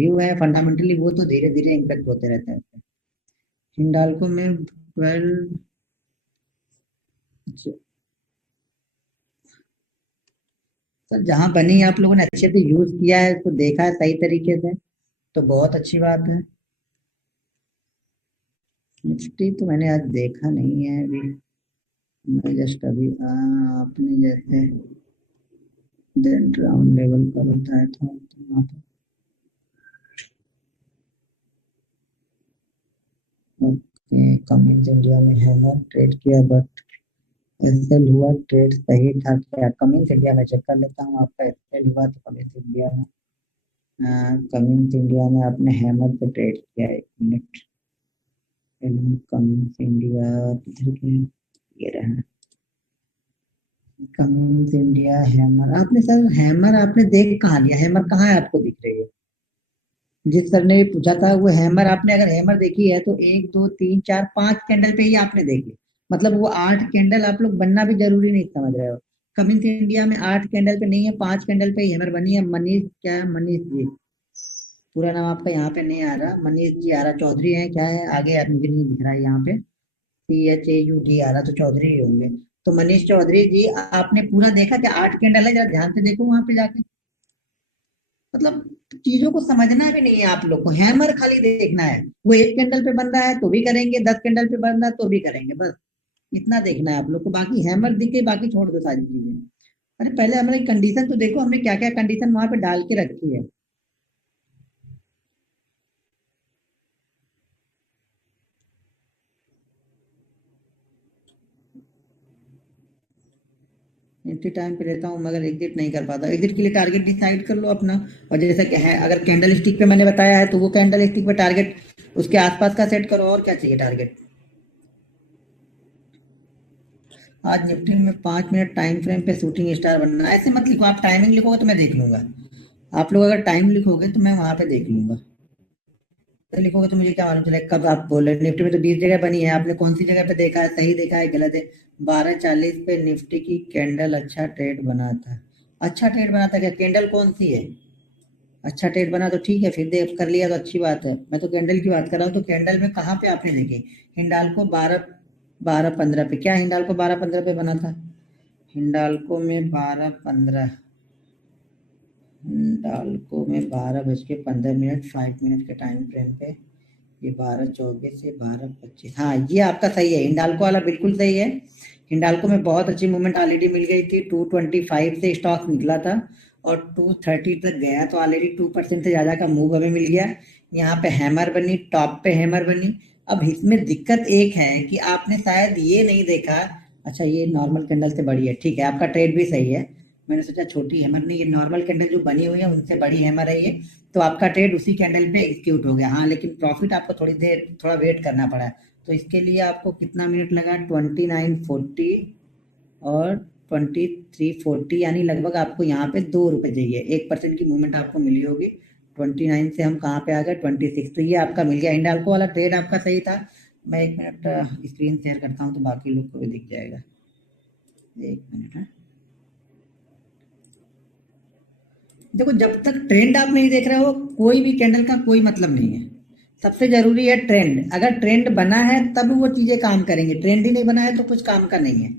गिरी हुए हैं फंडामेंटली, वो तो धीरे धीरे इम्पेक्ट होते रहते हैं। हिंडाल्को में 12। सर जहाँ बनी आप लोगों ने अच्छे से यूज किया है, तो देखा है सही तरीके से, तो बहुत अच्छी बात है। निफ्टी तो मैंने आज देखा नहीं है अभी, मैं जस्ट अभी आपने जैसे दिन राउंड लेवल का बताया था तो वहाँ पे ओके। कमिंस इंडिया में है ना ट्रेड किया, बट एसएल हुआ, ट्रेड सही था क्या? कमिंस इंडिया में चेक कर लेता हूँ आपका, एसएल हुआ तो कमिंस इंडिया में। कमिंस इंडिया में आपने हैमर पे ट्रेड किया, 1 मिनट। कमिंस इंडिया किधर गया? ये रहा कमिंस इंडिया हैमर। आपने सर हैमर आपने देख कहाँ लिया? हैमर कहाँ है आपको दिख रही है? जिस सर ने पूछा था वो हैमर, आपने अगर हैमर देखी है तो 1 2 3 4 5 कैंडल पे ही आपने देखी, मतलब वो 8 कैंडल आप लोग बनना भी जरूरी नहीं समझ रहे हो। कमिंस इंडिया में 8 कैंडल पे नहीं है, 5 कैंडल पे ही हैमर बनी है। मनीष क्या है? मनीष जी, पूरा नाम आपका यहाँ पे नहीं आ रहा, मनीष जी आ रहा, चौधरी है क्या है आगे? यार मुझे नहीं दिख रहा है यहाँ पे, CHAUD आ रहा, तो चौधरी ही होंगे। तो मनीष चौधरी जी, आपने पूरा देखा क्या? 8 कैंडल है, जरा ध्यान से देखो वहां पे जाके। मतलब चीजों को समझना भी नहीं है आप लोग को, हैमर खाली देखना है। वो 1 कैंडल पे बन रहा है तो भी करेंगे, 10 कैंडल पे बन रहा है तो भी करेंगे, बस इतना देखना है आप लोग को। बाकी हैमर दिखे, बाकी छोड़ दो सारी चीजें। अरे पहले हमारी कंडीशन तो देखो, हमने क्या क्या कंडीशन वहां पे डाल के रखी है। इतनी टाइम पे लेता हूँ मगर एग्जिट नहीं कर पाता। एग्जिट के लिए टारगेट डिसाइड कर लो अपना। और जैसा कि है, अगर कैंडल स्टिक पे मैंने बताया है तो वो कैंडल स्टिक पे टारगेट उसके आसपास का सेट करो, और क्या चाहिए टारगेट। आज निफ्टी में 5 मिनट टाइम फ्रेम पे शूटिंग स्टार बनना है। ऐसे मत लिखो, आप टाइमिंग लिखोगे तो मैं देख लूंगा। आप लोग अगर टाइम लिखोगे तो मैं वहां पे देख लूंगा। तो लिखोगे तो मुझे क्या मालूम चलेगा कब आप बोले? निफ्टी में तो 20 जगह बनी है, आपने कौन सी जगह पे देखा है? सही देखा है गलत है? 12:40 पे निफ्टी की कैंडल अच्छा ट्रेड बना था। अच्छा ट्रेड बना था क्या? कैंडल कौन सी है? अच्छा ट्रेड बना तो ठीक है, फिर देख कर लिया तो अच्छी बात है। मैं तो कैंडल की बात कर रहा हूँ, तो कैंडल में कहाँ पे आपने देखी? हिंडाल्को 12:15 पे, क्या हिंडाल्को 12:15 पे बना था? हिंडाल्को में 12:15, हिंडाल्को में 12:15 5 मिनट के टाइम फ्रेम पे, ये 12:24 से 12:25, हाँ ये आपका सही है, हिंडाल्को वाला बिल्कुल सही है। हिंडाल्को में बहुत अच्छी मूवमेंट ऑलरेडी मिल गई थी, 225 से स्टॉक निकला था और 230 तक गया, तो ऑलरेडी 2% से ज्यादा का मूव हमें मिल गया। यहाँ पे हैमर बनी, टॉप पे हैमर बनी। अब इसमें दिक्कत एक है कि आपने शायद ये नहीं देखा। अच्छा ये नॉर्मल कैंडल से बड़ी है, ठीक है, आपका ट्रेड भी सही है। मैंने सोचा छोटी हैमर नहीं, ये नॉर्मल कैंडल जो बनी हुई है उनसे बड़ी हैमर है ये। तो आपका ट्रेड उसी कैंडल पे एग्जीक्यूट हो गया, हाँ, लेकिन प्रॉफिट आपको थोड़ी देर थोड़ा वेट करना पड़ा। तो इसके लिए आपको कितना मिनट लगा? 2940 और 2340, यानी लगभग आपको यहाँ पे 2 रुपए चाहिए। 1% की मूवमेंट आपको मिली होगी। 29 से हम कहाँ पे आ गए? 26, तो ये आपका मिल गया। हिंडाल्को वाला ट्रेड आपका सही था। मैं 1 मिनट स्क्रीन शेयर करता हूँ तो बाकी लोग को भी दिख जाएगा। 1 मिनट है। देखो जब तक ट्रेंड आप नहीं देख रहे हो, कोई भी कैंडल का कोई मतलब नहीं है। सबसे जरूरी है ट्रेंड, अगर ट्रेंड बना है तब वो चीजें काम करेंगे, ट्रेंड ही नहीं बना है तो कुछ काम का नहीं है।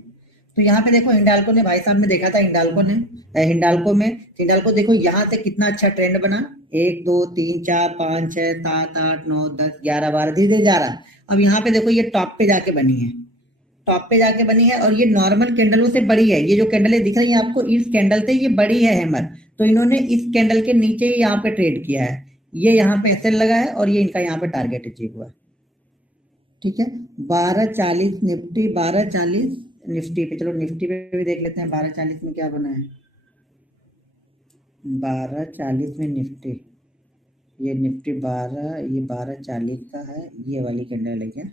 तो यहाँ पे देखो हिंडाल्को ने, भाई साहब ने देखा था हिंडाल्को ने, हिंडाल्को देखो यहाँ से कितना अच्छा ट्रेंड बना। 1 2 3 4 5 6 7 8 9 10 11 12 धीरे धीरे जा रहा है। अब यहाँ पे देखो ये टॉप पे जाके बनी है, टॉप पे जाके बनी है, और ये नॉर्मल कैंडलों से बड़ी है। ये जो कैंडलें दिख रही हैं आपको, इस कैंडल से ये बड़ी है हैमर। तो इन्होंने इस कैंडल के नीचे ही यहाँ पे ट्रेड किया है। ये यहाँ पे एसएल लगा है और ये इनका यहाँ पे टारगेट अचीव हुआ है। ठीक है। 12:40 निफ्टी, 12:40 निफ्टी पे, चलो निफ्टी पे भी देख लेते हैं 12:40 में क्या बना है। 12:40 में निफ्टी, ये निफ्टी 12, ये 12:40 का है, ये वाली कैंडल है क्या?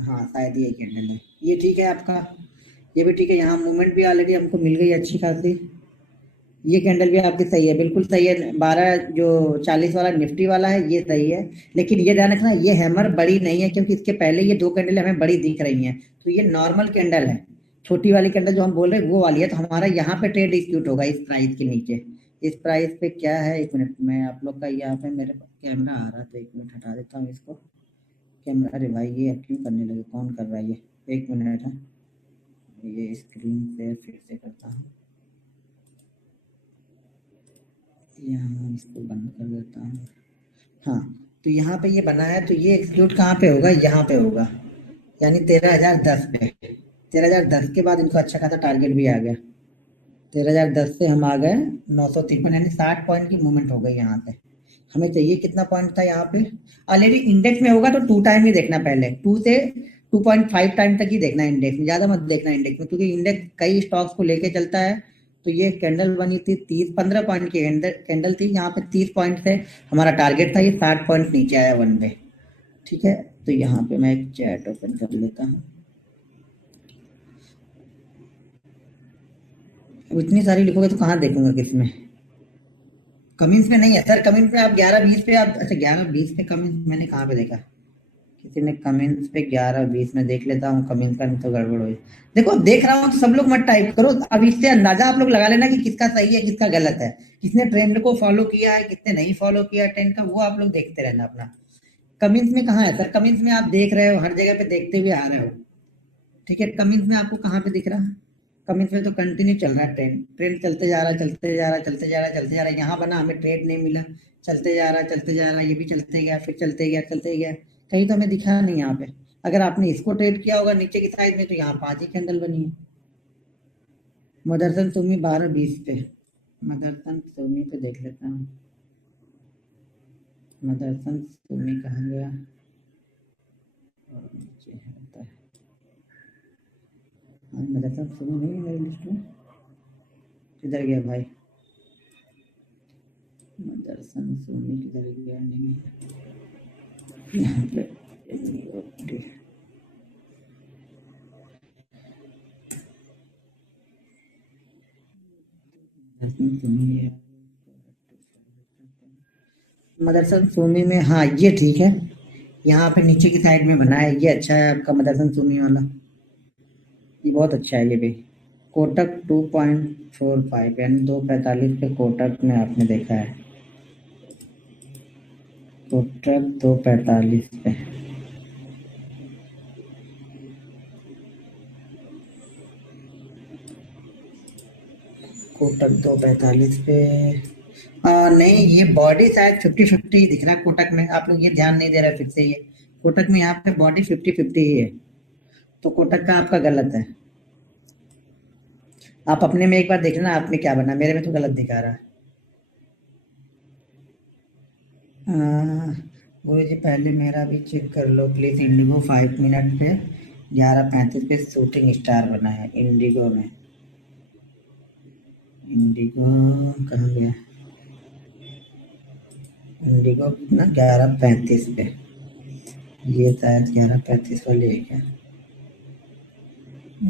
हाँ शायद ये कैंडल है, ये ठीक है आपका। ये भी ठीक है, यहाँ मूवमेंट भी ऑलरेडी हमको मिल गई अच्छी खासी। ये कैंडल भी आपकी सही है, बिल्कुल सही है। 12 जो 40 वाला निफ्टी वाला है ये सही है। लेकिन ये ध्यान रखना, ये हैमर बड़ी नहीं है, क्योंकि इसके पहले ये 2 कैंडल हमें बड़ी दिख रही हैं। तो ये नॉर्मल कैंडल है, छोटी वाली कैंडल जो हम बोल रहे हैं वो वाली है। तो हमारा यहाँ पे ट्रेड एग्जीक्यूट होगा इस प्राइस के नीचे। इस प्राइस पे क्या है, 1 मिनट, मैं आप लोग का यहाँ पे मेरे कैमरा आ रहा था, 1 मिनट हटा देता हूँ इसको कैमरा। अरे भाई ये क्यों करने लगे, कौन कर रहा है ये, 1 मिनट है, ये स्क्रीन शेयर फिर से करता हूँ, यहाँ इसको बंद कर देता हूँ। हाँ, तो यहाँ पे ये बना है, तो ये एक्सक्लूड कहाँ पे होगा, यहाँ पे होगा, यानी 13,010 पे। 13,010 के बाद इनको अच्छा खासा टारगेट भी आ गया। 13,010 से हम आ गए 953, यानी 60 पॉइंट की मूवमेंट हो गई यहाँ पे। हमें चाहिए कितना पॉइंट था यहाँ पे, ऑलरेडी इंडेक्स में होगा तो 2 टाइम ही देखना, पहले 2 से 2.5 टाइम तक ही देखना इंडेक्स में, ज्यादा मत देखना इंडेक्स में, क्योंकि इंडेक्स कई स्टॉक्स को लेके चलता है। तो ये कैंडल बनी थी 15 पॉइंट की कैंडल थी, यहाँ पे 30 पॉइंट से हमारा टारगेट था, ये 60 पॉइंट नीचे आया 1 पे। ठीक है, तो यहाँ पे मैं एक चैट ओपन कर लेता हूँ। अब इतनी सारी लिखोगे तो कहाँ देखूंगा किसमें, कमेंट्स में नहीं है सर, कमेंट्स में आप 11-20 पे आप, अच्छा 11-20 पे कमेंट्स मैंने कहाँ पे देखा, किसी ने कमेंट्स पे 11-20 में देख लेता हूँ, कमेंट्स का नहीं तो गड़बड़ हुई। देखो अब देख रहा हूँ तो सब लोग मत टाइप करो, अब इससे अंदाजा आप लोग लगा लेना कि किसका सही है किसका गलत है, किसने ट्रेंड को फॉलो किया है किसने नहीं फॉलो किया ट्रेंड का, वो आप लोग देखते रहना अपना। कमेंट्स में कहाँ है सर, कमेंट्स में आप देख रहे हो, हर जगह पे देखते हुए आ रहे हो, ठीक है, कमेंट्स में आपको कहाँ पे दिख रहा है, कमेंट्स में तो कंटिन्यू चल रहा है, ट्रेंड ट्रेंड चलते जा रहा है, चलते जा रहा है, चलते जा रहा है, चलते जा रहा है, यहाँ बना हमें ट्रेड नहीं मिला, चलते जा रहा है, चलते जा रहा है, ये भी चलते गया, फिर चलते गया, चलते गया, कहीं तो हमें दिखा नहीं यहाँ पे। अगर आपने इसको ट्रेड किया होगा नीचे की साइड में, तो यहाँ 5 ही कैंडल बनी है। मदरसन सुमी 12-20 पे, मदरसन सुमी पे देख लेता हूँ, मदरसन सुमी कहाँ गया, और नीचे होता है, मदरसन सुमी नहीं है मेरी लिस्ट में, किधर गया भाई, मदरसन सुमी किधर गया, नहीं है यहाँ पे, ओके मदरसन सुमी में, हाँ ये ठीक है, यहाँ पे नीचे की साइड में बना है, ये अच्छा है आपका मदरसन सुमी वाला, ये बहुत अच्छा है ये भी। कोटक 2.45 यानी 2.45 पे कोटक में आपने देखा है, कोटक 2.45 पे, कोटक 2.45 पे, नहीं ये बॉडी शायद 50-50 ही दिख रहा है कोटक में, आप लोग ये ध्यान नहीं दे रहे फिर से, ये कोटक में यहाँ पे बॉडी 50-50 ही है, तो कोटक का आपका गलत है, आप अपने में एक बार देखना आपने क्या बना, मेरे में तो गलत दिखा रहा है। गुरु जी पहले मेरा भी चेक कर लो प्लीज, इंडिगो 5 मिनट पे 11:35 पे शूटिंग स्टार बना है इंडिगो में, इंडिगो कहाँ गया, इंडिगो ना 11:35 पे, ये शायद 11:35 वाली है क्या,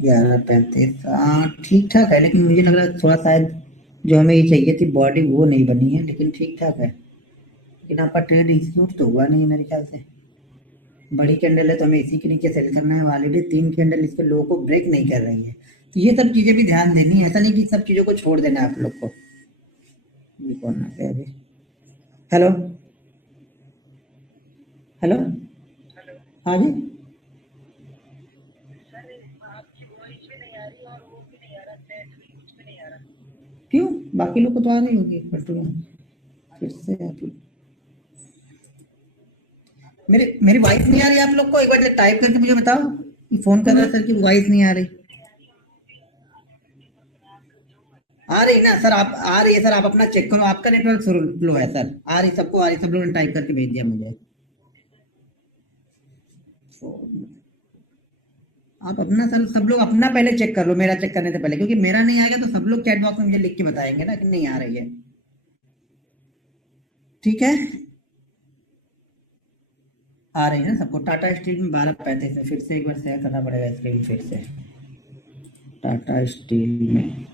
11:35, हाँ ठीक ठाक है, लेकिन मुझे लग रहा है थोड़ा शायद जो हमें ये चाहिए थी बॉडी वो नहीं बनी है, लेकिन ठीक ठाक है, लेकिन आपका ट्रेड इंस्टीट्यूट तो हुआ नहीं मेरे ख्याल से, बड़ी कैंडल है तो हमें इसी के नीचे सेल करना है, ऑलरेडी 3 कैंडल इसके लो को ब्रेक नहीं कर रही है, तो ये सब चीजें भी ध्यान देनी है, ऐसा नहीं कि सब चीजों को छोड़ देना है आप लोग को। ये कौन आ गया अभी, हेलो हेलो, हाँ जी, क्यों, बाकी लोग को तो आ रही होगी पलटू में, फिर से आप मेरी वॉइस नहीं आ रही आप लोग को, एक बार टाइप करके मुझे बताओ, फोन कर रहा सर की वॉइस नहीं आ रही, आ रही ना सर, आप आ रही है सर, आप अपना चेक करो, आपका नेटवर्क स्लो है सर, आ रही सबको आ रही, सब लोगों ने टाइप करके भेज दिया मुझे, आप अपना सर सब लोग अपना पहले चेक कर लो, मेरा चेक करने से पहले, क्योंकि मेरा नहीं आएगा तो सब लोग चैट बॉक्स में मुझे लिख के बताएंगे ना कि नहीं आ रही है, ठीक है, आ रही है ना सबको, टाटा स्टील में 12:35 में, फिर से एक बार शेयर करना पड़ेगा स्क्रीन फिर से, टाटा स्टील में,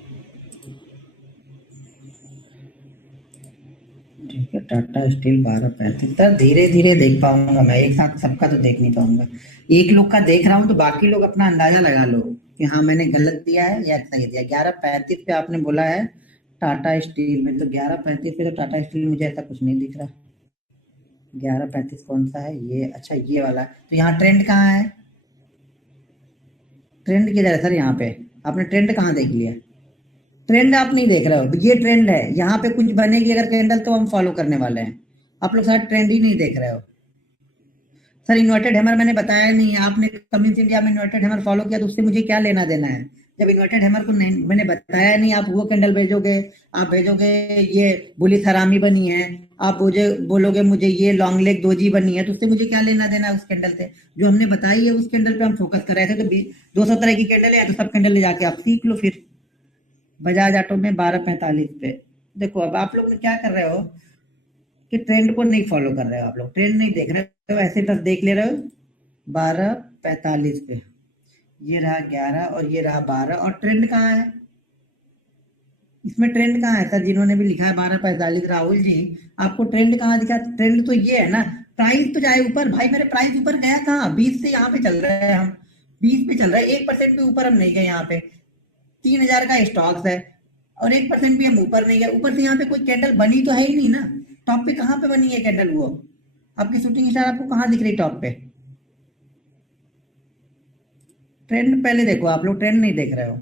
ठीक है, टाटा स्टील 12:35, सर धीरे धीरे देख पाऊंगा मैं, एक साथ सबका तो देख नहीं पाऊंगा, एक लोग का देख रहा हूँ तो बाकी लोग अपना अंदाजा लगा लो कि हाँ मैंने गलत दिया है या सही दिया। 11:35 पे आपने बोला है टाटा स्टील में तो 11:35 पे तो टाटा स्टील मुझे ऐसा कुछ नहीं दिख रहा। 11:35 कौन सा है ये? अच्छा ये वाला। तो यहाँ ट्रेंड कहाँ है? ट्रेंड किधर है सर? यहाँ पे आपने ट्रेंड कहाँ देख लिया? ट्रेंड आप नहीं देख रहे हो, ये ट्रेंड है। यहाँ पे कुछ बनेगी अगर कैंडल तो हम फॉलो करने वाले हैं। आप लोग शायद ट्रेंड ही नहीं देख रहे हो। सर इन्वर्टेड हैमर मैंने बताया नहीं है, आपने कम्युनिटी इंडिया में इन्वर्टेड हैमर फॉलो किया तो उससे मुझे क्या लेना देना है? जब इन्वर्टेड हैमर को नहीं मैंने बताया नहीं, आप वो कैंडल भेजोगे, आप भेजोगे ये बुलिश हरामी बनी है, आप मुझे बोलोगे मुझे ये लॉन्ग लेग दोजी बनी है, तो उससे मुझे क्या लेना देना है उस कैंडल से? जो हमने बताई है उस कैंडल पे हम फोकस कर रहे थे। तो 200 तरह की कैंडल है तो सब कैंडल ले जाके आप सीख लो फिर। बजाज ऑटो में 12:45 पे देखो। अब आप लोग क्या कर रहे हो कि ट्रेंड को नहीं फॉलो कर रहे हो, आप लोग ट्रेंड नहीं देख रहे हो, ऐसे बस देख ले रहे हो। 12:45 पे ये रहा 11 और ये रहा 12, और ट्रेंड कहाँ है इसमें? ट्रेंड कहाँ है सर? जिन्होंने भी लिखा है 12:45, राहुल जी आपको ट्रेंड कहाँ दिखा? ट्रेंड तो ये है ना, प्राइस तो जाए ऊपर। भाई मेरे प्राइस ऊपर गया कहाँ? 20 से यहाँ पे चल रहे हैं हम, 20 पे चल रहा है, 1% भी ऊपर हम नहीं गए। यहाँ पे 3000 का स्टॉक्स है और 1% भी हम ऊपर नहीं गए। ऊपर से यहाँ पे कोई कैंडल बनी तो है ही नहीं ना। टॉप पे कहाँ पे बनी है कैंडल? वो आपकी शूटिंग स्टार आपको कहाँ दिख रही टॉप पे? ट्रेंड पहले देखो, आप लोग ट्रेंड नहीं देख रहे हो।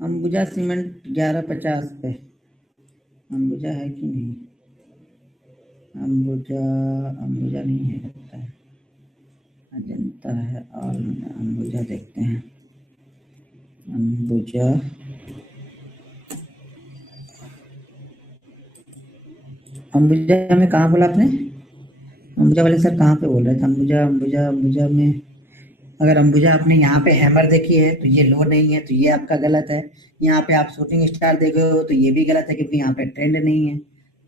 अंबुजा सीमेंट 11:50 पे। अंबुजा है कि नहीं? अंबुजा अंबुजा नहीं है लगता है, अजंता है। और अंबुजा देखते हैं। अंबुजा अंबुजा में कहाँ बोला आपने? अंबुजा वाले सर कहाँ पे बोल रहे थे? अंबुजा अंबुजा अंबुजा में अगर अंबुजा आपने यहाँ पे हैमर देखी है तो ये लो नहीं है, तो ये आपका गलत है। यहाँ पे आप शूटिंग स्टार देखे हो तो ये भी गलत है, क्योंकि यहाँ पे ट्रेंड नहीं है।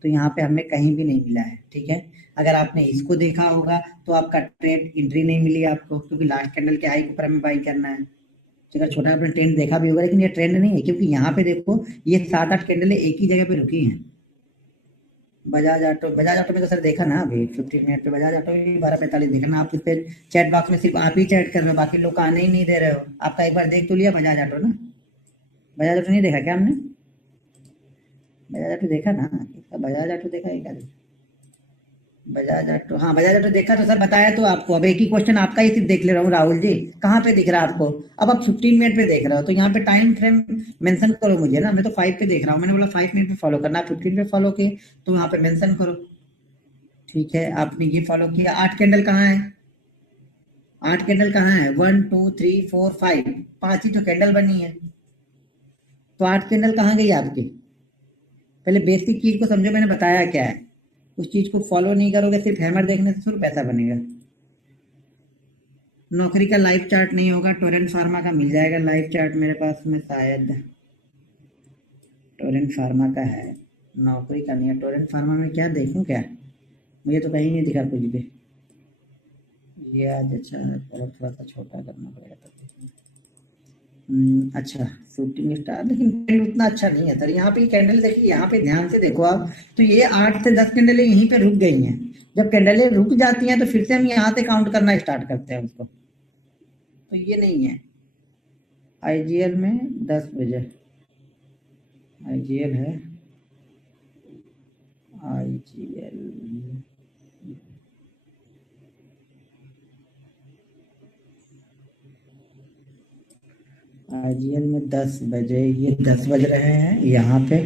तो यहाँ पे हमें कहीं भी नहीं मिला है, ठीक है। अगर आपने इसको देखा होगा तो आपका ट्रेंड एंट्री नहीं मिली आपको, क्योंकि लास्ट कैंडल के हाई के ऊपर हमें बाई करना है। तो अगर छोटा आपने ट्रेंड देखा भी होगा, लेकिन ये ट्रेंड नहीं है, क्योंकि यहाँ पे देखो ये 7-8 कैंडल एक ही जगह पे रुकी हैं। बजाज ऑटो में तो सर देखा ना अभी 15 मिनट पे, बजाज ऑटो में 12:45 देखा ना। आप इस पे चैट बॉक्स में सिर्फ आप ही चैट कर रहे हो, बाकी लोग को आने ही नहीं दे रहे हो। आपका एक बार देख तो लिया बजाज ऑटो ना? बजाज ऑटो नहीं देखा क्या हमने? बजाज ऑटो देखा ना? बजाज ऑटो देखा है क्या? बजाज ऑटो, हाँ बजाज ऑटो देखा तो सर बताया तो आपको। अब एक ही क्वेश्चन आपका ही सिर्फ देख ले रहा हूँ राहुल जी, कहाँ पे दिख रहा है आपको? अब आप 15 मिनट पे देख रहे हो तो यहाँ पे टाइम फ्रेम मेंशन करो मुझे ना। मैं तो 5 पे देख रहा हूँ, मैंने बोला 5 मिनट पे फॉलो करना, 15 पे फॉलो किए तो यहाँ पे मेंशन करो। ठीक है, आपने ये फॉलो किया। 8 कैंडल कहाँ है? 8 कैंडल कहाँ है? 1 2 3 4 5, 5 ही तो कैंडल बनी है। तो 8 कैंडल कहाँ गई आपकी? पहले बेसिक चीज को समझो, मैंने बताया क्या है। उस चीज को फॉलो नहीं करोगे, सिर्फ हैमर देखने से सिर्फ पैसा बनेगा। नौकरी का लाइव चार्ट नहीं होगा, टोरेंट फार्मा का मिल जाएगा लाइव चार्ट मेरे पास में शायद। टोरेंट फार्मा का है, नौकरी का नहीं है। टोरेंट फार्मा में क्या देखूं क्या? मुझे तो कहीं नहीं दिखा कुछ भी। ये आज अच्छा और थोड़ा सा छोटा करना पड़ेगा तब। अच्छा शूटिंग स्टार, लेकिन ट्रेंड उतना अच्छा नहीं है सर। यहाँ पे कैंडल देखिए, यहाँ पे ध्यान से देखो आप, तो ये 8 से 10 कैंडलें यहीं पे रुक गई हैं। जब कैंडलें रुक जाती हैं तो फिर से हम यहाँ से काउंट करना स्टार्ट करते हैं उसको। तो ये नहीं है। आईजीएल में 10 बजे आईजीएल है। आईजीएल आईजीएल में 10 बजे, ये 10 बज रहे हैं यहाँ पे,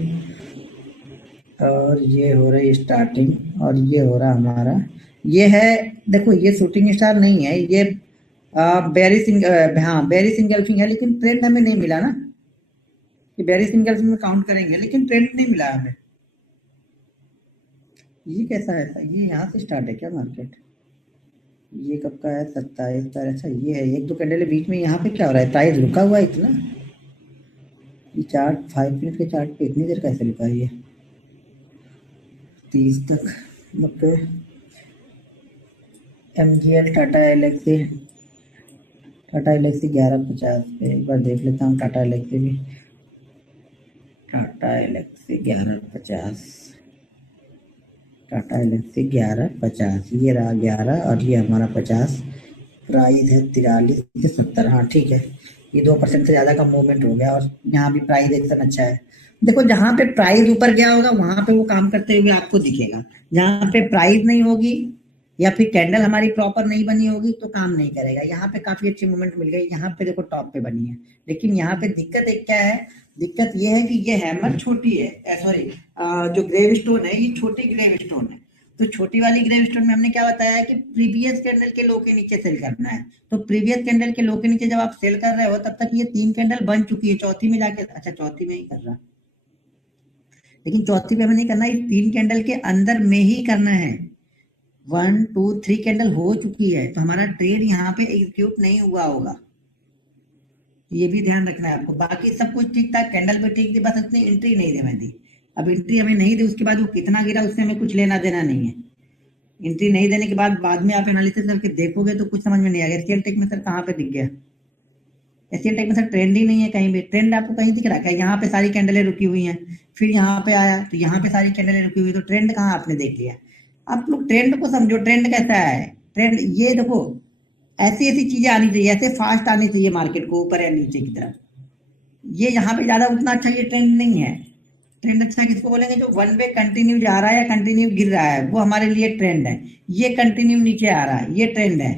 और ये हो रही स्टार्टिंग, और ये हो रहा हमारा, ये है देखो, ये शूटिंग स्टार नहीं है, ये बेरी सिंग हाँ बेरी सिंगल्फिंग है, लेकिन ट्रेंड हमें नहीं मिला ना। ये बेरी सिंगल्फिंग में काउंट करेंगे, लेकिन ट्रेंड नहीं मिला हमें। ये कैसा है? ये यहाँ से स्टार्ट है क्या मार्केट? ये कब का है? 27 का। अच्छा ये है, एक दो कैंडल बीच में। यहाँ पे क्या हो रहा है? प्राइस रुका हुआ है इतना? ये चार्ट 5 मिनट के चार्ट पे इतनी देर कैसे रुका है? ये 30 तक 90। एमजीएल टाटा एलेक्सी, टाटा एलेक्सी 11:50 पे एक बार देख लेता हूँ। टाटा एलेक्सी भी, टाटा एलेक्सी 11:50, टाटा एलेक्सी 11:50, ये रहा 11 और ये हमारा 50। प्राइस है 43 से 70। हाँ ठीक है, ये 2% से ज्यादा का मूवमेंट हो गया और यहाँ भी प्राइस एकदम अच्छा है। देखो जहां पे प्राइस ऊपर गया होगा वहां पे वो काम करते हुए आपको दिखेगा, जहां पे प्राइस नहीं होगी या फिर कैंडल हमारी प्रॉपर नहीं बनी होगी तो काम नहीं करेगा। यहाँ पे काफी अच्छी मूवमेंट मिल गई, यहाँ पे देखो टॉप पे बनी है, लेकिन यहाँ पे दिक्कत एक क्या है, दिक्कत ये है कि ये हैमर छोटी है, सॉरी जो ग्रेव स्टोन है ये छोटी ग्रेव स्टोन है। तो छोटी वाली ग्रेव स्टोन में हमने क्या बताया है कि प्रीवियस कैंडल के लो के नीचे सेल करना है। तो प्रीवियस कैंडल के लो के नीचे जब आप सेल कर रहे हो तब तक ये 3 कैंडल बन चुकी है, चौथी में जाके, अच्छा चौथी में ही कर रहा, लेकिन चौथी पे हमें नहीं करना, इस 3 कैंडल के अंदर में ही करना है। 1 2 3 कैंडल हो चुकी है तो हमारा ट्रेड यहाँ पे एग्जीक्यूट नहीं हुआ होगा, ये भी ध्यान रखना है आपको। बाकी सब कुछ ठीक था, कैंडल भी ठीक थी, बस इतनी एंट्री नहीं देने दी। अब एंट्री हमें नहीं दी, उसके बाद वो कितना गिरा उससे हमें कुछ लेना देना नहीं है। एंट्री नहीं देने के बाद में आप एनालिसिस करके देखोगे तो कुछ समझ में नहीं आएगा। एससीएल टेक में सर कहाँ पे दिख गया, एससीएल टेक में सर ट्रेंड ही नहीं है कहीं भी। ट्रेंड आपको कहीं दिख रहा है क्या? यहाँ पे सारी कैंडलें रुकी हुई हैं, फिर यहाँ पे आया तो यहाँ पे सारी कैंडलें रुकी हुई, तो ट्रेंड कहाँ आपने देख लिया? आप लोग ट्रेंड को समझो, ट्रेंड कैसा है। ट्रेंड ये देखो, ऐसी ऐसी चीजें आनी चाहिए, ऐसे फास्ट आनी चाहिए मार्केट को ऊपर या नीचे की तरफ। ये यहाँ पे ज्यादा उतना अच्छा ये ट्रेंड नहीं है। ट्रेंड अच्छा किसको बोलेंगे? जो वन वे कंटिन्यू जा रहा है या कंटिन्यू गिर रहा है, वो हमारे लिए ट्रेंड है। ये कंटिन्यू नीचे आ रहा है, ये ट्रेंड है।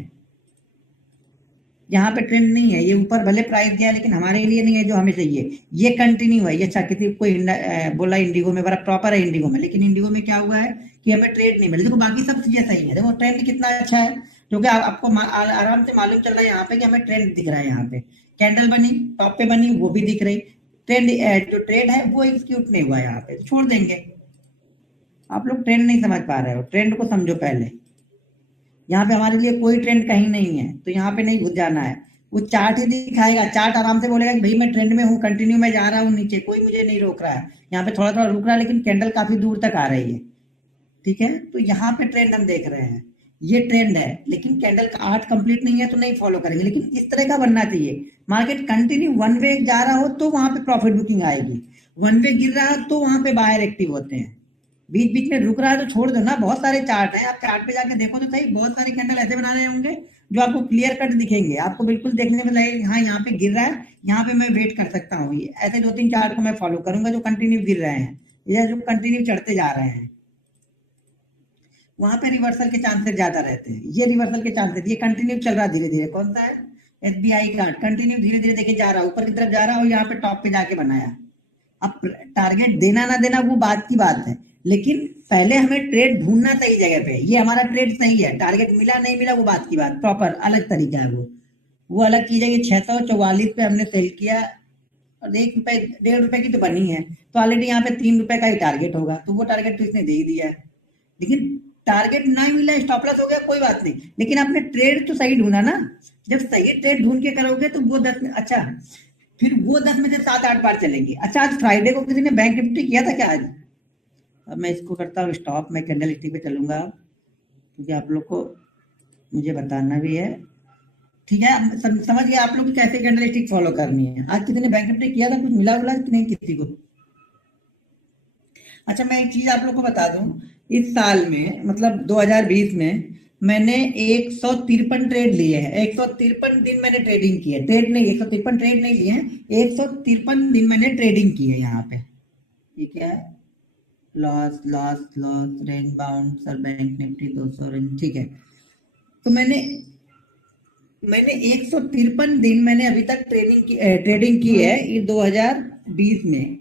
यहाँ पे ट्रेंड नहीं है, ये ऊपर भले प्राइस गया लेकिन हमारे लिए नहीं है जो हमें चाहिए। ये कंटिन्यू है, ये अच्छा किसी कोई बोला इंडिगो में बड़ा प्रॉपर है इंडिगो में, लेकिन इंडिगो में क्या हुआ है कि हमें ट्रेड नहीं मिली। देखो बाकी सब चीजें सही है, देखो ट्रेंड कितना अच्छा है, क्योंकि आपको आराम से मालूम चल रहा है यहाँ पे कि हमें ट्रेंड दिख रहा है। यहाँ पे कैंडल बनी, टॉप पे बनी, वो भी दिख रही। ट्रेंड जो ट्रेड है वो एग्जीक्यूट नहीं हुआ यहाँ पे, तो छोड़ देंगे। आप लोग ट्रेंड नहीं समझ पा रहे हो, ट्रेंड को समझो पहले। यहाँ पे हमारे लिए कोई ट्रेंड कहीं नहीं है, तो यहाँ पे नहीं घुस जाना है। वो चार्ट ही दिखाएगा, चार्ट आराम से बोलेगा कि भाई मैं ट्रेंड में हूँ, कंटिन्यू में जा रहा हूँ नीचे, कोई मुझे नहीं रोक रहा है। यहाँ पे थोड़ा थोड़ा रुक रहा है लेकिन कैंडल काफी दूर तक आ रही है, ठीक है। तो यहाँ पे ट्रेंड हम देख रहे हैं, ये ट्रेंड है, लेकिन कैंडल का आर्ट कंप्लीट नहीं है तो नहीं फॉलो करेंगे। लेकिन इस तरह का बनना चाहिए, मार्केट कंटिन्यू वन वे जा रहा हो तो वहां पे प्रॉफिट बुकिंग आएगी, वन वे गिर रहा है तो वहां पे बायर एक्टिव होते हैं। बीच बीच में रुक रहा है तो छोड़ दो ना, बहुत सारे चार्ट है, आप चार्ट पे जाके देखो तो सही, बहुत सारे कैंडल ऐसे बना रहे होंगे जो आपको क्लियर कट दिखेंगे, आपको बिल्कुल देखने में लगेगा हाँ यहाँ पे गिर रहा है, यहाँ पे मैं वेट कर सकता हूँ। ये ऐसे 2 3 चार्ट को मैं फॉलो करूंगा जो कंटिन्यू गिर रहे हैं या जो कंटिन्यू चढ़ते जा रहे हैं, वहां पे रिवर्सल के चांसेस ज्यादा रहते हैं। ये रिवर्सल के चांसेस, ये कंटिन्यू चल रहा धीरे धीरे, कौन सा है? एसबीआई कार्ड कंटिन्यू धीरे धीरे देखे जा रहा है, ऊपर की तरफ जा रहा है और यहाँ पे टॉप पे जाके बनाया। अब टारगेट देना ना देना वो बात की बात है, लेकिन पहले हमें ट्रेड ढूंढना सही जगह पे। ये हमारा ट्रेड सही है, टारगेट मिला नहीं मिला वो बात की बात, प्रॉपर अलग तरीका है वो अलग चीज है कि 644 पे हमने सेल किया और 1 रुपए 1.5 रुपए की तो बनी है, तो ऑलरेडी यहाँ पे 3 रुपए का ही टारगेट होगा, तो वो टारगेट तो इसने दे ही दिया है। लेकिन टारगेट ना मिला, स्टॉप लॉस हो गया, कोई बात नहीं, लेकिन आपने ट्रेड तो सही ढूंढा ना। जब सही ट्रेड ढूंढ के करोगे तो वो 10 में अच्छा, फिर वो 10 में से 7 8 बार चलेंगे। अच्छा आज फ्राइडे को किसी ने बैंक निफ्टी किया था क्या आज? अब मैं इसको करता हूँ स्टॉप, मैं कैंडल स्टिक पे चलूंगा क्योंकि आप लोग को मुझे बताना भी है, ठीक है। समझ गए आप लोग कैसे कैंडल स्टिक फॉलो करनी है। आज किसी ने बैंक निफ्टी किया था, कुछ मिला उला कि नहीं किसी को? अच्छा मैं एक चीज आप लोग को बता दूं, इस साल में मतलब 2020 में मैंने 153 ट्रेड लिए हैं, 153 दिन मैंने ट्रेडिंग की है, ट्रेड नहीं 153 ट्रेड नहीं लिए हैं, 153 दिन मैंने ट्रेडिंग की है। यहाँ पे ये क्या है? Loss loss loss range bound sir bank Nifty 200 range, ठीक है। तो मैंने मैंने 153 दिन मैंने अभी तक ट्रेडिंग की है ये 2020 में,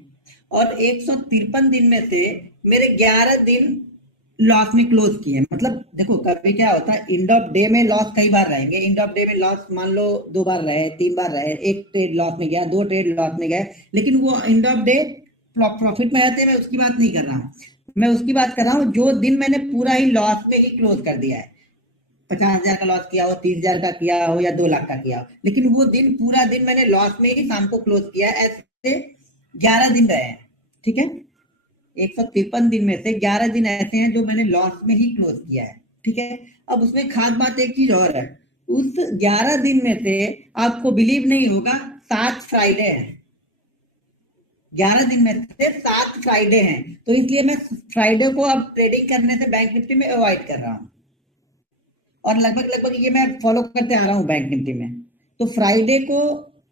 और 153 दिन में से मेरे 11 दिन लॉस में क्लोज किए। मतलब देखो कभी क्या होता है, एंड ऑफ डे में लॉस कई बार रहेंगे, एंड ऑफ डे में लॉस मान लो 2 बार रहे, 3 बार रहे, एक ट्रेड लॉस में गया, 2 ट्रेड लॉस में गए, लेकिन वो एंड ऑफ डे प्रॉफिट में रहते हैं, मैं उसकी बात नहीं कर रहा हूँ। मैं उसकी बात कर रहा हूँ जो दिन मैंने पूरा ही लॉस में ही क्लोज कर दिया है, 50,000 का लॉस किया हो, 30,000 का किया हो या 2 लाख का किया हो, लेकिन वो दिन पूरा दिन मैंने लॉस में ही शाम को क्लोज किया है। ऐसे 11 दिन रहे हैं, ठीक है। 153 दिन में से 11 दिन ऐसे हैं जो मैंने लॉस में ही क्लोज किया है, ठीक है। अब उसमें खास बात एक चीज और है, उस 11 दिन में से आपको बिलीव नहीं होगा 7 फ्राइडे हैं, 11 दिन में से 7 फ्राइडे हैं, तो इसलिए मैं फ्राइडे को अब ट्रेडिंग करने से बैंक निफ्टी में अवॉइड कर रहा हूँ। और लगभग लगभग ये मैं फॉलो करते आ रहा हूँ बैंक निफ्टी में। तो फ्राइडे को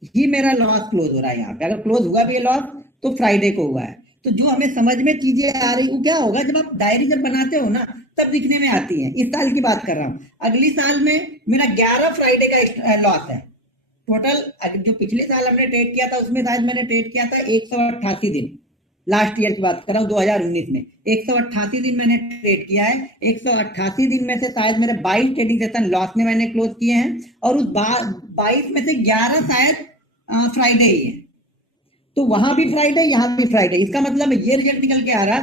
ही मेरा लॉस क्लोज हो रहा है यहाँ पे, अगर क्लोज हुआ भी है लॉस तो फ्राइडे को हुआ है। तो जो हमें समझ में चीजें आ रही, वो क्या होगा जब आप डायरी जब बनाते हो ना, तब दिखने में आती है। इस साल की बात कर रहा हूँ, अगली साल में मेरा 11 फ्राइडे का लॉस है टोटल। जो पिछले साल हमने ट्रेड किया था उसमें शायद मैंने ट्रेड किया था 188 दिन, लास्ट ईयर की बात कर रहा हूँ 2019 में 188 दिन मैंने ट्रेड किया है। 188 दिन में से शायद मेरे 22 ट्रेडिंग सेशन लॉस में मैंने क्लोज किए हैं, और उस 22 में से 11 शायद फ्राइडे ही है। तो वहां भी फ्राइडे, यहाँ भी फ्राइडे। इसका मतलब ये रिजल्ट निकल के आ रहा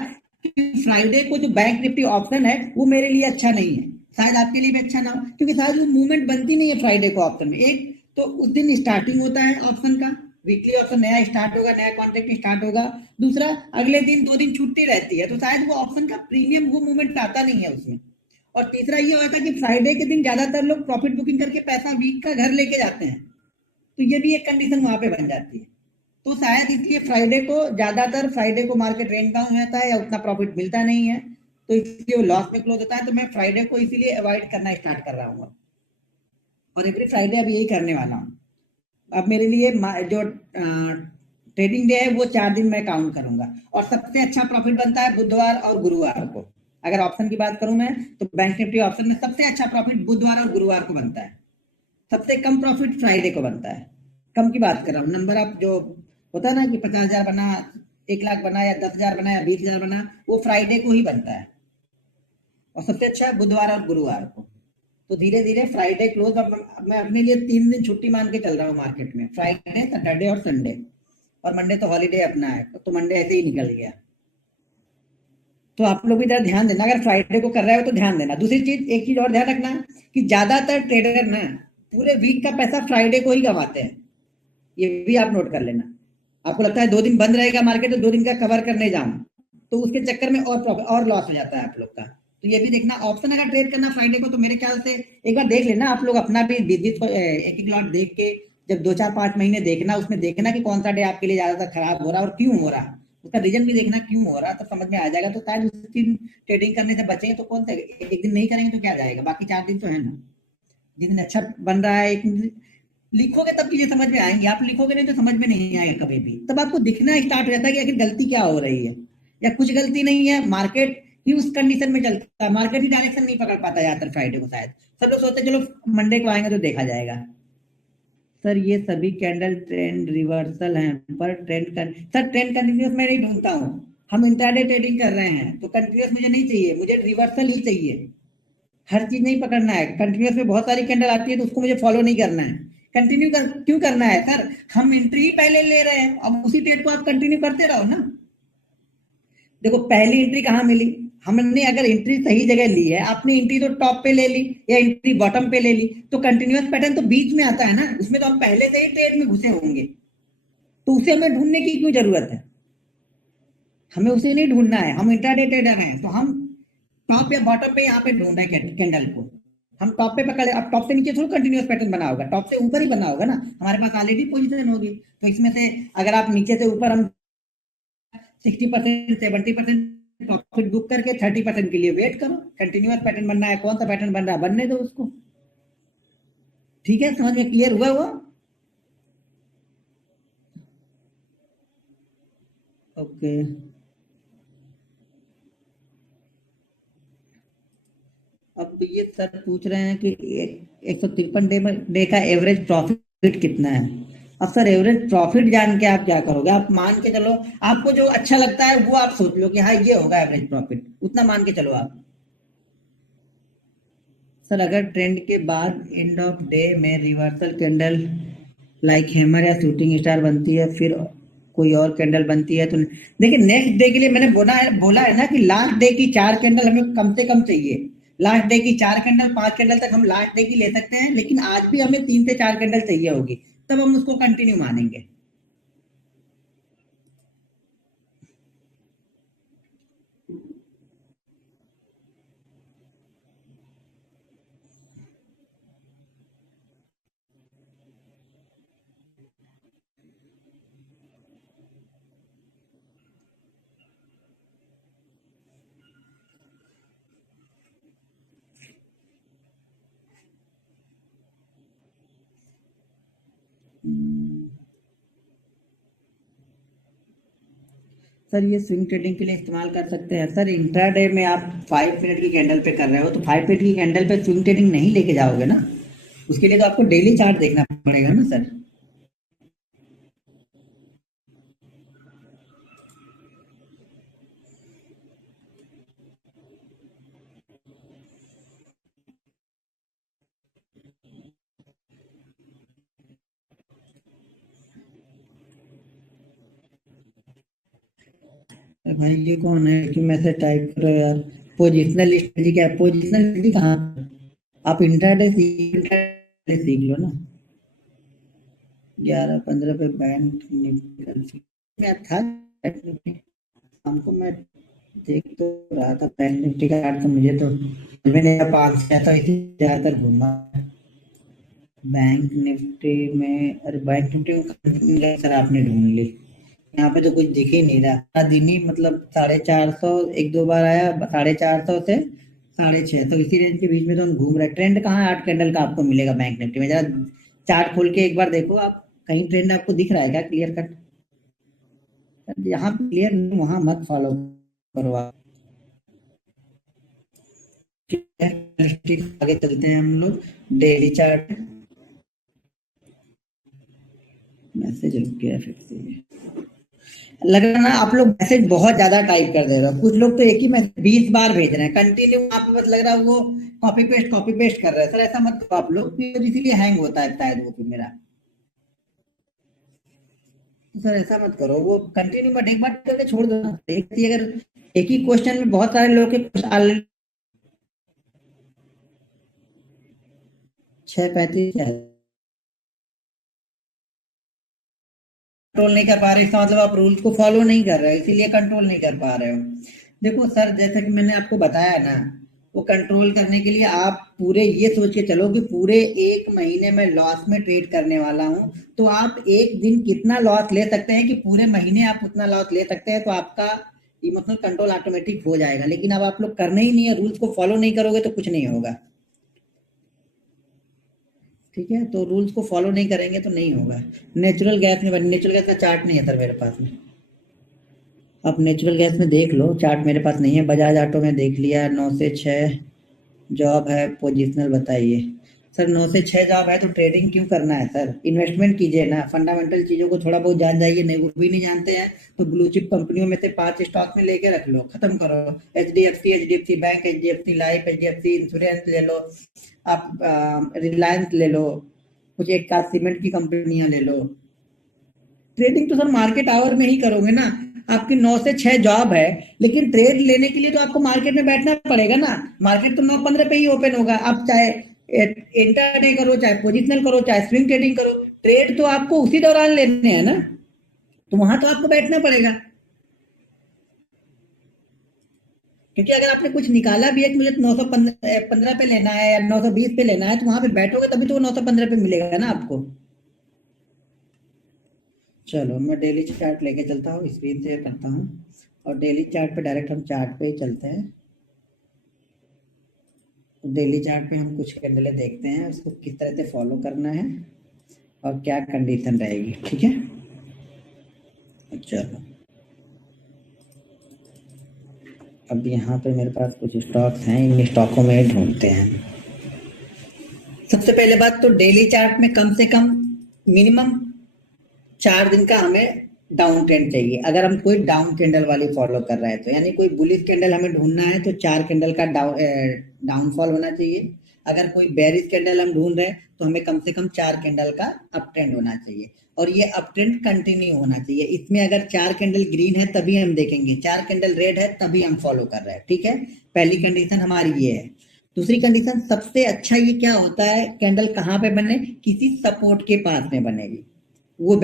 कि फ्राइडे को जो बैंक निफ्टी ऑप्शन है वो मेरे लिए अच्छा नहीं है, शायद आपके लिए भी अच्छा ना हो, क्योंकि शायद वो मूवमेंट बनती नहीं है फ्राइडे को ऑप्शन में। एक तो उस दिन स्टार्टिंग होता है ऑप्शन का, वीकली ऑप्शन नया स्टार्ट होगा, नया कॉन्ट्रैक्ट स्टार्ट होगा। दूसरा, अगले दिन 2 दिन छुट्टी रहती है, तो शायद वो ऑप्शन का प्रीमियम वो मूवमेंट आता नहीं है उसमें। और तीसरा ये होता है कि फ्राइडे के दिन ज्यादातर लोग प्रॉफिट बुकिंग करके पैसा वीक का घर लेके जाते हैं, तो ये भी एक कंडीशन वहां पे बन जाती है। तो शायद इसलिए फ्राइडे को, ज्यादातर फ्राइडे को मार्केट रेंज डाउन रहता है या उतना प्रॉफिट मिलता नहीं है, तो इसलिए वो लॉस में क्लोज होता है। तो मैं फ्राइडे को इसीलिए अवॉइड करना स्टार्ट कर रहा हूँ, और एवरी फ्राइडे अब यही करने वाला हूँ। अब मेरे लिए जो ट्रेडिंग डे है वो 4 दिन मैं काउंट करूंगा, और सबसे अच्छा प्रॉफिट बनता है बुधवार और गुरुवार को। अगर ऑप्शन की बात करूं मैं, तो बैंक निफ्टी ऑप्शन में सबसे अच्छा प्रॉफिट बुधवार और गुरुवार को बनता है, सबसे कम प्रॉफिट फ्राइडे को बनता है। कम की बात कर रहा हूँ, नंबर ऑफ जो होता है ना कि 50,000 बना, 1 लाख बना, या 10,000 बना, या 20,000 बना, वो फ्राइडे को ही बनता है, और सबसे अच्छा है बुधवार और गुरुवार को। तो धीरे धीरे फ्राइडे क्लोज, अब मैं अपने लिए 3 दिन छुट्टी मान के चल रहा हूँ मार्केट में, फ्राइडे, सैटरडे और संडे, और मंडे तो हॉलीडे अपना है, तो मंडे ऐसे ही निकल गया। तो आप लोग भी जरा ध्यान देना, अगर फ्राइडे को कर रहे हो तो ध्यान देना। दूसरी चीज, एक चीज और ध्यान रखना, कि ज्यादातर ट्रेडर ना पूरे वीक का पैसा फ्राइडे को ही कमाते हैं, ये भी आप नोट कर लेना। आपको लगता है 2 दिन बंद रहेगा मार्केट, तो 2 दिन का कवर करने जाऊं, तो उसके चक्कर में और प्रॉफिट और लॉस हो जाता है आप लोग का। तो ये भी देखना, ऑप्शन अगर ट्रेड करना फ्राइडे को, तो मेरे ख्याल से एक बार देख लेना आप लोग अपना भी बिजनेस, एक एक लॉट देख के, जब 2 4 5 महीने देखना, उसमें देखना कि कौन सा डे आपके लिए ज्यादातर खराब हो रहा है और क्यों हो रहा है, उसका रीजन भी देखना क्यों हो रहा है, तो समझ में आ जाएगा। तो शायद उस दिन ट्रेडिंग करने से बचेंगे, तो कौन सा एक दिन नहीं करेंगे तो क्या जाएगा, बाकी 4 दिन तो है ना। जिस दिन अच्छा बन रहा है, एक लिखोगे तब चीजें समझ में आएंगी, आप लिखोगे नहीं तो समझ में नहीं आएगा कभी भी। तब आपको दिखना स्टार्ट हो जाता है कि आखिर गलती क्या हो रही है, या कुछ गलती नहीं है, मार्केट ही उस कंडीशन में चलता है, मार्केट ही डायरेक्शन नहीं पकड़ पाता ज्यादातर फ्राइडे को। शायद सब लोग सोचते हैं चलो मंडे को आएंगे तो देखा जाएगा। सर ये सभी कैंडल ट्रेंड रिवर्सल हैं, पर ट्रेंड कर, सर ट्रेंड कंटिन्यूस मैं नहीं ढूंढता हूँ, हम इंट्राडे ट्रेडिंग कर रहे हैं, तो कंटिन्यूस मुझे नहीं चाहिए, मुझे रिवर्सल ही चाहिए। हर चीज नहीं पकड़ना है, कंटिन्यूस में बहुत सारी कैंडल आती है तो उसको मुझे फॉलो नहीं करना है। क्यों करना है सर, हम एंट्री ही पहले ले रहे हैं, अब उसी ट्रेड को आप कंटिन्यू करते रहो ना। देखो पहली एंट्री कहाँ मिली, हमने अगर एंट्री सही जगह ली है, आपने एंट्री तो टॉप पे ले ली या एंट्री बॉटम पे ले ली, तो कंटिन्यूअस पैटर्न तो बीच में आता है ना, उसमें तो हम पहले से ही ट्रेड में घुसे होंगे, तो उसे हमें ढूंढने की क्यों जरूरत है। हमें उसे नहीं ढूंढना है, हम इंट्राडे ट्रेडर हैं, तो हम टॉप या बॉटम पे यहाँ पे ढूंढ रहे हैं कैंडल को। हम टॉप पे पकड़े, अब टॉप से नीचे थोड़ा कंटिन्यूअस पैटर्न बना होगा, टॉप से ऊपर ही बना होगा ना, हमारे पास ऑलरेडी पोजीशन होगी। तो इसमें से अगर आप नीचे से ऊपर, हम 60% 70% प्रॉफिट बुक करके 30% के लिए वेट करो, कंटिन्यूअस पैटर्न बनना है, कौन सा पैटर्न बन रहा है बनने दो उसको। ठीक है, समझ में क्लियर हुआ वो। ओके। अब ये सर पूछ रहे हैं कि 153 डे का एवरेज प्रॉफिट कितना है। अब सर एवरेज प्रॉफिट जान के आप क्या करोगे, आप मान के चलो, आपको जो अच्छा लगता है वो आप सोच लो कि हाँ ये होगा एवरेज प्रॉफिट, उतना मान के चलो आप। सर अगर ट्रेंड के बाद एंड ऑफ डे में रिवर्सल कैंडल लाइक हैमर या शूटिंग स्टार बनती है, फिर कोई और कैंडल बनती है, तो देखिए नेक्स्ट डे के लिए मैंने बोला है ना कि लास्ट डे की 4 कैंडल हमें कम से कम चाहिए। लास्ट डे की 4 कैंडल, 5 कैंडल तक हम लास्ट डे की ले सकते हैं, लेकिन आज भी हमें 3 से 4 कैंडल चाहिए होगी, तब हम उसको कंटिन्यू मानेंगे। सर ये स्विंग ट्रेडिंग के लिए इस्तेमाल कर सकते हैं सर। इंट्राडे में आप 5 मिनट की कैंडल पे कर रहे हो तो 5 मिनट की कैंडल पे स्विंग ट्रेडिंग नहीं लेके जाओगे ना, उसके लिए तो आपको डेली चार्ट देखना पड़ेगा ना सर। अरे भाई ये कौन है कि मैसेज टाइप करो यार। पोजिशनल स्ट्रेटजी क्या है? पोजिशनल स्ट्रेटजी कहाँ पे? आप इंट्राडे सीख लो ना। 11-15 पे बैंक निफ्टी में था। हमको मैं देख तो रहा था बैंक निफ्टी का चार्ट, तो मुझे तो मैंने 5 से तो इसी ज्यादातर घूमा बैंक निफ्टी में। अरे बैंक निफ्टी में सर आपने ढूंढ ली, यहाँ पे तो कुछ दिख ही नहीं रहा। पूरा दिन ही मतलब 450, एक दो बार आया 450 से 650, तो इसी रेंज के बीच में तो हम घूम रहे हैं। ट्रेंड कहाँ है 8 कैंडल का आपको मिलेगा बैंक निफ्टी में? जरा चार्ट खोल के एक बार देखो आप, कहीं ट्रेंड आपको दिख रहा है क्या क्लियर कट? यहाँ पे क्लियर नहीं, वहां मत फॉलो करो आप। ठीक है, आगे चलते हैं हम लोग। डेली चार्ट मैसेज रुक गया फिर से। लग रहा है ना आप लोग मैसेज बहुत ज्यादा टाइप कर दे रहे हो। कुछ लोग तो एक ही मैसेज 20 बार भेज रहे हैं कंटिन्यू, आप बस लग रहा है वो कॉपी पेस्ट कर रहे हैं। सर ऐसा मत करो आप लोग, इसीलिए हैंग होता है शायद वो फिर मेरा। सर ऐसा मत करो, वो कंटिन्यू मत, एक बार करके छोड़ दो ना। एक ही अगर एक ही क्वेश्चन में बहुत सारे लोग के ऑलरेडी 6:35 है, कंट्रोल नहीं कर पा रहे, इसका मतलब आप रूल्स को फॉलो नहीं कर रहे हो, इसीलिए कंट्रोल नहीं कर पा रहे हो। देखो सर, जैसा कि मैंने आपको बताया ना, वो कंट्रोल करने के लिए आप पूरे ये सोच के चलो कि पूरे 1 महीने में लॉस में ट्रेड करने वाला हूं, तो आप एक दिन कितना लॉस ले सकते हैं कि पूरे महीने आप उतना लॉस ले सकते हैं, तो आपका इमोशनल कंट्रोल ऑटोमेटिक हो जाएगा। लेकिन अब आप लोग करने ही नहीं है, रूल्स को फॉलो नहीं करोगे तो कुछ नहीं होगा। ठीक है, तो रूल्स को फॉलो नहीं करेंगे तो नहीं होगा। नेचुरल गैस का चार्ट नहीं है सर मेरे पास में। आप नेचुरल गैस में देख लो, चार्ट मेरे पास नहीं है। बजाज ऑटो में देख लिया, 9 से 6 जॉब है, पोजिशनल बताइए। सर 9 से 6 जॉब है तो ट्रेडिंग क्यों करना है सर? इन्वेस्टमेंट कीजिए ना, फंडामेंटल चीजों को थोड़ा बहुत जान जाइए। नहीं, वो भी नहीं जानते हैं तो ब्लू चिप कंपनियों में से 5 स्टॉक में लेके रख लो, खत्म करो। H D F C bank, HDFC life, HDFC insurance ले लो, आप रिलायंस ले लो, कुछ एक आध सीमेंट की कंपनियां ले लो। ट्रेडिंग तो सर मार्केट आवर में ही करोगे ना। आपकी 9 से 6 जॉब है, लेकिन ट्रेड लेने के लिए तो आपको मार्केट में बैठना पड़ेगा ना। मार्केट तो 9:15 पे ही ओपन होगा। आप चाहे इंटरडे करो, चाहे पोजिशनल करो, चाहे स्विंग ट्रेडिंग करो, ट्रेड तो आपको उसी दौरान लेने हैं ना, तो वहां तो आपको बैठना पड़ेगा। क्योंकि अगर आपने कुछ निकाला भी है कि मुझे 915 पे लेना है या 920 पे लेना है, तो वहां पे बैठोगे तभी तो वो 915 पे मिलेगा ना आपको। चलो मैं डेली चार्ट लेके चलता हूँ, स्क्रीन शेयर करता हूँ, और डेली चार्ट पे डायरेक्ट हम चार्ट पे ही चलते हैं। डेली चार्ट पे हम कुछ कैंडलें देखते हैं, उसको किस तरह से फॉलो करना है और क्या कंडीशन रहेगी। ठीक है, चलो अब यहाँ पे मेरे पास कुछ स्टॉक्स हैं, इन स्टॉकों में ढूंढते हैं। सबसे पहले बात तो डेली चार्ट में कम से कम मिनिमम 4 दिन का हमें डाउन ट्रेंड चाहिए। अगर हम कोई डाउन कैंडल वाली फॉलो कर रहे हैं तो, यानी कोई बुलिश कैंडल हमें ढूंढना है तो 4 कैंडल का डाउनफॉल होना चाहिए। अगर कोई बेरिश कैंडल हम ढूंढ रहे हैं तो हमें कम से कम 4 कैंडल का अप ट्रेंड होना चाहिए, और ये अप ट्रेंड कंटिन्यू होना चाहिए। इसमें अगर 4 कैंडल ग्रीन है तभी हम देखेंगे, 4 कैंडल रेड है तभी हम फॉलो कर रहे हैं। ठीक है, पहली कंडीशन हमारी ये है। दूसरी कंडीशन, सबसे अच्छा ये क्या होता है, कैंडल कहाँ पे बने? किसी सपोर्ट के पास में बनेगी, वो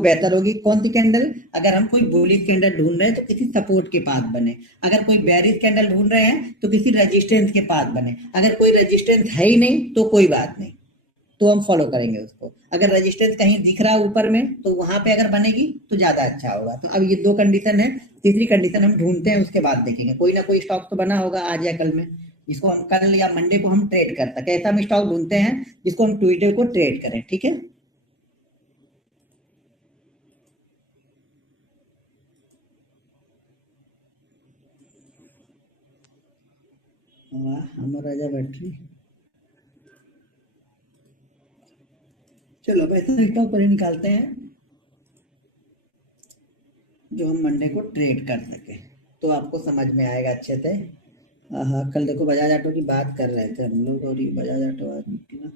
बेहतर होगी। कौन सी कैंडल? अगर हम कोई बुलिश कैंडल ढूंढ रहे हैं तो किसी सपोर्ट के पास बने। अगर कोई बेरिश कैंडल ढूंढ रहे हैं तो किसी रेजिस्टेंस के पास बने। अगर कोई रेजिस्टेंस है ही नहीं तो कोई बात नहीं, तो हम फॉलो करेंगे उसको। अगर रेजिस्टेंस कहीं दिख रहा है ऊपर में तो वहां पे अगर बनेगी तो ज्यादा अच्छा होगा। तो अब ये 2 कंडीशन है, तीसरी कंडीशन हम ढूंढते हैं, उसके बाद देखेंगे। कोई ना कोई स्टॉक तो बना होगा आज या कल में, जिसको हम कल या मंडे को हम ट्रेड कर सके। ऐसा हम स्टॉक ढूंढते हैं जिसको हम ट्यूजडे को ट्रेड करें। ठीक है, वाह अमर राजा बैटरी। चलो पैसा स्टॉक पर ही निकालते हैं जो हम मंडे को ट्रेड कर सके, तो आपको समझ में आएगा अच्छे से। हाँ कल देखो बजाज ऑटो की बात कर रहे थे हम लोग, और ये बजाज ऑटो आज निकला।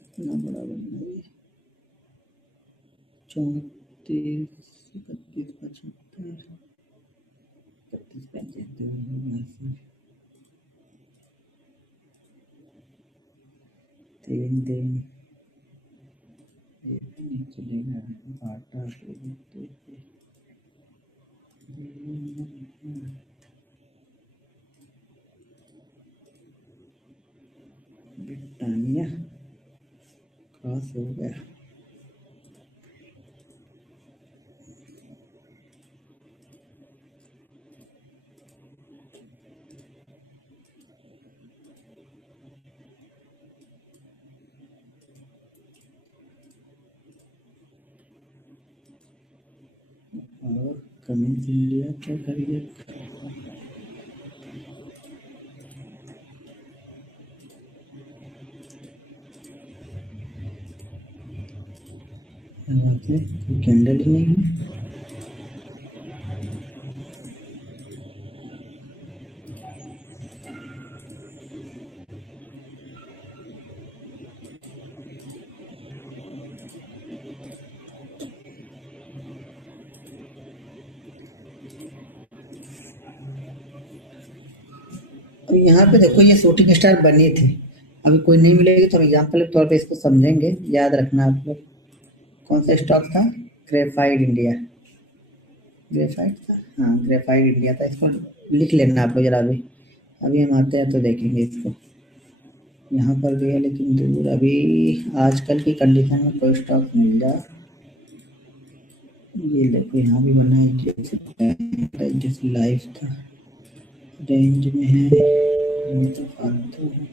इतना बड़ा बन गया, 34 31 75 31 75 तीन दिन नहीं चलेगा, बाटा ब्रिटानिया क्रॉस हो गया। और कमिंस इंडिया क्या करिए, कैंडल ही नहीं है। और यहाँ पे देखो ये शूटिंग स्टार बनी थी, अभी कोई नहीं मिलेगी तो हम एग्जाम्पल के तौर पे इसको समझेंगे, याद रखना आप लोग। कौन सा स्टॉक था? ग्रेफाइट इंडिया, ग्रेफाइट था, हाँ ग्रेफाइट इंडिया था। इसको लिख लेना आप लोग जरा, अभी अभी हम आते हैं तो देखेंगे इसको। यहाँ पर भी है लेकिन दूर, अभी आजकल की कंडीशन में कोई स्टॉक मिल जाए। ये देखो यहाँ भी बना है, जैसे लाइफ था, रेंज में है, तो फालतू है।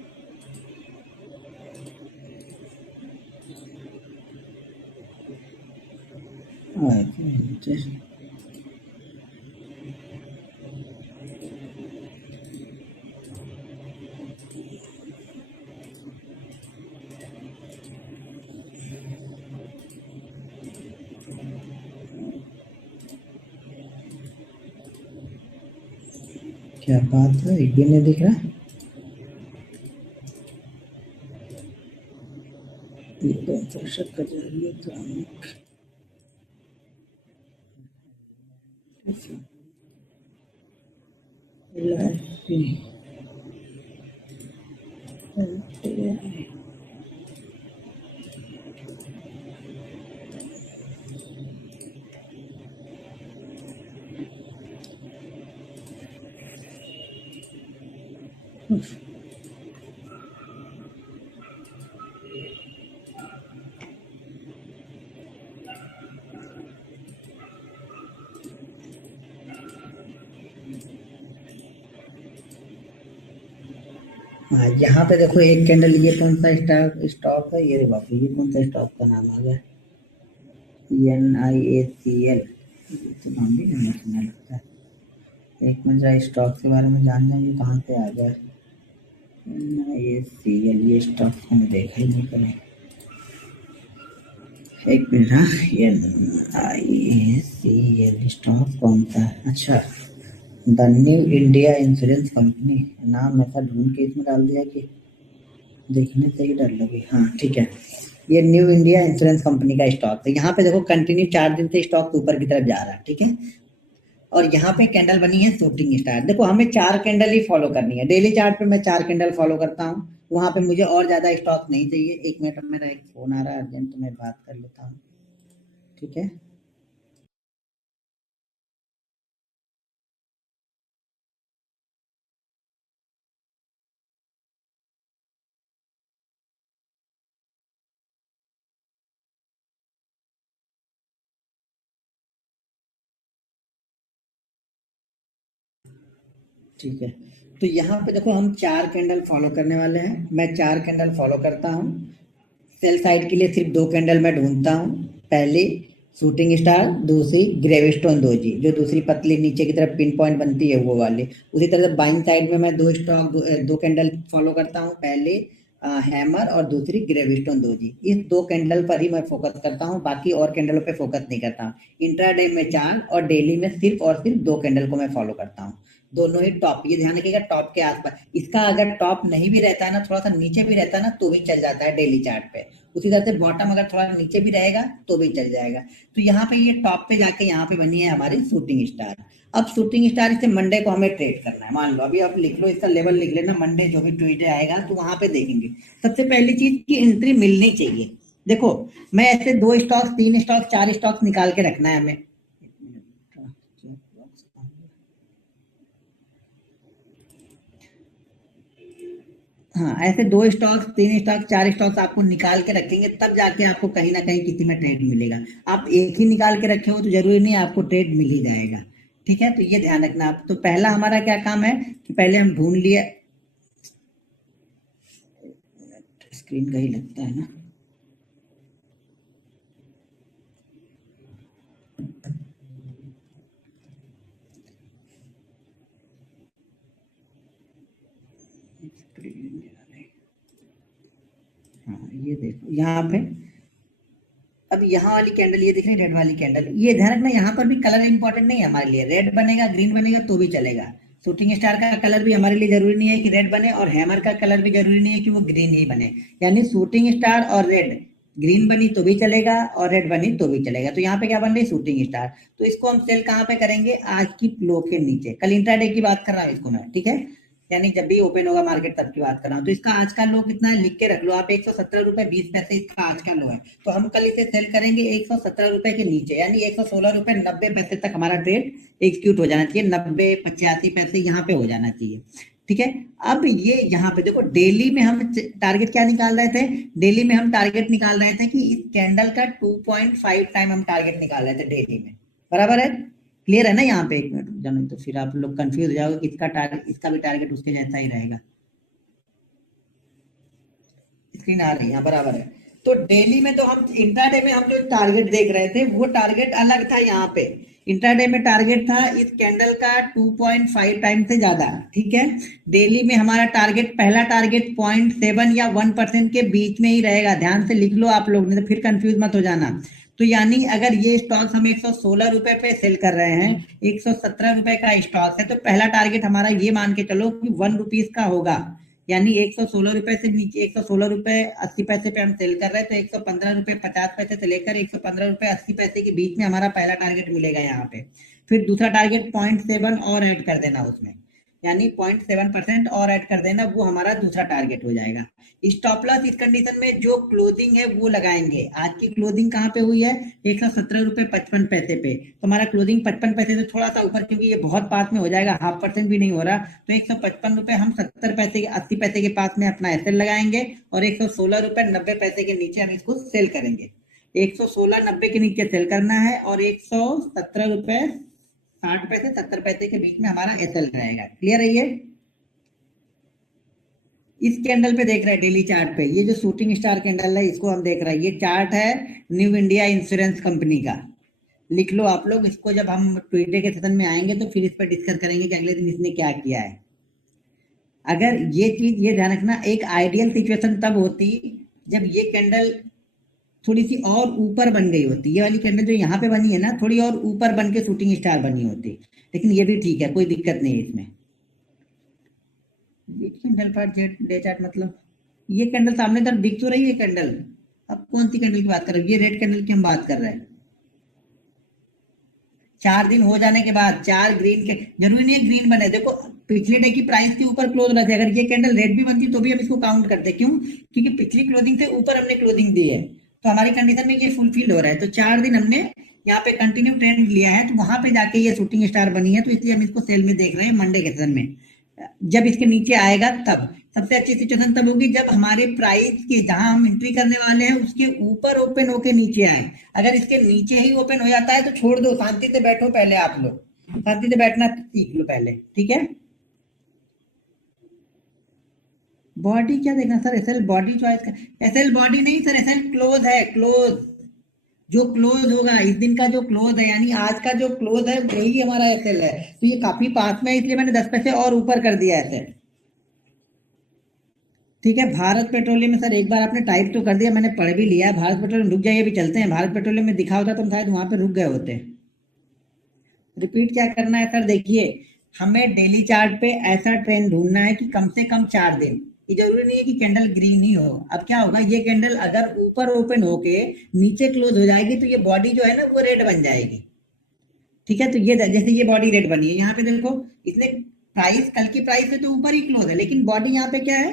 क्या बात है, एक भी नहीं दिख रहा। कर रही है तो हाँ यहाँ पे देखो एक कैंडल, ये कौन सा स्टॉक है, ये बाप रे, ये कौन सा स्टॉक का नाम आ गया, NIACL, तो नाम भी नहीं सुना लगता है। एक मिनट जरा स्टॉक के बारे में जान जाए, ये कहाँ पे आ गया। NIACL, ये स्टॉक मैंने देखा ही नहीं करें। एक मिनट, हाँ NIACL स्टॉक कौन सा है, अच्छा the new India insurance company, नाम ऐसा ढूंढ के इसमें डाल दिया कि देखने से ही डर लगे। हाँ ठीक है, ये न्यू इंडिया इंश्योरेंस कंपनी का स्टॉक है। यहाँ पे देखो कंटिन्यू 4 दिन से स्टॉक ऊपर की तरफ जा रहा है, ठीक है। और यहाँ पे कैंडल बनी है शूटिंग स्टार। देखो हमें 4 कैंडल ही फॉलो करनी है, डेली चार्ट पे मैं 4 कैंडल फॉलो करता हूँ, वहां पे मुझे और ज्यादा स्टॉक नहीं चाहिए। एक मिनट, मेरा एक फोन आ रहा है अर्जेंट, तो मैं बात कर लेता हूँ, ठीक है। ठीक है, तो यहाँ पे देखो हम 4 कैंडल फॉलो करने वाले हैं। मैं 4 कैंडल फॉलो करता हूँ। सेल साइड के लिए सिर्फ 2 कैंडल मैं ढूंढता हूँ। पहली शूटिंग स्टार, दूसरी ग्रेविस्टोन दोजी, जो दूसरी पतली नीचे की तरफ पिन पॉइंट बनती है वो वाली। उसी तरह से बाइंग साइड में मैं दो स्टॉक, दो कैंडल फॉलो करता हूँ। पहले हैमर और दूसरी ग्रेविस्टोन दोजी। इस दो कैंडल पर ही मैं फोकस करता हूँ, बाकी और कैंडलों पे फोकस नहीं करता हूँ। इंट्राडे में 4 और डेली में सिर्फ और सिर्फ 2 कैंडल को मैं फॉलो करता हूँ। दोनों ही टॉप, ये ध्यान रखिएगा, टॉप के आसपास। इसका अगर टॉप नहीं भी रहता है ना, थोड़ा सा नीचे भी रहता है ना, तो भी चल जाता है डेली चार्ट पे। उसी तरह से बॉटम अगर थोड़ा नीचे भी रहेगा तो भी चल जाएगा। तो यहाँ पे ये टॉप पे जाके यहाँ पे बनी है हमारी शूटिंग स्टार। अब शूटिंग स्टार इसे मंडे को हमें ट्रेड करना है। मान लो अभी आप लिख लो, इसका लेवल लिख लेना, मंडे जो भी ट्यूजडे आएगा तो वहां पे देखेंगे। सबसे पहली चीज की एंट्री मिलनी चाहिए। देखो, मैं ऐसे 2 स्टॉक, 3 स्टॉक, 4 स्टॉक निकाल के रखना है हमें। हाँ, ऐसे 2 स्टॉक्स, 3 स्टॉक्स, 4 स्टॉक्स आपको निकाल के रखेंगे, तब जाके आपको कहीं ना कहीं किसी में ट्रेड मिलेगा। आप एक ही निकाल के रखे हो तो जरूरी नहीं आपको ट्रेड मिल ही जाएगा। ठीक है, तो ये ध्यान रखना आप। तो पहला हमारा क्या काम है कि पहले हम ढूंढ लिए, स्क्रीन का ही लगता है ना। हाँ, ये देखो यहाँ पे, अब यहाँ वाली कैंडल ये दिख रही है, रेड वाली कैंडल, ये ध्यान रखना, यहाँ पर भी कलर इंपॉर्टेंट नहीं है हमारे लिए। रेड बनेगा, ग्रीन बनेगा तो भी चलेगा। शूटिंग स्टार का कलर भी हमारे लिए जरूरी नहीं है कि रेड बने, और हैमर का कलर भी जरूरी नहीं है कि वो ग्रीन ही बने। यानी शूटिंग स्टार और रेड, ग्रीन बनी तो भी चलेगा और रेड बनी तो भी चलेगा। तो यहाँ पे क्या बन रही है, शूटिंग स्टार। तो इसको हम सेल कहाँ पे करेंगे, आज की क्लो के नीचे। कल इंट्राडे की बात कर रहा हूँ इसको मैं, ठीक है, यानी जब भी ओपन होगा मार्केट तब की बात कर रहा हूँ। तो इसका आज का लो कितना है, लिख के रख लो आप, 117 रुपए 20 पैसे इसका आज का लो है। तो हम कल इसे सेल करेंगे 117 रुपए के नीचे, यानी 116 रुपए 90 पैसे तक हमारा ट्रेड एग्जीक्यूट हो जाना चाहिए। 90 85 पैसे यहाँ पे हो जाना चाहिए। ठीक है, अब ये यहाँ पे देखो, डेली में हम टारगेट क्या निकाल रहे थे, डेली में हम टारगेट निकाल रहे थे कि इस कैंडल का 2.5 टाइम हम टारगेट निकाल रहे थे डेली में। बराबर है, क्लियर है ना। यहाँ पे एक मिनट रुक जाना, तो फिर आप लोग कंफ्यूज हो जाओगे कि इसका टारगेट, इसका भी टारगेट उसके जैसा ही रहेगा। स्क्रीन आ रही है, हाँ, बराबर है। तो डेली में तो हम, इंट्राडे में हम जो टारगेट देख रहे थे वो टारगेट अलग था। यहाँ पे इंट्राडे में टारगेट था इस कैंडल का 2.5 टाइम से ज्यादा। ठीक है, डेली में हमारा टारगेट, पहला टारगेट 0.7 या 1% के बीच में ही रहेगा। ध्यान से लिख लो आप लोग, नहीं तो फिर कंफ्यूज मत हो जाना। तो यानी अगर ये स्टॉक हम 116 रुपए पे सेल कर रहे हैं, 117 रुपए का स्टॉक है, तो पहला टारगेट हमारा ये मान के चलो कि 1 रुपीज का होगा। यानी 116 रुपए से नीचे, 116 रुपए 80 पैसे पे हम सेल कर रहे हैं, तो 115 रुपए 50 पैसे से लेकर 115 रुपए 80 पैसे के बीच में हमारा पहला टारगेट मिलेगा यहाँ पे। फिर दूसरा टारगेट 0.7 और ऐड कर देना उसमें, यानी 0.7% और ऐड कर देना, वो हमारा दूसरा टारगेट हो जाएगा। स्टॉप लॉस इस कंडीशन में जो क्लोजिंग है वो लगाएंगे। आज की क्लोजिंग कहाँ पे हुई है, 117 रुपए 55 पैसे पे। तो हमारा क्लोजिंग 55 पैसे से थोड़ा सा ऊपर, क्योंकि ये बहुत पास में हो जाएगा, 0.5% भी नहीं हो रहा। तो 155 रुपए हम 70 पैसे के, 80 पैसे के पास में अपना एसएल लगाएंगे, और 116 रुपए 90 पैसे के नीचे हम इसको सेल करेंगे। 116.90 के नीचे सेल करना है, और 117 रुपए 60 पैसे 70 पैसे के बीच में हमारा एसएल रहेगा। क्लियर है ये। इस कैंडल पे देख रहे हैं डेली चार्ट पे, ये जो शूटिंग स्टार कैंडल है इसको हम देख रहे हैं। ये चार्ट है न्यू इंडिया इंश्योरेंस कंपनी का। लिख लो आप लोग इसको, जब हम ट्यूसडे के सेशन में आएंगे तो फिर इस पर डिस्कस करेंगे कि अगले दिन इसने क्या किया है। अगर ये चीज, ये ध्यान रखना, एक आइडियल सिचुएशन तब होती जब ये कैंडल थोड़ी सी और ऊपर बन गई होती। ये वाली कैंडल जो यहाँ पे बनी है ना, थोड़ी और ऊपर बन के शूटिंग स्टार बनी होती, लेकिन ये भी ठीक है, कोई दिक्कत नहीं है इसमें। ये कैंडल पर जेट डे चार्ट मतलब, ये कैंडल सामने तरफ दिख तो रही है कैंडल। अब कौन सी कैंडल की बात कर रहे हो, ये रेड कैंडल की हम बात कर रहे हैं। 4 दिन हो जाने के बाद 4 ग्रीन के, जरूरी नहीं है ग्रीन बने। देखो, पिछले डे की प्राइस के ऊपर क्लोज रहते, अगर ये कैंडल रेड भी बनती तो भी हम इसको काउंट करते। क्यों, क्योंकि पिछली क्लोजिंग से ऊपर हमने क्लोजिंग दी है, तो हमारी कंडीशन में ये फुलफिल हो रहा है। तो 4 दिन हमने यहाँ पे कंटिन्यू ट्रेंड लिया है, तो वहां पे जाके ये शूटिंग स्टार बनी है, तो इसलिए हम इसको सेल में देख रहे हैं मंडे के सेशन में। जब इसके नीचे आएगा तब सबसे अच्छी सिचुएशन तब होगी जब हमारे प्राइस के, जहां हम एंट्री करने वाले हैं उसके ऊपर ओपन होके नीचे आए। अगर इसके नीचे ही ओपन हो जाता है तो छोड़ दो, शांति से बैठो। पहले आप लोग शांति से बैठना सीख लो पहले, ठीक है। बॉडी क्या देखना सर, एसएल बॉडी चॉइस कर, एसएल बॉडी नहीं सर, एसएल क्लोज है, क्लोज। जो क्लोज होगा इस दिन का, जो क्लोज है यानी आज का जो क्लोज है वही हमारा एसएल है। तो ये काफी पास में है, इसलिए मैंने 10 पैसे और ऊपर कर दिया एसएल। ठीक है, भारत पेट्रोलियम में सर एक बार आपने टाइप तो कर दिया, मैंने पढ़ भी लिया है। भारत पेट्रोलियम रुक जाइए, अभी चलते हैं। भारत पेट्रोलियम में दिखा होता तो हम शायद वहां पे रुक गए होते। रिपीट क्या करना है सर, देखिए हमें डेली चार्ट पे ऐसा ट्रेंड ढूंढना है कि कम से कम 4 दिन, ये जरूरी नहीं है कि कैंडल ग्रीन ही हो। अब क्या होगा, ये कैंडल अगर ऊपर ओपन होके नीचे क्लोज हो जाएगी तो ये बॉडी जो है ना वो रेड बन जाएगी। ठीक है, तो ये जैसे ये बॉडी रेड बनी है, यहाँ पे देखो इसने प्राइस कल की प्राइस से तो ऊपर ही क्लोज है, लेकिन बॉडी यहाँ पे क्या है,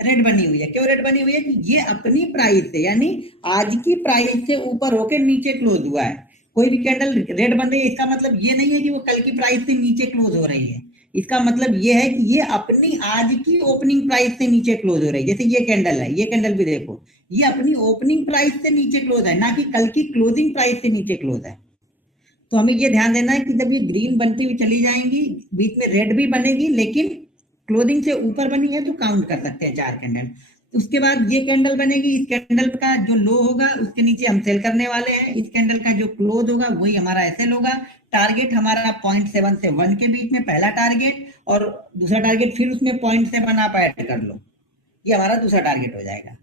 रेड बनी हुई है। क्यों रेड बनी हुई है, कि ये अपनी प्राइस से यानी आज की प्राइस से ऊपर होकर नीचे क्लोज हुआ है। कोई भी कैंडल रेड बन रही है, इसका मतलब ये नहीं है कि वो कल की प्राइस से नीचे क्लोज हो रही है। इसका मतलब ये है कि ये अपनी आज की ओपनिंग प्राइस से नीचे क्लोज हो रही है। जैसे ये कैंडल है, ये कैंडल भी देखो, ये अपनी ओपनिंग प्राइस से नीचे क्लोज है, ना कि कल की क्लोजिंग प्राइस से नीचे क्लोज है। तो हमें ये ध्यान देना है कि जब ये ग्रीन बनती हुई चली जाएंगी, बीच में रेड भी बनेगी, लेकिन क्लोजिंग से ऊपर बनी है तो काउंट कर सकते हैं 4 कैंडल। उसके बाद ये कैंडल बनेगी, इस कैंडल का जो लो होगा उसके नीचे हम सेल करने वाले हैं। इस कैंडल का जो क्लोज होगा वही हमारा एसएल होगा। टारगेट हमारा 0.7 से 1 के बीच में पहला टारगेट, और दूसरा टारगेट फिर उसमें 0.7 आप ऐड कर लो, ये हमारा दूसरा टारगेट हो जाएगा।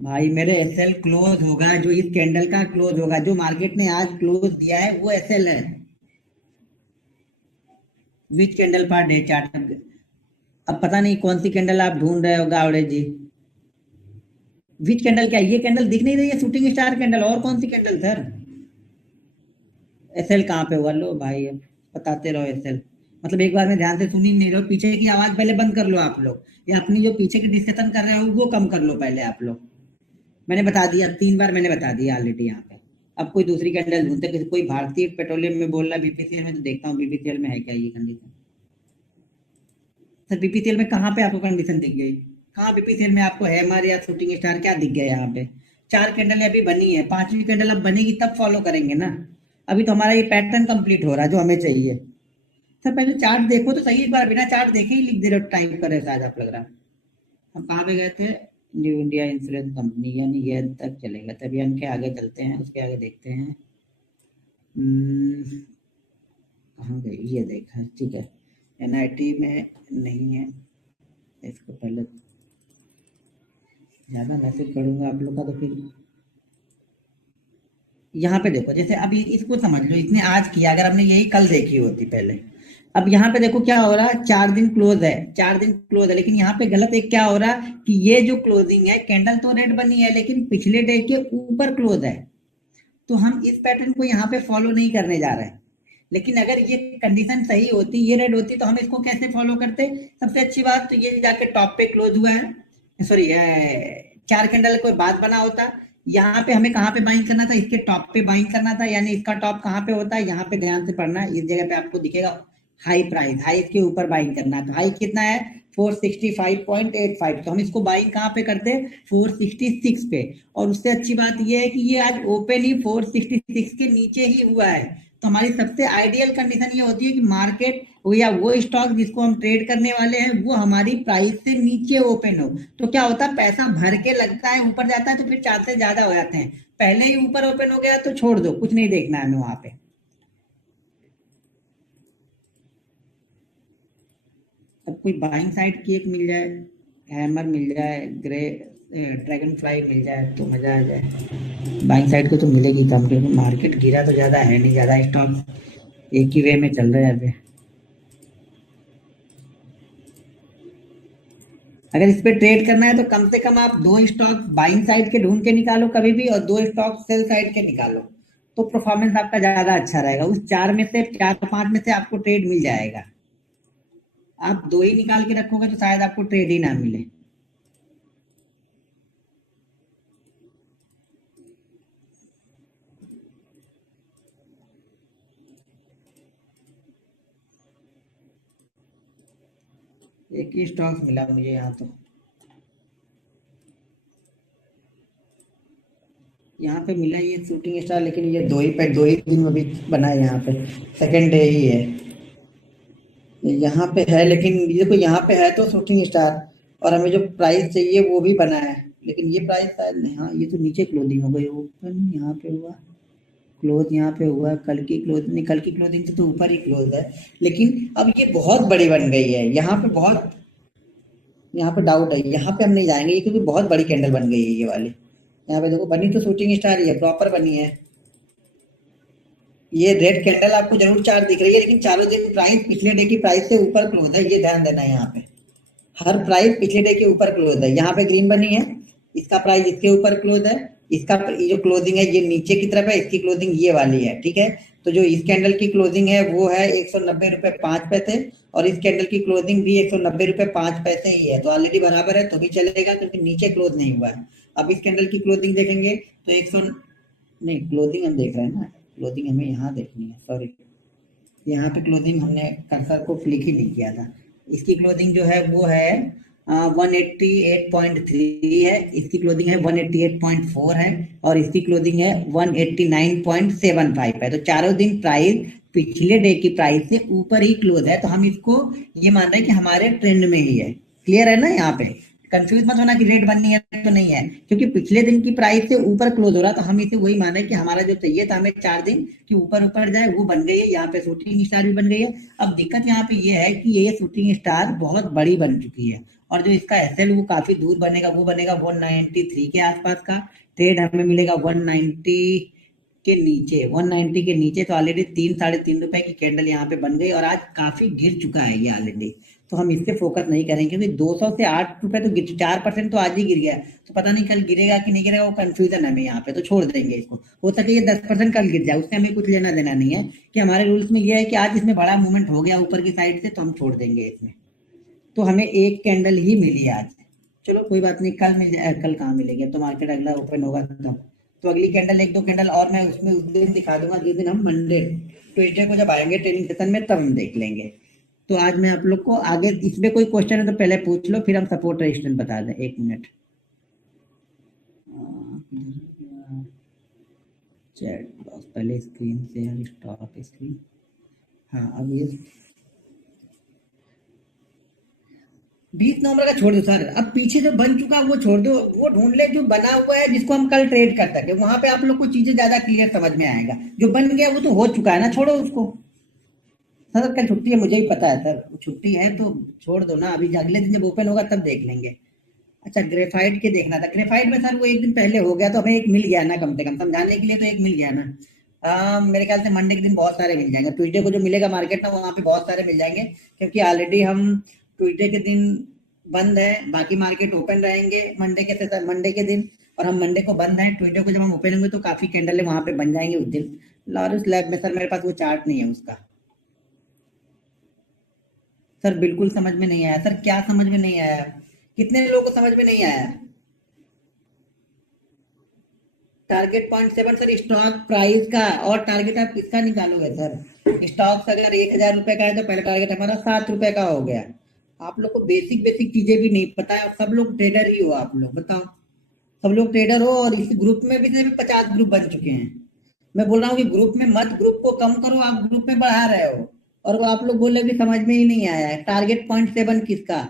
भाई मेरे एसएल क्लोज होगा, जो इस कैंडल का क्लोज होगा, जो मार्केट ने आज क्लोज दिया है वो एसएल है। विच कैंडल पर डे चार्ट, अब पता नहीं कौन सी कैंडल आप ढूंढ रहे हो गावड़े जी। विच कैंडल, क्या ये कैंडल दिख नहीं रही है, शूटिंग स्टार कैंडल, और कौन सी कैंडल सर? एसएल कहाँ पे हुआ, लो भाई बताते रहो एसएल। मतलब एक बार में ध्यान से सुन ही नहीं रहे हो, पीछे की आवाज पहले बंद कर लो आप लोग, या अपनी जो पीछे की डिस्कशन कर रहे हो वो कम कर लो पहले आप लोग। मैंने बता दिया, 3 बार मैंने बता दिया ऑलरेडी यहाँ पे। अब कोई दूसरी कैंडल ढूंढते, कोई भारतीय पेट्रोलियम में बोल रहा है बीपीसीएल में, तो देखता हूँ बीपीसीएल में है क्या ये कंडीशन। सर बीपीसीएल में कहाँ पे आपको कंडीशन दिख गई, कहाँ बीपीसीएल में आपको हैमर या शूटिंग स्टार क्या दिख गया यहाँ पे? 4 कैंडल अभी बनी है, 5वीं कैंडल अब बनेगी तब फॉलो करेंगे ना। अभी तो हमारा ये पैटर्न कंप्लीट हो रहा है जो हमें चाहिए। सर पहले चार्ट देखो तो सही, एक बार बिना चार्ट देखे ही लिख दे रहे हो, टाइप कर रहे शायद आप लग रहा है। हम कहाँ पे गए थे, न्यू इंडिया इंश्योरेंस कंपनी, यानी ये तक चलेगा, तभी हम के आगे चलते हैं, उसके आगे देखते हैं। कहाँ गई, ये देखा, ठीक है एनआईटी में नहीं है। इसको पहले ज़्यादा मैसेज पढ़ूंगा आप लोग का तो फिर यहाँ पे देखो, जैसे अभी इसको समझ लो, इसने आज किया, अगर हमने यही कल देखी होती पहले। अब यहाँ पे देखो क्या हो रहा है, 4 दिन क्लोज है, 4 दिन क्लोज है, लेकिन यहाँ पे गलत एक क्या हो रहा है कि ये जो क्लोजिंग है, कैंडल तो रेड बनी है लेकिन पिछले डे के ऊपर क्लोज है। तो हम इस पैटर्न को यहाँ पे फॉलो नहीं करने जा रहे हैं। लेकिन अगर ये कंडीशन सही होती, ये रेड होती, तो हम इसको कैसे फॉलो करते? सबसे अच्छी बात तो ये जाके टॉप पे क्लोज हुआ है, सॉरी 4 कैंडल कोई बात बना होता। यहाँ पे हमें कहाँ पे बाइंग करना था, इसके टॉप पे बाइंग करना था, यानी इसका टॉप कहाँ पे होता है, यहाँ पे ध्यान से पढ़ना है। इस जगह पे आपको दिखेगा हाई प्राइस, हाई के ऊपर बाइंग करना है। तो हाई कितना है, 465.85। तो हम इसको बाइंग कहाँ पे करते हैं, 466 पे। और उससे अच्छी बात ये है कि ये आज ओपन ही 466 के नीचे ही हुआ है। तो हमारी सबसे आइडियल कंडीशन ये होती है कि मार्केट या वो स्टॉक जिसको हम ट्रेड करने वाले हैं वो हमारी प्राइस से नीचे ओपन हो। तो क्या होता है, पैसा भर के लगता है, ऊपर जाता है तो फिर चांसेस ज्यादा हो जाते हैं। पहले ही ऊपर ओपन हो गया तो छोड़ दो, कुछ नहीं देखना है हमें वहां पे। अब कोई बाइंग साइड की एक मिल जाए, हैमर मिल जाए, ग्रे ड्रैगन फ्लाई मिल जाए तो मजा आ जाए। बाइंग साइड को तो मिलेगी कम, क्योंकि मार्केट गिरा तो ज्यादा है नहीं, ज्यादा स्टॉक एक ही वे में चल रहे हैं अभी। अगर इस पे ट्रेड करना है तो कम से कम आप 2 स्टॉक बाइंग साइड के ढूंढ के निकालो कभी भी, और 2 स्टॉक सेल साइड के निकालो, तो परफॉर्मेंस आपका ज्यादा अच्छा रहेगा। उस 4 में से 4-5 में से आपको ट्रेड मिल जाएगा। आप 2 ही निकाल के रखोगे तो शायद आपको ट्रेड ही ना मिले। एक ही स्टॉक मिला मुझे यहाँ, तो यहाँ पे मिला ये शूटिंग स्टार, लेकिन ये 2 ही दिन में भी बना है, यहाँ पे सेकेंड डे ही है। यहाँ पे है, लेकिन ये देखो यहाँ पे है तो शूटिंग स्टार, और हमें जो प्राइस चाहिए वो भी बना है, लेकिन ये प्राइस शायद नहीं, हाँ ये तो नीचे क्लोजिंग हो गई, ओपन यहाँ पे हुआ, क्लोज यहाँ पे हुआ, कल की क्लोज नहीं, कल की क्लोजिंग से तो ऊपर ही क्लोज है, लेकिन अब ये बहुत बड़ी बन गई है, यहाँ पे बहुत, यहाँ पे डाउट है, यहाँ पे हम नहीं जाएंगे ये, क्योंकि बहुत बड़ी कैंडल बन गई है ये वाली। यहाँ पे देखो बनी तो शूटिंग स्टार ही है, प्रॉपर बनी है। ये रेड कैंडल आपको जरूर चार दिख रही है, लेकिन चारों दिन प्राइस पिछले डे की प्राइस से ऊपर क्लोज है, ये ध्यान देना है। यहाँ पे हर प्राइस पिछले डे के ऊपर क्लोज है। यहाँ पे ग्रीन बनी है, इसका प्राइस इसके ऊपर क्लोज है, इसका ये जो क्लोजिंग है ये नीचे की तरफ है, इसकी क्लोजिंग ये वाली है, ठीक है। तो जो इस कैंडल की क्लोजिंग है वो है 190 रुपए 5 पैसे, और इस कैंडल की क्लोजिंग भी 190 रुपए 5 पैसे ही है, तो ऑलरेडी बराबर है, तो भी चलेगा क्योंकि नीचे क्लोज नहीं हुआ है। अब इस कैंडल की क्लोजिंग देखेंगे तो 100 नहीं, क्लोजिंग हम देख रहे हैं ना, क्लोजिंग हमें यहाँ देखनी है, सॉरी, यहाँ पे क्लोजिंग हमने कर्सर को क्लिक ही नहीं किया था। इसकी क्लोजिंग जो है वो है 188.3 है, इसकी क्लोजिंग है 188.4 है, और इसकी क्लोजिंग है 189.75 है। तो चारों दिन प्राइस पिछले डे की प्राइस से ऊपर ही क्लोज है, तो हम इसको ये मान रहे हैं कि हमारे ट्रेंड में ही है। क्लियर है ना? यहाँ पे कंफ्यूज मत होना कि रेट बननी है तो नहीं है, क्योंकि पिछले दिन की प्राइस से ऊपर क्लोज हो रहा, तो हम इसे वही माने कि हमारा जो चाहिए था हमें 4 दिन कि ऊपर ऊपर जाए, वो बन गई है। यहाँ पे शूटिंग स्टार भी बन गई है। अब दिक्कत यहाँ पे ये है कि ये शूटिंग स्टार बहुत बड़ी बन चुकी है, और जो इसका एसएल वो काफी दूर बनेगा, वो बनेगा 193 के आसपास का। ट्रेड हमें मिलेगा 190 के नीचे, 190 के नीचे। तो ऑलरेडी 3-3.5 रुपए की कैंडल यहाँ पे बन गई, और आज काफी गिर चुका है ये ऑलरेडी। तो हम इस पे फोकस नहीं करेंगे, क्योंकि 200 से 8 रुपए तो 4% तो आज ही गिर गया है, तो पता नहीं कल गिरेगा कि नहीं गिरेगा, वो कंफ्यूजन है हमें यहाँ पे, तो छोड़ देंगे इसको। हो सके ये 10% कल गिर जाए, उससे हमें कुछ लेना देना नहीं है, कि हमारे रूल्स में ये है कि आज इसमें बड़ा मूवमेंट हो गया ऊपर की साइड से, तो हम छोड़ देंगे इसमें। तो हमें एक कैंडल ही मिली आज। चलो कोई बात नहीं, कल मिल जाए, कल कहाँ मिलेगी, तो मार्केट अगला ओपन होगा तब। तो अगली कैंडल, एक दो कैंडल और मैं उसमें उस दिन दिखा दूंगा, जिस दिन हम मंडे ट्यूजडे को जब आएंगे ट्रेनिंग सेशन में, तब हम देख लेंगे। तो आज मैं आप लोग को आगे, इसमें कोई क्वेश्चन है तो पहले पूछ लो, फिर हम सपोर्ट रेजिस्टेंस बता दें। 1 मिनट, चैट बॉक्स पहले स्क्रीन शेयर स्टॉप स्क्रीन, हाँ अब ये 20 नवंबर का छोड़ दो सर, अब पीछे जो बन चुका है वो छोड़ दो, वो ढूंढ ले जो बना हुआ है जिसको हम कल ट्रेड कर सके, वहां पे आप लोग को चीजें ज्यादा क्लियर समझ में आएगा। जो बन गया वो तो हो चुका है ना, छोड़ो उसको। सर कल छुट्टी है, मुझे ही पता है सर, छुट्टी है तो छोड़ दो ना, अभी अगले दिन जब ओपन होगा तब देख लेंगे। अच्छा, ग्रेफाइट के देखना था, ग्रेफाइट में सर वो एक दिन पहले हो गया, तो हमें एक मिल गया ना, कम से कम समझाने के लिए तो एक मिल गया ना। मेरे ख्याल से मंडे के दिन बहुत सारे मिल जाएंगे, ट्यूजडे को जो मिलेगा मार्केट में वहां पे बहुत सारे मिल जाएंगे, क्योंकि ऑलरेडी हम ट्यूजडे के दिन बंद है, बाकी मार्केट ओपन रहेंगे मंडे के दिन, और हम मंडे को बंद है, ट्यूजडे को जब हम ओपन होंगे तो काफी कैंडल वहां पे बन जाएंगे उस दिन। लॉरेंस लैब में सर मेरे पास वो चार्ट नहीं है उसका। सर बिल्कुल समझ में नहीं आया सर, क्या समझ में नहीं आया? कितने लोगों को समझ में नहीं आया? टारगेट 0.7 सर स्टॉक प्राइस का, और टारगेट आप किसका निकालोगे सर? स्टॉक अगर 1,000 रुपए का है तो पहला टारगेट हमारा 7 रुपए का हो गया। आप लोग को बेसिक बेसिक चीजें भी नहीं पता है, और सब लोग ट्रेडर ही हो आप लोग, बताओ। सब लोग ट्रेडर हो, और इस ग्रुप में भी 50 ग्रुप बन चुके हैं। मैं बोल रहा हूँ कि ग्रुप में मत, ग्रुप को कम करो, आप ग्रुप में बढ़ा रहे हो, और वो आप लोग बोले कि समझ में ही नहीं आया है। टारगेट 0.7 किसका?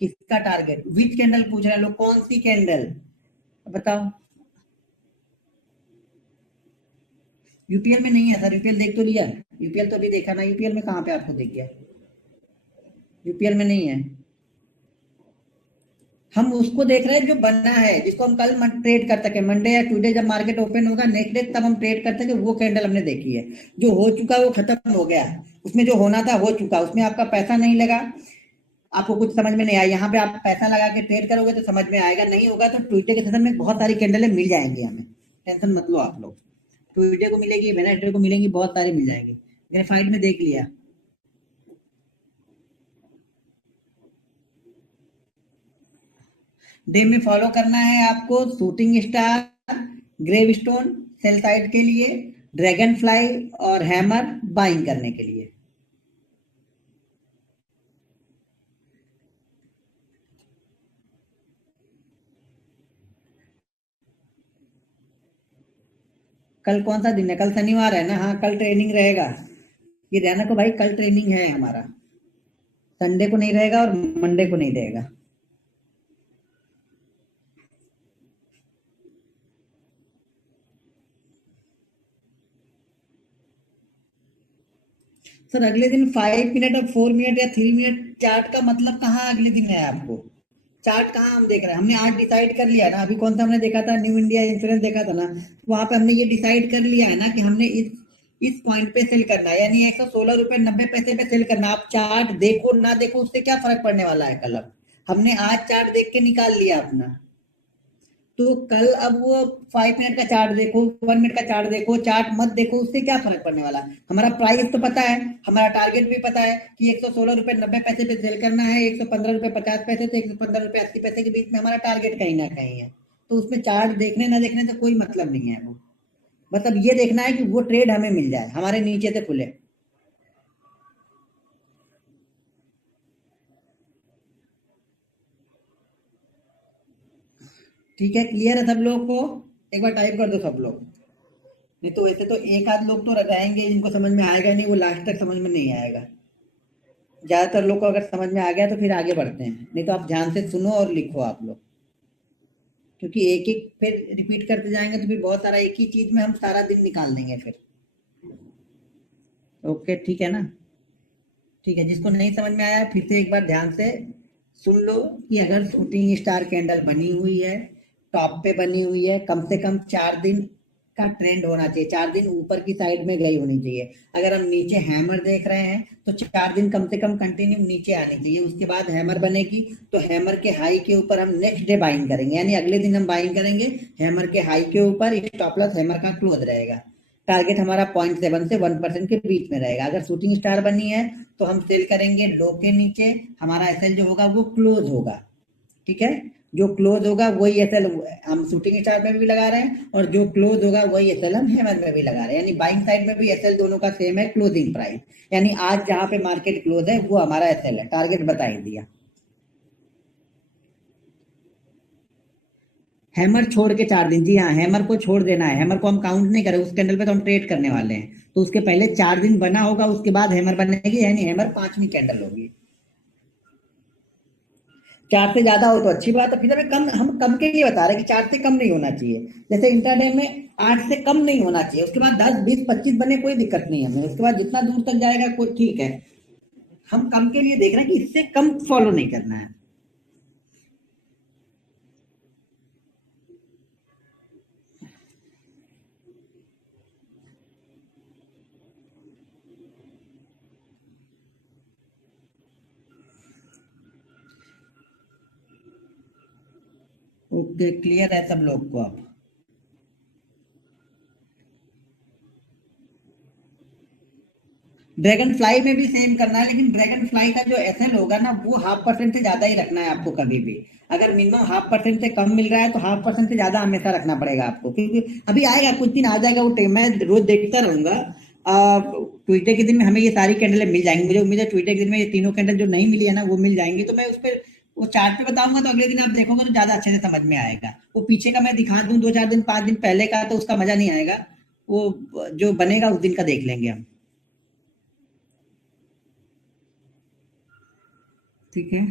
किसका टारगेट? विच कैंडल पूछ रहे हैं लोग, कौन सी कैंडल बताओ। यूपीएल में नहीं है सर, यूपीएल देख तो लिया, यूपीएल तो अभी देखा ना, यूपीएल में कहाँ पे आपको दिख गया? यूपीएल में नहीं है। हम उसको देख रहे हैं जो बनना है, जिसको हम कल ट्रेड कर सके, मंडे या ट्यूसडे जब मार्केट ओपन होगा नेक्स्ट डे, तब हम ट्रेड कर सके, वो कैंडल हमने देखी है। जो हो चुका वो खत्म हो गया, उसमें जो होना था हो चुका, उसमें आपका पैसा नहीं लगा, आपको कुछ समझ में नहीं आया। यहाँ पे आप पैसा लगा के ट्रेड करोगे तो समझ में आएगा, नहीं होगा तो ट्यूसडे के सेशन में बहुत सारी कैंडलें मिल जाएंगी हमें, टेंशन मत लो आप लोग। ट्यूसडे को मिलेगी, वेडनेसडे को मिलेंगी, बहुत सारी मिल जाएंगी। ग्रेफाइट में देख लिया, डे में फॉलो करना है आपको shooting star, gravestone sell side के लिए, ड्रैगन फ्लाई और हैमर बाइंग करने के लिए। कल कौन सा दिन है? कल शनिवार है ना, हाँ कल ट्रेनिंग रहेगा। ये ध्यान रखो भाई, कल ट्रेनिंग है हमारा, संडे को नहीं रहेगा और मंडे को नहीं रहेगा। सर अगले दिन 5 मिनट और 4 मिनट या 3 मिनट चार्ट का मतलब कहाँ अगले दिन है आपको? चार्ट कहाँ हम देख रहे हैं? हमने आज डिसाइड कर लिया ना, अभी कौन सा हमने देखा था, न्यू इंडिया इंश्योरेंस देखा था ना, वहां पे हमने ये डिसाइड कर लिया है ना कि हमने इस पॉइंट पे सेल करना है, यानी 116 रुपए 90 पैसे पे सेल करना। आप चार्ट देखो ना देखो उससे क्या फर्क पड़ने वाला है कल? अब हमने आज चार्ट देख के निकाल लिया अपना, तो कल अब वो 5 मिनट का चार्ट देखो, 1 मिनट का चार्ट देखो, चार्ट मत देखो, उससे क्या फर्क पड़ने वाला? हमारा प्राइस तो पता है, हमारा टारगेट भी पता है कि 116 रुपए 90 पैसे पे सेल करना है, 115 रुपए 50 पैसे से 115 रुपए 80 पैसे के बीच में हमारा टारगेट कहीं ना कहीं है। तो उसमें चार्ट देखने ना देखने से कोई मतलब नहीं है। वो मतलब ये देखना है कि वो ट्रेड हमें मिल जाए, हमारे नीचे से खुले। ठीक है, क्लियर है सब लोग को? एक बार टाइप कर दो सब लोग। नहीं तो वैसे तो एक आध लोग तो रहेंगे जिनको समझ में आएगा नहीं, वो लास्ट तक समझ में नहीं आएगा। ज्यादातर लोग को अगर समझ में आ गया तो फिर आगे बढ़ते हैं, नहीं तो आप ध्यान से सुनो और लिखो आप लोग, क्योंकि एक एक फिर रिपीट करते जाएंगे तो फिर बहुत सारा एक ही चीज में हम सारा दिन निकाल देंगे फिर। ओके ठीक है ना? ठीक है, जिसको नहीं समझ में आया फिर से एक बार ध्यान से सुन लो कि अगर शूटिंग स्टार कैंडल बनी हुई है, टॉप पे बनी हुई है, कम से कम 4 दिन का ट्रेंड होना चाहिए, 4 दिन ऊपर की साइड में गई होनी चाहिए। अगर हम नीचे हैमर देख रहे हैं तो 4 दिन कम से कम कंटिन्यू नीचे आनी चाहिए, उसके बाद हैमर बनेगी, तो हैमर के हाई के ऊपर हम नेक्स्ट डे बाइंग करेंगे, यानी अगले दिन हम बाइंग करेंगे हैमर के हाई के ऊपर, स्टॉप लॉस हैमर का क्लोज रहेगा। टारगेट हमारा 0.7 से 1% के बीच में रहेगा। अगर शूटिंग स्टार बनी है तो हम सेल करेंगे लो के नीचे, हमारा एसएल जो होगा वो क्लोज होगा। ठीक है, जो क्लोज होगा वही एसएल हम शूटिंग स्टार में भी लगा रहे हैं, और जो क्लोज होगा वही एसएल हम हेमर में भी लगा रहे हैं, यानी बाइंग साइड में भी एसएल दोनों का सेम है, क्लोजिंग प्राइस। यानी आज जहां पे मार्केट क्लोज है वो हमारा एसएल है, टारगेट बता ही दिया। हैमर छोड़ के 4 दिन, जी हाँ, हैमर को छोड़ देना है, हैमर को हम काउंट नहीं करें, उस कैंडल पे तो हम ट्रेड करने वाले हैं, तो उसके पहले 4 दिन बना होगा, उसके बाद हैमर बनेगी, यानी हैमर पांचवी कैंडल होगी। 4 से ज्यादा हो तो अच्छी बात है, फिर हमें कम, हम कम के लिए बता रहे हैं कि 4 से कम नहीं होना चाहिए। जैसे इंटरडे में 8 से कम नहीं होना चाहिए, उसके बाद 10 20 25 बने कोई दिक्कत नहीं है हमें, उसके बाद जितना दूर तक जाएगा कोई ठीक है। हम कम के लिए देख रहे हैं कि इससे कम फॉलो नहीं करना है। ओके, क्लियर है सब लोग को अब? ड्रैगन फ्लाई में भी सेम करना है, लेकिन ड्रैगन फ्लाई का जो एसएल होगा ना वो 0.5% से ज्यादा ही रखना है आपको कभी भी। अगर मिनिमम 0.5% से कम मिल रहा है तो 0.5% से ज्यादा हमेशा रखना पड़ेगा आपको, क्योंकि अभी आएगा, कुछ दिन आ जाएगा वो टाइम, मैं रोज देखता रहूंगा। ट्विटर के दिन में हमें ये सारी कैंडलें मिल जाएंगी, मुझे उम्मीद है ट्विटर के दिन में ये तीनों कैंडल जो नहीं मिली है ना वो मिल जाएंगी, तो मैं उस पर वो चार्ट पे बताऊंगा, तो अगले दिन आप देखोगे तो ज्यादा अच्छे से समझ में आएगा। वो पीछे का मैं दिखा दूं 2 4 दिन 5 दिन पहले का तो उसका मजा नहीं आएगा, वो जो बनेगा उस दिन का देख लेंगे हम। ठीक है,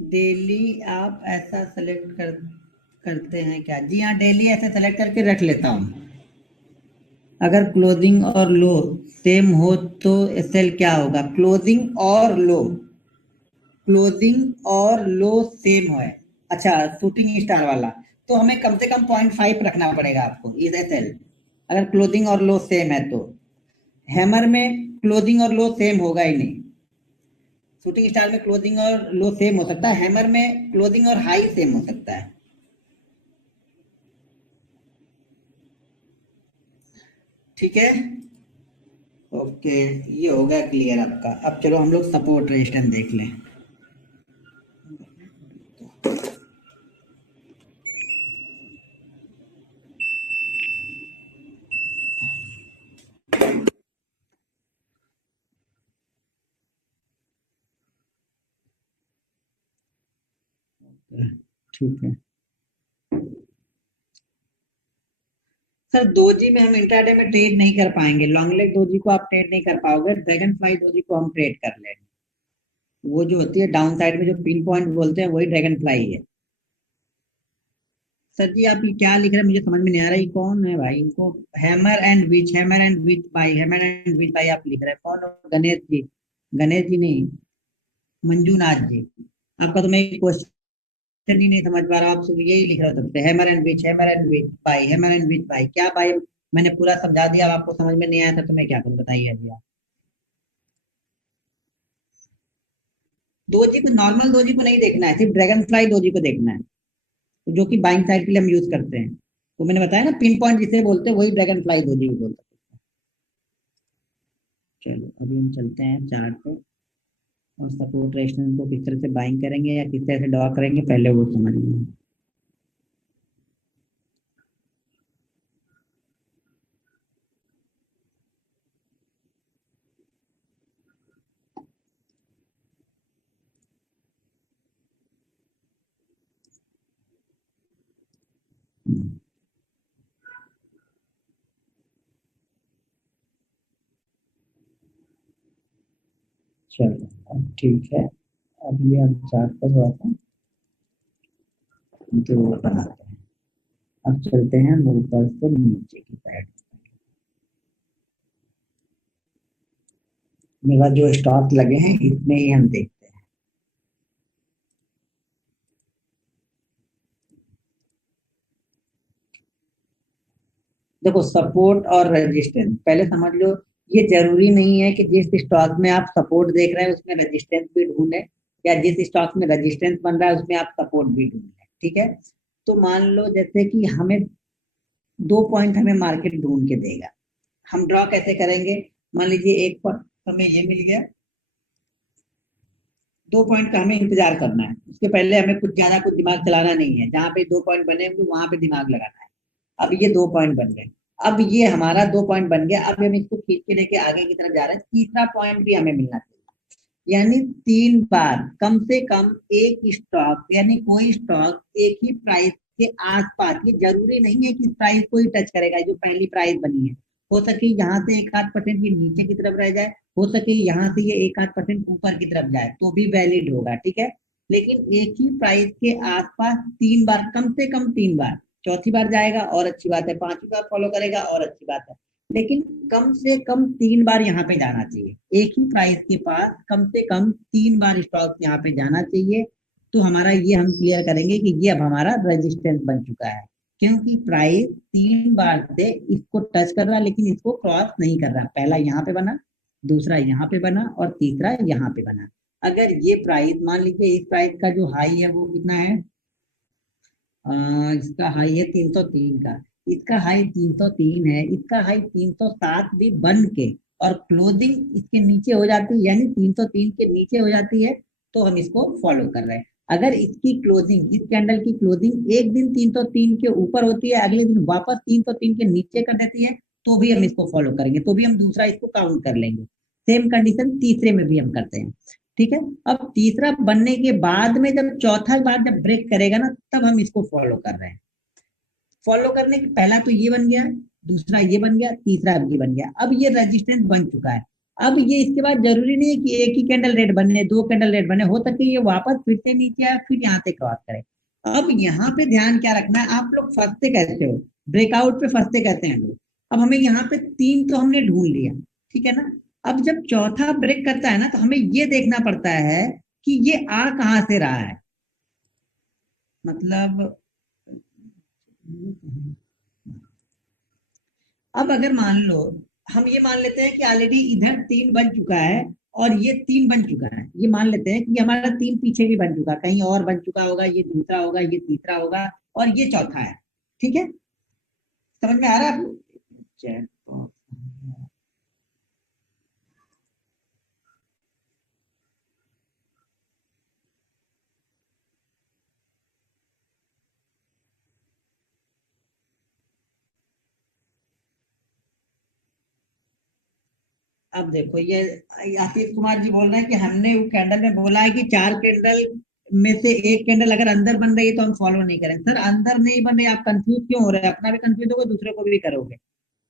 डेली आप ऐसा सेलेक्ट करते हैं क्या? जी हाँ, डेली ऐसे सेलेक्ट करके रख लेता हूँ। अगर क्लोजिंग और लो सेम हो तो एसएल क्या होगा? क्लोजिंग और लो, क्लोजिंग और लो सेम है, अच्छा शूटिंग स्टार वाला, तो हमें कम से कम 0.5 रखना पड़ेगा आपको इस एसएल, अगर क्लोजिंग और लो सेम है तो। हैमर में क्लोजिंग और लो सेम होगा ही नहीं, शूटिंग स्टार में क्लोजिंग और लो सेम हो सकता है, हैमर में क्लोजिंग और हाई सेम हो सकता है। ठीक है, ओके, ये हो गया क्लियर आपका। अब चलो हम लोग सपोर्ट रेजिस्टेंस देख लें। ठीक है सर, दोजी में हम इंट्राडे में ट्रेड नहीं कर पाएंगे, लॉन्ग लेग दोजी को आप ट्रेड नहीं कर पाओगे, ड्रैगन फ्लाई दोजी को हम ट्रेड कर लेंगे। वो जो होती है डाउन साइड में जो पिन पॉइंट बोलते हैं वही ड्रैगन फ्लाई है। सर जी आप ये क्या लिख रहे हैं मुझे समझ में नहीं आ रहा, ये कौन है भाई? इनको hammer and which by, hammer and which by आप लिख रहे हैं, कौन हो? गणेश जी? गणेश जी नहीं, मंजूनाथ जी। आपका तो मैं क्वेश्चन ही नहीं समझ पा रहा, आप सब यही लिख रहे थे, hammer and which by, hammer and which by क्या बाई? मैंने पूरा समझा दिया, अब आपको समझ में नहीं आया था तो मैं क्या करूं, बताइए अभी आप। दोजी को, नॉर्मल दोजी को नहीं देखना है, सिर्फ ड्रैगन फ्लाई दोजी को देखना है, जो कि बाइंग साइड के लिए हम यूज करते हैं। तो मैंने बताया ना, पिन पॉइंट जिसे बोलते हैं वही ड्रैगन फ्लाई दोजी को बोलते हैं। चलो अभी हम चलते हैं चार्ट पे, और सपोर्ट रेजिस्टेंस को किस तरह से बाइंग करेंगे या किस तरह से ड्रॉ करेंगे पहले वो समझ लेंगे। चलो अब ठीक है, अब ये हम चार्ट पर थोड़ा सा जो बनाते हैं। अब चलते हैं ऊपर से नीचे की साइड। मेरा जो स्टॉक लगे हैं इसमें ही हम देखते हैं। देखो सपोर्ट और रेजिस्टेंस पहले समझ लो, ये जरूरी नहीं है कि जिस स्टॉक में आप सपोर्ट देख रहे हैं उसमें रेजिस्टेंस भी ढूंढे, या जिस स्टॉक में रेजिस्टेंस बन रहा है उसमें आप सपोर्ट भी ढूंढे, ठीक है? तो मान लो जैसे कि हमें दो पॉइंट हमें मार्केट ढूंढ के देगा, हम ड्रॉ कैसे करेंगे? मान लीजिए एक पॉइंट हमें ये मिल गया, दो पॉइंट का हमें इंतजार करना है, उसके पहले हमें कुछ ज्यादा कुछ दिमाग चलाना नहीं है, जहां पे दो पॉइंट बने होंगे वहां पे दिमाग लगाना है। अब ये दो पॉइंट बन गए, अब ये हमारा दो पॉइंट बन गया, अब हम इसको खींच के लेके आगे की तरफ जा रहे हैं, तीसरा पॉइंट भी हमें मिलना चाहिए। यानी तीन बार कम से कम एक स्टॉक, यानी कोई स्टॉक एक ही प्राइस के आसपास, ये जरूरी नहीं है कि प्राइस को ही टच करेगा, जो पहली प्राइस बनी है हो सके यहाँ से एक आध परसेंट ये नीचे की तरफ रह जाए, हो सके यहाँ से ये एक आध परसेंट ऊपर की तरफ जाए तो भी वैलिड होगा, ठीक है? लेकिन एक ही प्राइस के आसपास तीन बार, कम से कम तीन बार, चौथी बार जाएगा और अच्छी बात है, पांचवी बार फॉलो करेगा और अच्छी बात है, लेकिन कम से कम तीन बार यहाँ पे जाना चाहिए, एक ही प्राइस के पास कम से कम तीन बार स्टॉक यहाँ पे जाना चाहिए। तो हमारा ये हम क्लियर करेंगे कि ये अब हमारा रेजिस्टेंस बन चुका है, क्योंकि प्राइस तीन बार से इसको टच कर रहा लेकिन इसको क्रॉस नहीं कर रहा, पहला यहाँ पे बना, दूसरा यहाँ पे बना और तीसरा यहाँ पे बना। अगर ये प्राइस मान लीजिए, इस प्राइस का जो हाई है वो कितना है, इसका हाई है 303 का, इसका हाई 303 है, इसका हाई 307 भी बन के और क्लोजिंग इसके नीचे हो जाती है, यानी 303 के नीचे हो जाती है, तो हम इसको फॉलो कर रहे हैं। अगर इसकी क्लोजिंग, इस कैंडल की क्लोजिंग एक दिन 303 के ऊपर होती है, अगले दिन वापस 303 के नीचे कर देती है, तो भी हम इसको फॉलो करेंगे, तो भी हम दूसरा इसको काउंट कर लेंगे। सेम कंडीशन तीसरे में भी हम करते हैं, ठीक है? अब तीसरा बनने के बाद में जब चौथा बार जब ब्रेक करेगा ना, तब हम इसको फॉलो कर रहे हैं। फॉलो करने के पहला तो ये बन गया, दूसरा ये बन गया, तीसरा अब ये बन गया, अब ये रेजिस्टेंस बन चुका है। अब ये इसके बाद जरूरी नहीं है कि एक ही कैंडल रेड बने, दो कैंडल रेड बने, हो सके ये वापस फिर से नीचे आए फिर यहाँ से क्रॉस करे। अब यहाँ पे ध्यान क्या रखना है, आप लोग फंसते कैसे हो, ब्रेकआउट पे फंसते कहते हैं लोग। अब हमें यहाँ पे तीन तो हमने ढूंढ लिया, ठीक है ना? अब जब चौथा ब्रेक करता है ना, तो हमें ये देखना पड़ता है कि ये आ कहाँ से रहा है, मतलब अब अगर मान लो, हम ये मान लेते हैं कि ऑलरेडी इधर तीन बन चुका है और ये तीन बन चुका है, ये मान लेते हैं कि ये हमारा तीन पीछे भी बन चुका है, कहीं और बन चुका होगा, ये दूसरा होगा, ये तीसरा होगा और ये चौथा है, ठीक है? समझ में आ रहा है आपको? अब देखो ये आशीष कुमार जी बोल रहे हैं कि हमने वो कैंडल में बोला है कि चार कैंडल में से एक कैंडल अगर अंदर बन रही है तो हम फॉलो नहीं करें। सर अंदर नहीं बन रही, आप कंफ्यूज क्यों हो रहे हैं? अपना भी कंफ्यूज होगे, दूसरे को भी करोगे।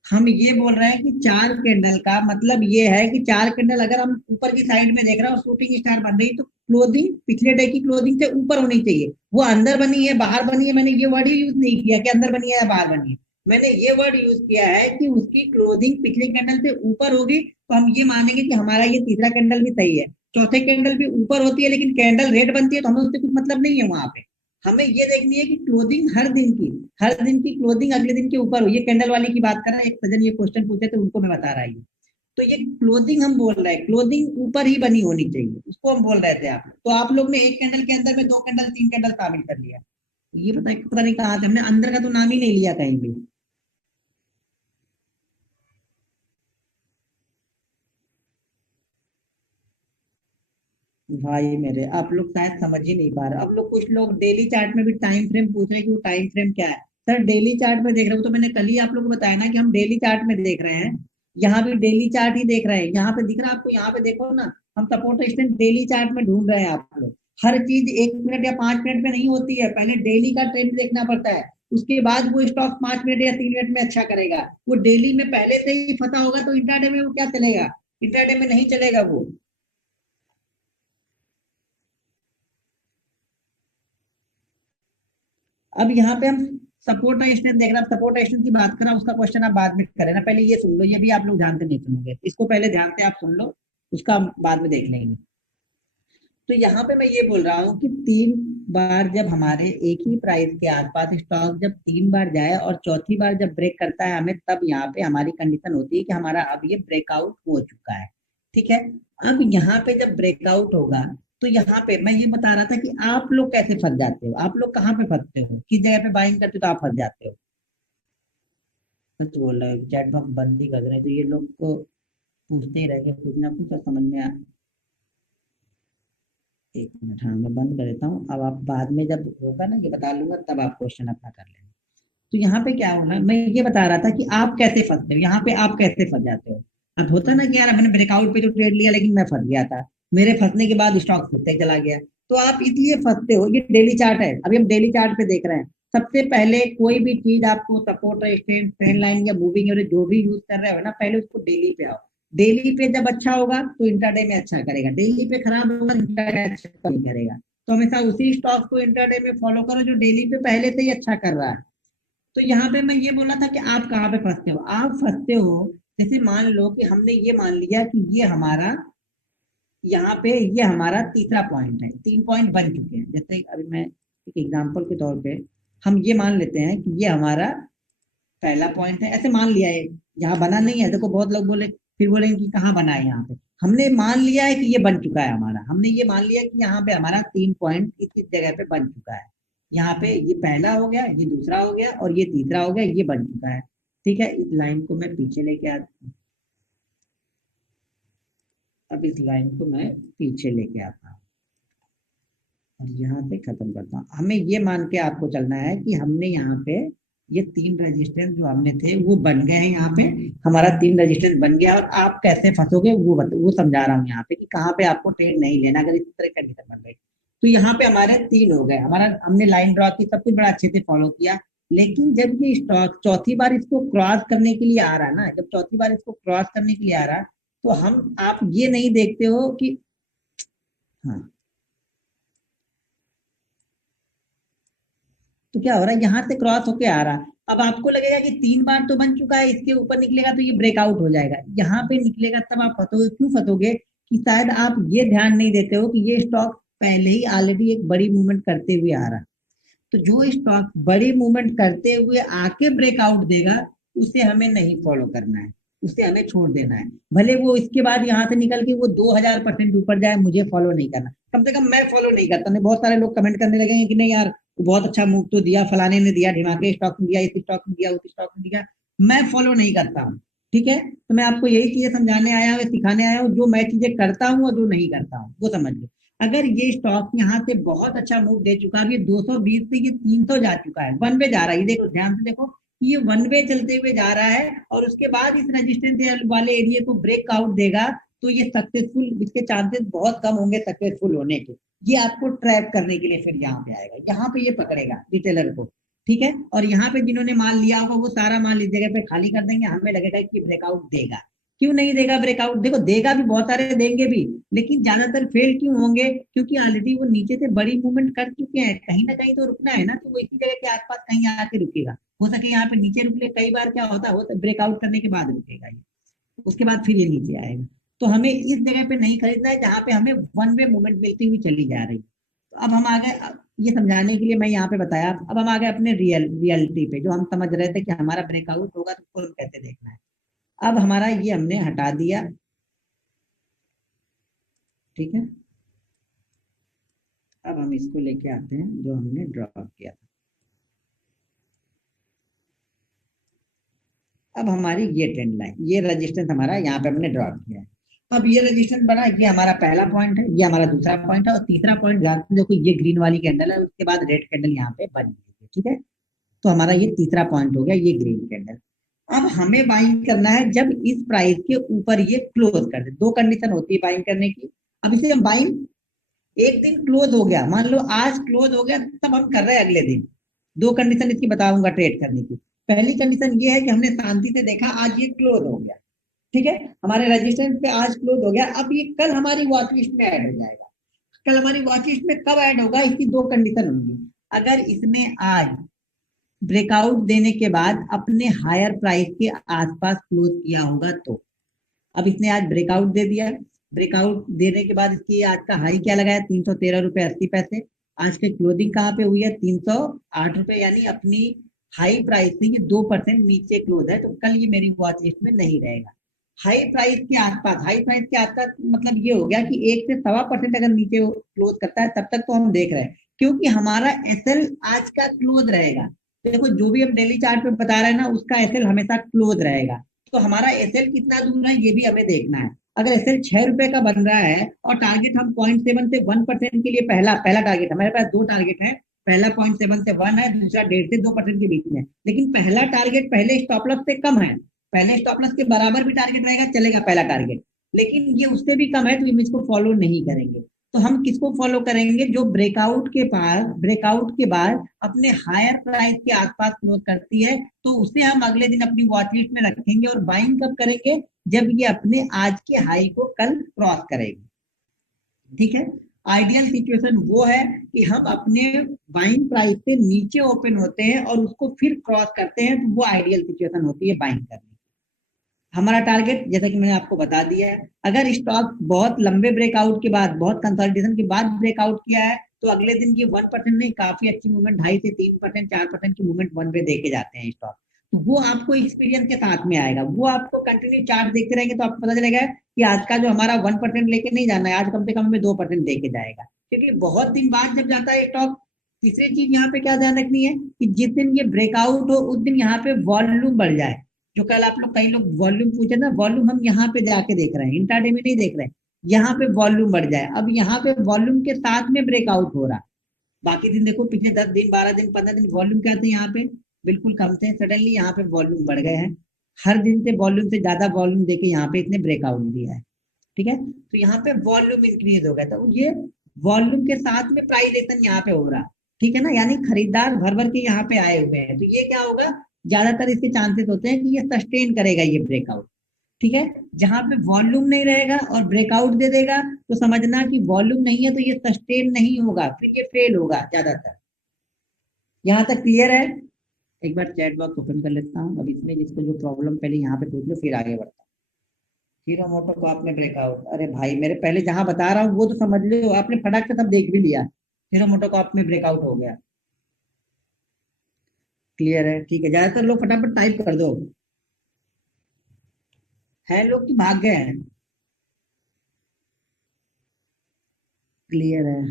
हम ये बोल रहे हैं कि 4 कैंडल का मतलब ये है कि 4 कैंडल अगर हम ऊपर की साइड में देख रहे हैं और शूटिंग स्टार बन रही, तो क्लोजिंग पिछले डे की क्लोजिंग से ऊपर होनी चाहिए। वो अंदर बनी है बाहर बनी है, मैंने ये वर्ड यूज नहीं किया कि अंदर बनी है या बाहर बनी है। मैंने ये वर्ड यूज किया है कि उसकी क्लोजिंग पिछले कैंडल से ऊपर होगी, तो हम ये मानेंगे कि हमारा ये तीसरा कैंडल भी सही है। चौथे कैंडल भी ऊपर होती है लेकिन कैंडल रेड बनती है, तो हमें उससे कुछ मतलब नहीं है वहां पे। हमें ये देखनी है कि क्लोजिंग हर दिन की क्लोजिंग अगले दिन के ऊपर हो। ये कैंडल वाली की बात कर रहे हैं, एक सजन ये क्वेश्चन पूछे थे उनको मैं बता रहा हूँ। तो ये क्लोजिंग हम बोल रहे हैं, क्लोजिंग ऊपर ही बनी होनी चाहिए, उसको हम बोल रहे थे। आप तो आप लोग ने एक कैंडल के अंदर में 2 कैंडल 3 कैंडल शामिल कर लिया। ये पता नहीं कहा था हमने, अंदर का तो नाम ही नहीं लिया कहीं भी। भाई मेरे, आप लोग शायद समझ ही नहीं पा रहे। अब लोग, कुछ लोग डेली चार्ट में भी टाइम फ्रेम पूछ रहे हैं कि वो टाइम फ्रेम क्या है। सर डेली चार्ट में देख रहे हो तो मैंने कल ही आप लोग को बताया ना कि हम डेली चार्ट में देख रहे हैं। यहाँ भी डेली चार्ट ही देख रहे हैं, यहाँ पे दिख रहा है आपको, यहाँ पे देखो ना। हम सपोर्ट रेजिस्टेंस डेली चार्ट में ढूंढ रहे हैं आप लोग। हर चीज 1 मिनट या 5 मिनट में नहीं होती है, पहले डेली का ट्रेंड देखना पड़ता है। उसके बाद वो स्टॉक 5 मिनट या 3 मिनट में अच्छा करेगा। वो डेली में पहले से ही फंसा होगा तो इंट्राडे में वो क्या चलेगा? इंट्राडे में नहीं चलेगा वो। अब यहाँ पे हम सपोर्ट रेजिस्टेंस देख रहे हैं। सपोर्ट रेजिस्टेंस की बात करें, उसका क्वेश्चन आप बाद में करें ना, पहले ये सुन लो। ये भी आप लोग ध्यान से नहीं सुनोगे, इसको पहले ध्यान से आप सुन लो, उसका हम बाद में देख लेंगे। तो यहाँ पे मैं ये बोल रहा हूँ कि 3 बार जब हमारे एक ही प्राइस के आसपास स्टॉक जब 3 बार जाए और चौथी बार जब ब्रेक करता है हमें, तब यहाँ पे हमारी कंडीशन होती है कि हमारा अब ये ब्रेकआउट हो चुका है। ठीक है। अब यहाँ पे जब ब्रेकआउट होगा, तो यहाँ पे मैं ये बता रहा था कि आप लोग कैसे फंस जाते हो। आप लोग कहाँ पे फंसते हो, किस जगह पे बाइंग करते हो तो आप फंस जाते हो। सच बोल रहे हो, चैट बॉक्स बंद ही कर रहे हैं तो ये लोग को पूछते ही रहेंगे कुछ ना कुछ, तो समझ में आ। 1 मिनट, हाँ मैं बंद कर देता हूँ। अब आप बाद में जब होगा ना ये बता लूंगा, तब आप क्वेश्चन अपना कर लेंगे। तो यहाँ पे क्या होना, मैं ये बता रहा था कि आप कैसे फंसते हो, यहाँ पे आप कैसे फंस जाते हो। अब होता ना कि यार मैंने ब्रेकआउट पे जो ट्रेड लिया लेकिन मैं फंस गया था, मेरे फंसने के बाद स्टॉक फिर से चला गया। तो आप इसलिए फंसते हो। ये डेली चार्ट है, अभी हम डेली चार्ट पे देख रहे हैं। सबसे पहले कोई भी चीज आपको सपोर्ट रेजिस्टेंस ट्रेंड लाइन या मूविंग एवरेज जो भी यूज कर रहे हो ना, पहले उसको डेली पे आओ। डेली पे जब अच्छा होगा तो इंट्राडे में अच्छा करेगा, डेली पे खराब होगा इंट्राडे अच्छा नहीं करेगा। तो हमेशा उसी स्टॉक को इंट्राडे में फॉलो करो जो डेली पे पहले से ही अच्छा कर रहा है। तो यहाँ पे मैं ये बोला था कि आप कहाँ पे फंसते हो। आप फंसते हो, जैसे मान लो कि हमने ये मान लिया कि ये हमारा, यहाँ पे ये हमारा तीसरा पॉइंट है, 3 पॉइंट बन चुके हैं। जैसे अभी मैं एक एग्जांपल के तौर पे हम ये मान लेते हैं कि ये हमारा पहला पॉइंट है, ऐसे मान लिया है। यहाँ बना नहीं है, देखो बहुत लोग बोले, फिर बोलेंगे कि कहाँ बना है। यहाँ पे हमने मान लिया है कि ये बन चुका है हमारा। हमने ये मान लिया कि यहाँ पे हमारा 3 पॉइंट इस जगह पे बन चुका है। यहाँ पे ये पहला हो गया, ये दूसरा हो गया और ये तीसरा हो गया, ये बन चुका है। ठीक है, इस लाइन को मैं पीछे लेके आता हूँ। अब इस लाइन को मैं पीछे लेके आता हूँ और यहाँ पे खत्म करता हूँ। हमें ये मान के आपको चलना है कि हमने यहाँ पे ये 3 रेजिस्टेंस जो हमने थे वो बन गए हैं। यहाँ पे हमारा 3 रेजिस्टेंस बन गया और आप कैसे फंसोगे वो समझा रहा हूँ यहाँ पे कि कहाँ पे आपको ट्रेड नहीं लेना अगर इस तरह का कंडीशन बन गई। तो यहाँ पे हमारे 3 हो गए, हमारा हमने लाइन ड्रॉ की, सब कुछ बड़ा अच्छे से फॉलो किया। लेकिन जब ये स्टॉक चौथी बार इसको क्रॉस करने के लिए आ रहा है ना, जब चौथी बार इसको क्रॉस करने के लिए आ रहा है, तो हम आप ये नहीं देखते हो कि, हाँ, तो क्या हो रहा है, यहाँ से क्रॉस होके आ रहा है। अब आपको लगेगा कि 3 बार तो बन चुका है, इसके ऊपर निकलेगा तो ये ब्रेकआउट हो जाएगा, यहाँ पे निकलेगा तब आप फंसोगे। क्यों फंसोगे कि शायद आप ये ध्यान नहीं देते हो कि ये स्टॉक पहले ही ऑलरेडी एक बड़ी मूवमेंट करते हुए आ रहा है। तो जो स्टॉक बड़ी मूवमेंट करते हुए आके ब्रेकआउट देगा, उसे हमें नहीं फॉलो करना है, उसे हमें छोड़ देना है। भले वो इसके बाद यहाँ से निकल के वो 2000% ऊपर जाए, मुझे फॉलो नहीं करना। कम से कम मैं फॉलो नहीं करता। नहीं, बहुत सारे लोग कमेंट करने लगेंगे कि नहीं यार वो बहुत अच्छा मूव तो दिया, फलाने ने दिया, ढिमाके स्टॉक में दिया, इस स्टॉक में दिया, उस स्टॉक में दिया। मैं फॉलो नहीं करता हूँ। ठीक है, तो मैं आपको यही चीजें समझाने आया हूँ, सिखाने आया हूँ, जो मैं चीजें करता हूँ और जो नहीं करता हूँ वो समझ लो। अगर ये स्टॉक यहाँ से बहुत अच्छा मूव दे चुका है, ये 220 से ये 300 जा चुका है, वन वे जा रहा है, ये देखो ध्यान से देखो, ये वन वे चलते हुए जा रहा है और उसके बाद इस रेजिस्टेंस वाले एरिया को ब्रेकआउट देगा, तो ये सक्सेसफुल, इसके चांसेस बहुत कम होंगे सक्सेसफुल होने के। ये आपको ट्रैप करने के लिए फिर यहाँ पे आएगा, यहाँ पे ये पकड़ेगा रिटेलर को। ठीक है। और यहाँ पे जिन्होंने माल लिया होगा वो सारा माल इस जगह पे खाली कर देंगे, हमें लगेगा कि ब्रेकआउट देगा। क्यों नहीं देगा ब्रेकआउट? देखो देगा भी, बहुत सारे देंगे भी, लेकिन ज्यादातर फेल क्यों होंगे? क्योंकि ऑलरेडी वो नीचे से बड़ी मूवमेंट कर चुके हैं, कहीं ना कहीं तो रुकना है ना, तो वो इसी जगह के आसपास कहीं आके रुकेगा। हो सके यहाँ पे नीचे रुक ले, कई बार क्या होता है ब्रेकआउट करने के बाद रुकेगा ये, उसके बाद फिर ये नीचे आएगा। तो हमें इस जगह पे नहीं खरीदना है जहां पे हमें वन वे मूवमेंट मिलती हुई चली जा रही है। तो अब हम आ गए, ये समझाने के लिए मैं यहाँ पे बताया। अब हम आ गए अपने रियलिटी पे, जो हम समझ रहे थे कि हमारा ब्रेकआउट होगा तो फुल कैसे देखना है। अब हमारा ये हमने हटा दिया, ठीक है। अब हम इसको लेके आते हैं जो हमने ड्रॉ किया था। अब हमारी ये ट्रेंड लाइन, ये रेजिस्टेंस हमारा यहाँ पे हमने ड्रॉ किया है। अब ये रेजिस्टेंस बना, ये हमारा पहला पॉइंट है, ये हमारा दूसरा पॉइंट है, और तीसरा पॉइंट देखो ये ग्रीन वाली कैंडल है, उसके बाद रेड कैंडल यहाँ पे बन गई है, ठीक है। तो हमारा ये तीसरा पॉइंट हो गया, ये ग्रीन कैंडल। अब हमें बाइंग करना है जब इस प्राइस के ऊपर ये क्लोज कर दे। दो कंडीशन होती है बाइंग करने की। अब इसे हम बाइंग, एक दिन क्लोज हो गया, मान लो आज क्लोज हो गया, तब हम कर रहे हैं अगले दिन। दो कंडीशन इसकी बताऊंगा ट्रेड करने की। पहली कंडीशन ये है कि हमने शांति से देखा आज ये क्लोज हो गया, ठीक है, हमारे रजिस्टेंस पे आज क्लोज हो गया। अब ये कल हमारी वॉच लिस्ट में ऐड हो जाएगा। कल हमारी वॉच लिस्ट में कब ऐड होगा? इसकी दो कंडीशन होंगी। अगर इसने आज ब्रेकआउट देने के बाद अपने हायर प्राइस के आसपास क्लोज किया होगा तो। अब इसने आज ब्रेकआउट दे दिया, ब्रेकआउट देने के बाद इसकी आज का हाई क्या लगाया? 313 रुपए 80 पैसे। आज की क्लोजिंग कहाँ पे हुई है? 308 रुपए, यानी अपनी हाई प्राइस से ये 2% नीचे क्लोज है, तो कल ये मेरी वॉच लिस्ट में नहीं रहेगा। हाई प्राइस के आसपास, हाई प्राइस के आसपास मतलब ये हो गया कि 1 से 1.25% अगर नीचे क्लोज करता है तब तक तो हम देख रहे हैं, क्योंकि हमारा एसएल आज का क्लोज रहेगा। देखो जो भी हम डेली चार्ट पे बता रहे हैं ना, उसका एसएल हमेशा क्लोज रहेगा। तो हमारा एसएल कितना दूर है ये भी हमें देखना है। अगर एसएल 6 रुपए का बन रहा है और टारगेट हम 0.7 से 1% के लिए, पहला पहला टारगेट, हमारे पास दो टारगेट है, पहला 0.7 से 1 है, दूसरा 1.5 से 2% के बीच में। लेकिन पहला टारगेट पहले स्टॉप लॉस से कम है, पहले स्टॉप लॉस के बराबर भी टारगेट रहेगा चलेगा पहला टारगेट, लेकिन ये उससे भी कम है, तो हम इसको फॉलो नहीं करेंगे। तो हम किसको फॉलो करेंगे? जो ब्रेकआउट के पास, ब्रेकआउट के बाद अपने हायर प्राइस के आसपास क्लोज करती है, तो उसे हम अगले दिन अपनी वॉच लिस्ट में रखेंगे। और बाइंग कब करेंगे? जब ये अपने आज के हाई को कल क्रॉस करेगी, ठीक है। आइडियल सिचुएशन वो है कि हम अपने बाइंग प्राइस से नीचे ओपन होते हैं और उसको फिर क्रॉस करते हैं, तो वो आइडियल सिचुएशन होती है बाइंग करने। हमारा टारगेट जैसा कि मैंने आपको बता दिया है, अगर स्टॉक बहुत लंबे ब्रेकआउट के बाद, बहुत कंसोलिडेशन के बाद ब्रेकआउट किया है, तो अगले दिन की 1% नहीं, काफी अच्छी मूवमेंट, 2.5 से 3%, 4% की मूवमेंट वन वे देके जाते हैं स्टॉक। तो वो आपको एक्सपीरियंस के साथ में आएगा, वो आपको कंटिन्यू चार्ट देखते रहेंगे तो आपको पता चलेगा कि आज का जो हमारा 1% लेके नहीं जाना है, आज कम से कम हमें 2% देके जाएगा, क्योंकि बहुत दिन बाद जब जाता है स्टॉक। तीसरी चीज यहाँ पे क्या ध्यान रखनी है कि जिस दिन ये ब्रेकआउट हो उस दिन यहाँ पे वॉल्यूम बढ़ जाए। जो कल आप लोग, कई लोग वॉल्यूम पूछे ना, वॉल्यूम हम यहाँ पे जाके देख रहे हैं, इंट्राडे में नहीं देख रहे हैं। यहाँ पे वॉल्यूम बढ़ जाए, अब यहाँ पे वॉल्यूम के साथ में ब्रेकआउट हो रहा। बाकी दिन देखो, पिछले 10 दिन 12 दिन 15 दिन वॉल्यूम क्या थे यहाँ पे? बिल्कुल कम थे, सडनली यहाँ पे वॉल्यूम बढ़ गए हैं। हर दिन से वॉल्यूम से ज्यादा वॉल्यूम देके यहाँ पे इतने ब्रेकआउट दिया है, ठीक है। तो यहाँ पे वॉल्यूम इंक्रीज हो गया, तो ये वॉल्यूम के साथ में प्राइस यहाँ पे हो रहा, ठीक है ना, यानी खरीदार भर भर के यहाँ पे आए हुए हैं। तो ये क्या होगा, ज्यादातर इसके चांसेस होते हैं कि ये सस्टेन करेगा ये ब्रेकआउट, ठीक है। जहां पे वॉल्यूम नहीं रहेगा और ब्रेकआउट दे देगा, तो समझना कि वॉल्यूम नहीं है, तो ये सस्टेन नहीं होगा, फिर ये फेल होगा ज्यादातर। यहाँ तक क्लियर है? एक बार चैट बॉक्स ओपन कर लेता हूँ, अब इसमें जिसको जो प्रॉब्लम पहले यहाँ पे पूछ लो, फिर आगे बढ़ता हूँ। हीरो मोटो को आपने ब्रेकआउट, अरे भाई मेरे पहले जहां बता रहा हूँ वो तो समझ लो, आपने फटाक से सब देख भी लिया। हीरो मोटो को आप में ब्रेकआउट हो गया, क्लियर है, ठीक है। ज्यादातर लोग फटाफट टाइप कर दो, है लोग कि भाग गए हैं? क्लियर है?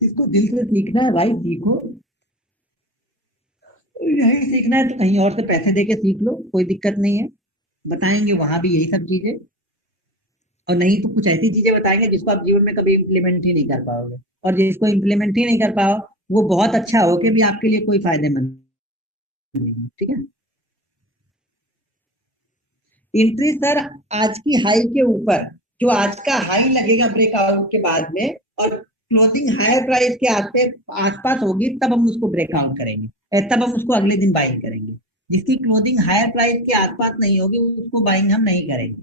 इसको दिल से सीखना है भाई, सीखो। यही सीखना है तो कहीं और से पैसे दे के सीख लो, कोई दिक्कत नहीं है। बताएंगे वहां भी यही सब चीजें, और नहीं तो कुछ ऐसी चीजें बताएंगे जिसको आप जीवन में कभी इम्प्लीमेंट ही नहीं कर पाओगे, और जिसको इम्प्लीमेंट ही नहीं कर पाओ वो बहुत अच्छा हो के भी आपके लिए कोई फायदेमंद नहीं है, ठीक है। एंट्री सर, आज की हाई के ऊपर, जो आज का हाई लगेगा ब्रेकआउट के बाद में, और क्लोजिंग हायर प्राइस के आसपास होगी तब हम उसको ब्रेकआउट करेंगे, तब हम उसको अगले दिन बाइंग करेंगे। जिसकी क्लोजिंग हायर प्राइस के आसपास नहीं होगी उसको बाइंग हम नहीं करेंगे।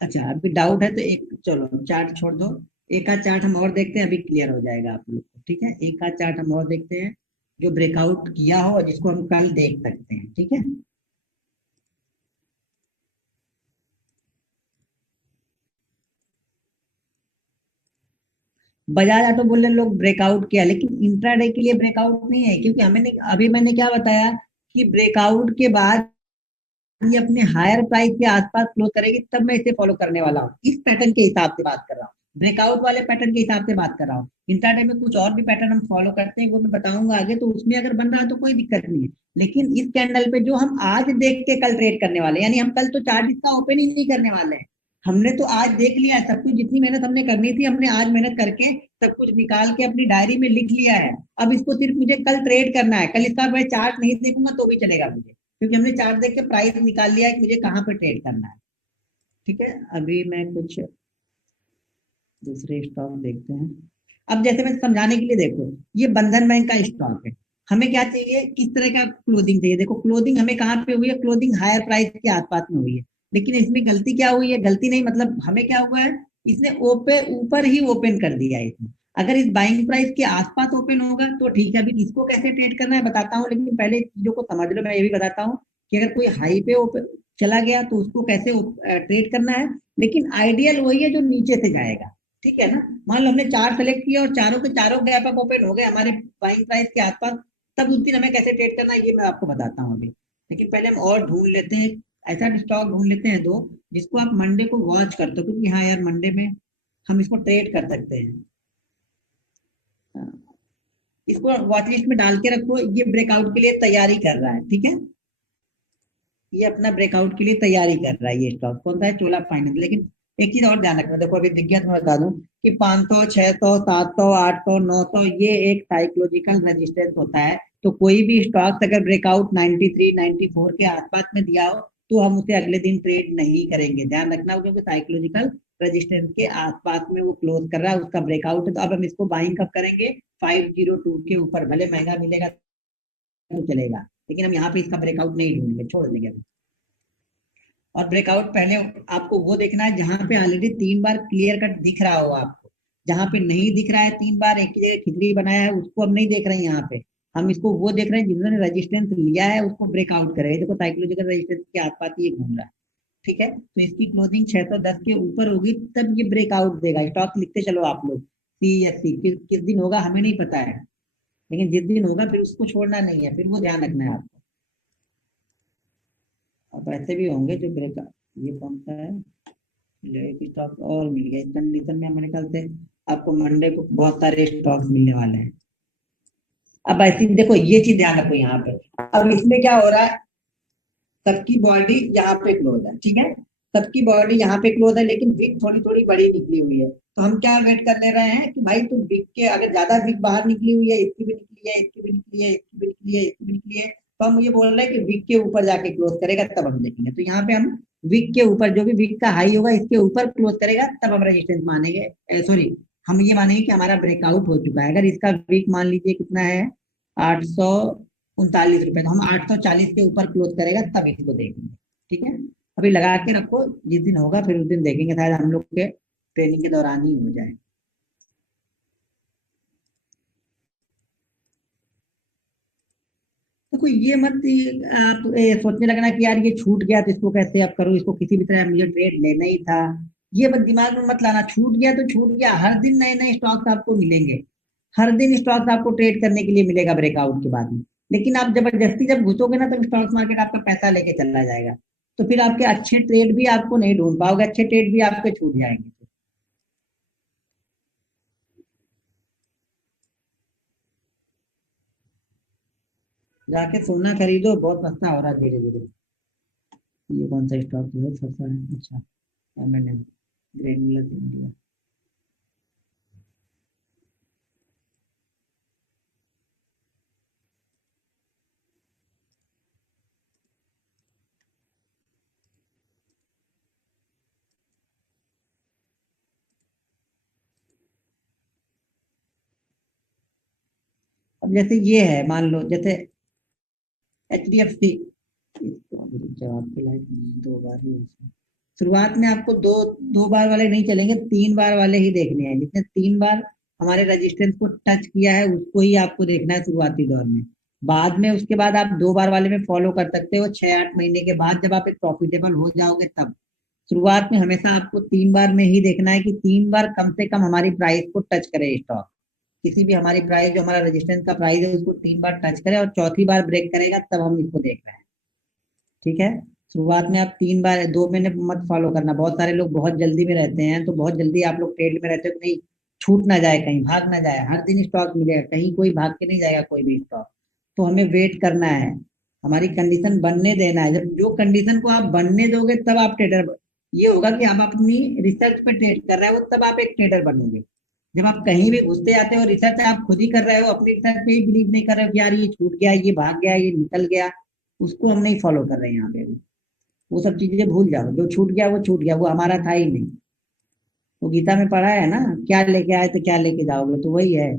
अच्छा, अभी डाउट है तो एक, चलो चार्ट छोड़ दो, एक आध चार्ट हम और देखते हैं, अभी क्लियर हो जाएगा आप लोग को। ठीक है, एक आध चार्ट हम और देखते हैं जो ब्रेकआउट किया हो और जिसको हम कल देख सकते हैं। ठीक है, बजाज ऑटो बोल रहे लोग ब्रेकआउट किया, लेकिन इंट्राडे के लिए ब्रेकआउट नहीं है, क्योंकि हमें अभी मैंने क्या बताया कि ब्रेकआउट के बाद ये अपने हायर प्राइस के आसपास क्लोज करेगी तब मैं इसे फॉलो करने वाला हूँ। इस पैटर्न के हिसाब से बात कर रहा हूँ, ब्रेकआउट वाले पैटर्न के हिसाब से बात कर रहा हूँ। इंट्राडे में कुछ और भी पैटर्न हम फॉलो करते हैं, वो मैं बताऊंगा आगे, तो उसमें अगर बन रहा है तो कोई दिक्कत नहीं है। लेकिन इस कैंडल पे जो हम आज देख के कल ट्रेड करने वाले हैं, यानी हम कल तो चार्ट इसका ओपन ही नहीं करने वाले हैं। हमने तो आज देख लिया है सब कुछ, जितनी मेहनत हमने करनी थी हमने आज मेहनत करके सब कुछ निकाल के अपनी डायरी में लिख लिया है। अब इसको सिर्फ मुझे कल ट्रेड करना है, कल इसका मैं चार्ट नहीं देखूंगा तो भी चलेगा मुझे, क्योंकि हमने चार्ट देख के प्राइस निकाल लिया है कि मुझे कहाँ पे ट्रेड करना है। ठीक है, अभी मैं कुछ दूसरे स्टॉक देखते हैं। अब जैसे मैं समझाने के लिए, देखो ये बंधन बैंक का स्टॉक है, हमें क्या चाहिए, किस तरह का क्लोजिंग चाहिए। देखो क्लोजिंग हमें कहाँ पे हुई है, क्लोजिंग हायर प्राइस के आसपास में हुई है। लेकिन इसमें गलती क्या हुई है, गलती नहीं मतलब हमें क्या हुआ है, इसने ओपे ऊपर ही ओपन कर दिया है इसने। अगर इस बाइंग प्राइस के आसपास ओपन होगा तो ठीक है, अभी इसको कैसे ट्रेड करना है बताता हूँ, लेकिन पहले चीजों को समझ लो। मैं ये भी बताता हूँ कि अगर कोई हाई पे ओपन चला गया तो उसको कैसे ट्रेड करना है। लेकिन आइडियल वही है जो नीचे से जाएगा। ठीक है ना, मान लो हमने चार सेलेक्ट किया और चारों के चारों गैप अप ओपन हो गए हमारे बाइंग प्राइस के आसपास, तब उस दिन हमें कैसे ट्रेड करना है ये मैं आपको बताता हूँ अभी। लेकिन पहले हम और ढूंढ लेते हैं, ऐसा स्टॉक ढूंढ लेते हैं दो जिसको आप मंडे को वॉच करते हो, क्योंकि हाँ यार मंडे में हम इसको ट्रेड कर सकते हैं। हाँ, इसको वॉच लिस्ट में डाल के रखो, ये ब्रेकआउट के लिए तैयारी कर रहा है। ठीक है, ये अपना ब्रेकआउट के लिए तैयारी कर रहा है। ये स्टॉक कौन सा है, चोला फाइनेंस। लेकिन एक चीज और ध्यान रखना, देखो अभी विज्ञान में बता दूं कि 500, 600, 700, 800, 900 ये एक साइकोलॉजिकल रेजिस्टेंस होता है। तो कोई भी स्टॉक अगर ब्रेकआउट 93, 94 के आसपास में दिया हो तो हम उसे अगले दिन ट्रेड नहीं करेंगे, ध्यान रखना, क्योंकि साइकोलॉजिकल रेजिस्टेंस के आसपास में वो क्लोज कर रहा है, उसका ब्रेकआउट है। तो अब हम इसको बाइंग कब करेंगे, 502 के ऊपर, भले महंगा मिलेगा तो चलेगा, लेकिन हम यहाँ पे इसका ब्रेकआउट नहीं ढूंढेंगे, छोड़ देंगे। और ब्रेकआउट पहले आपको वो देखना है जहां पे ऑलरेडी 3 बार क्लियर कट दिख रहा हो आपको। जहां पे नहीं दिख रहा है 3 बार एक ही जगह खिचड़ी बनाया है, उसको हम नहीं देख रहे हैं यहाँ पे। हम इसको वो देख रहे हैं जिन्होंने रेजिस्टेंस लिया है उसको ब्रेकआउट करेगा। देखो साइकोलॉजिकल रेजिस्टेंस के आसपास ये घूम रहा है। ठीक है, तो इसकी क्लोजिंग 610 के ऊपर होगी तब ये ब्रेकआउट देगा। स्टॉक लिखते चलो आप लोग, CSC किस दिन होगा हमें नहीं पता है, लेकिन जिस दिन होगा फिर उसको छोड़ना नहीं है, फिर वो ध्यान रखना है आपको। अब ऐसे भी होंगे जो ब्रेक, ये कौन सा है, एक स्टॉक और मिल गया इस कंडीशन में, हमारे ख्याल से आपको मंडे को बहुत सारे स्टॉक्स मिलने वाले हैं। अब ऐसी देखो ये चीज ध्यान रखो यहाँ पे, अब इसमें क्या हो रहा है, सबकी बॉडी यहाँ पे क्लोज है। ठीक है, सबकी बॉडी यहाँ पे क्लोज है, लेकिन विक थोड़ी थोड़ी बड़ी निकली हुई है। तो हम क्या वेट कर ले रहे हैं कि भाई तुम विक के, अगर ज्यादा विक बाहर निकली हुई है, इसकी भी निकली है, इसकी भी निकली है, इसकी भी निकली है, इसकी भी निकली है, तो हम ये बोल रहे हैं कि विक के ऊपर जाके क्लोज करेगा तब हम देखेंगे। तो यहाँ पे हम विक के ऊपर, जो भी विक का हाई होगा इसके ऊपर क्लोज करेगा तब हम रेजिस्टेंस मानेंगे, सॉरी, हम ये मानेंगे कि हमारा ब्रेकआउट हो चुका है। अगर इसका वीक मान लीजिए कितना है, 839 रुपए, तो हम 840 के ऊपर क्लोज करेगा तब इसको देखेंगे। ठीक है, अभी लगा के रखो, जिस दिन होगा फिर उस दिन देखेंगे, शायद हम लोग के ट्रेनिंग के दौरान ही हो जाए। तो ये मत आप सोचने लगना कि यार ये छूट गया तो इसको कैसे अब करूँ, इसको किसी भी तरह मुझे ट्रेड लेना ही था। ये बस दिमाग में मत लाना, छूट गया तो छूट गया, हर दिन नए नए स्टॉक्स आपको मिलेंगे, हर दिन स्टॉक्स आपको ट्रेड करने के लिए मिलेगा ब्रेकआउट के बाद में। लेकिन आप जबरदस्ती जब घुसोगे ना तब स्टॉक मार्केट आपका पैसा लेके चला जाएगा, तो फिर आपके अच्छे ट्रेड भी आपको नहीं ढूंढ पाओगे, अच्छे ट्रेड भी आपके छूट जाएंगे। जाके सोना खरीदो, बहुत सस्ता हो रहा है धीरे धीरे। ये कौन सा स्टॉक है, सस्ता है, अच्छा, M&M, ग्रेनुलर इंडिया। अब जैसे ये है, मान लो जैसे HDFC, जवाब के लायक नहीं है, 2 बार ही है। शुरुआत में आपको दो 2 बार वाले नहीं चलेंगे, 3 बार वाले ही देखने हैं। जिसने 3 बार हमारे रेजिस्टेंस को टच किया है उसको ही आपको देखना है शुरुआती दौर में। बाद में उसके बाद आप 2 बार वाले में फॉलो कर सकते हो 6-8 महीने के बाद, जब आप एक प्रॉफिटेबल हो जाओगे तब। शुरुआत में हमेशा आपको 3 बार में ही देखना है कि 3 बार कम से कम हमारी प्राइस को टच करे स्टॉक। किसी भी हमारी प्राइस, जो हमारा रेजिस्टेंस का प्राइस है, उसको 3 बार टच करे और चौथी बार ब्रेक करेगा तब हम इसको देख रहे हैं। ठीक है। शुरुआत में आप 3 बार 2 महीने मत फॉलो करना। बहुत सारे लोग बहुत जल्दी में रहते हैं, तो बहुत जल्दी आप लोग ट्रेड में रहते हो, कहीं छूट ना जाए, कहीं भाग ना जाए। हर दिन स्टॉक मिलेगा, कहीं कोई भाग के नहीं जाएगा कोई भी स्टॉक। तो हमें वेट करना है, हमारी कंडीशन बनने देना है। जब जो कंडीशन को आप बनने दोगे तब आप ट्रेडर, ये होगा कि आप अपनी रिसर्च पे ट्रेड कर रहे हो, तब आप एक ट्रेडर बनोगे। जब आप कहीं भी घुसते जाते हो, रिसर्च आप खुद ही कर रहे हो, अपनी रिसर्च पे ही बिलीव नहीं कर रहे हो कि यार ये छूट गया, ये भाग गया, ये निकल गया, उसको हम नहीं फॉलो कर रहे हैं यहाँ पे भी। वो सब चीजें भूल जाओ, जो छूट गया वो छूट गया, वो हमारा था ही नहीं। वो गीता में पढ़ा है ना, क्या लेके आए तो क्या लेके जाओगे, तो वही है।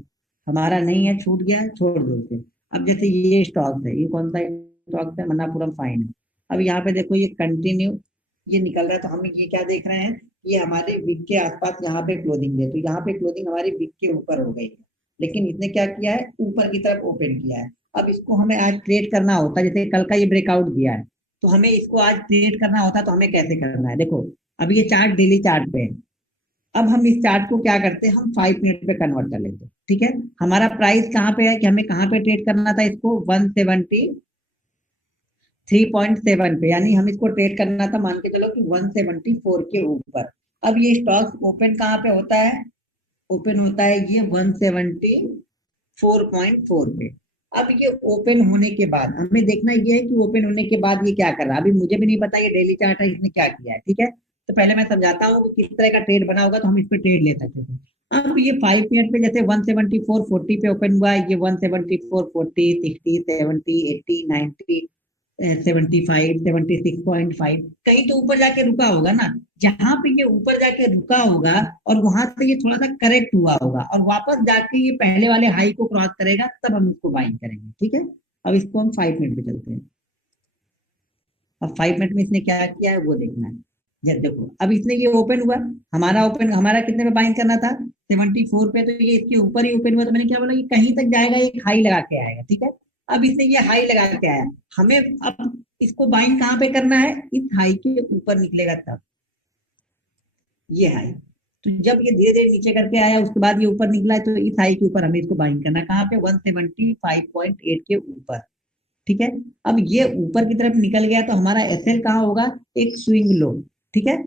हमारा नहीं है, छूट गया, छोड़ दो उसे। अब जैसे ये स्टॉक है, ये कौन सा स्टॉक है? मन्नापुरम फाइन है। अब यहाँ पे देखो ये कंटिन्यू ये निकल रहा है, तो हम ये क्या देख रहे हैं, ये हमारे विक के आसपास यहाँ पे क्लोजिंग है, तो यहाँ पे क्लोजिंग हमारी विक के ऊपर हो गई है। लेकिन इसने क्या किया है, ऊपर की तरफ ओपन किया है। अब इसको हमें आज ट्रेड करना होता है, जैसे कल का ये ब्रेकआउट दिया है, तो हमें इसको आज ट्रेड करना होता है, तो हमें कैसे करना है? देखो, अब ये चार्ट डेली चार्ट पे है। अब हम इस चार्ट को क्या करते हैं, हम 5 मिनट पे कन्वर्ट कर लेते हैं। ठीक है। हमारा प्राइस कहाँ पे है, कि हमें कहाँ पे ट्रेड करना था इसको, 173.7 पे, यानी हम इसको ट्रेड करना था, मान के चलो कि 174 के ऊपर। अब ये स्टॉक ओपन कहाँ पे होता है, ओपन होता है ये 174.4 पे। अब ये ओपन होने के बाद हमें देखना ये है कि ओपन होने के बाद ये क्या कर रहा है। अभी मुझे भी नहीं पता ये डेली चार्ट है, इसने क्या किया है। ठीक है। तो पहले मैं समझाता हूँ कि किस तरह का ट्रेड बना होगा, तो हम इस पे ट्रेड ले सकते हैं। अब ये 5 मिनट पे जैसे 174.40 पे ओपन हुआ है, ये 174.40, 60, 70, 80, 90, 75, 76.5, कहीं तो ऊपर जाके रुका होगा ना। जहां पे ये ऊपर जाके रुका होगा और वहां से ये थोड़ा सा करेक्ट हुआ होगा और वापस जाके ये पहले वाले हाई को क्रॉस करेगा, तब हम इसको बाइंग करेंगे। ठीक है। अब इसको हम 5 मिनट पे चलते हैं। अब 5 मिनट में इसने क्या किया है वो देखना है। जब देखो, अब इसने ये ओपन हुआ, हमारा ओपन, हमारा कितने पे बाइंग करना था, 74 पे, तो ये इसके ऊपर ही ओपन हुआ, तो मैंने क्या बोला कि कहीं तक जाएगा, एक हाई लगा के आएगा। ठीक है। अब इसने ये हाई लगा के आया, हमें अब इसको बाइंग कहाँ पे करना है, इस हाई के ऊपर निकलेगा तब, ये हाई। तो जब ये धीरे धीरे नीचे करके आया, उसके बाद ये ऊपर निकला है, तो इस हाई के ऊपर हमें इसको बाइंग करना है, कहाँ पे, 175.8 के ऊपर। ठीक है। अब ये ऊपर की तरफ निकल गया, तो हमारा एसएल कहाँ होगा, एक स्विंग लो। ठीक है।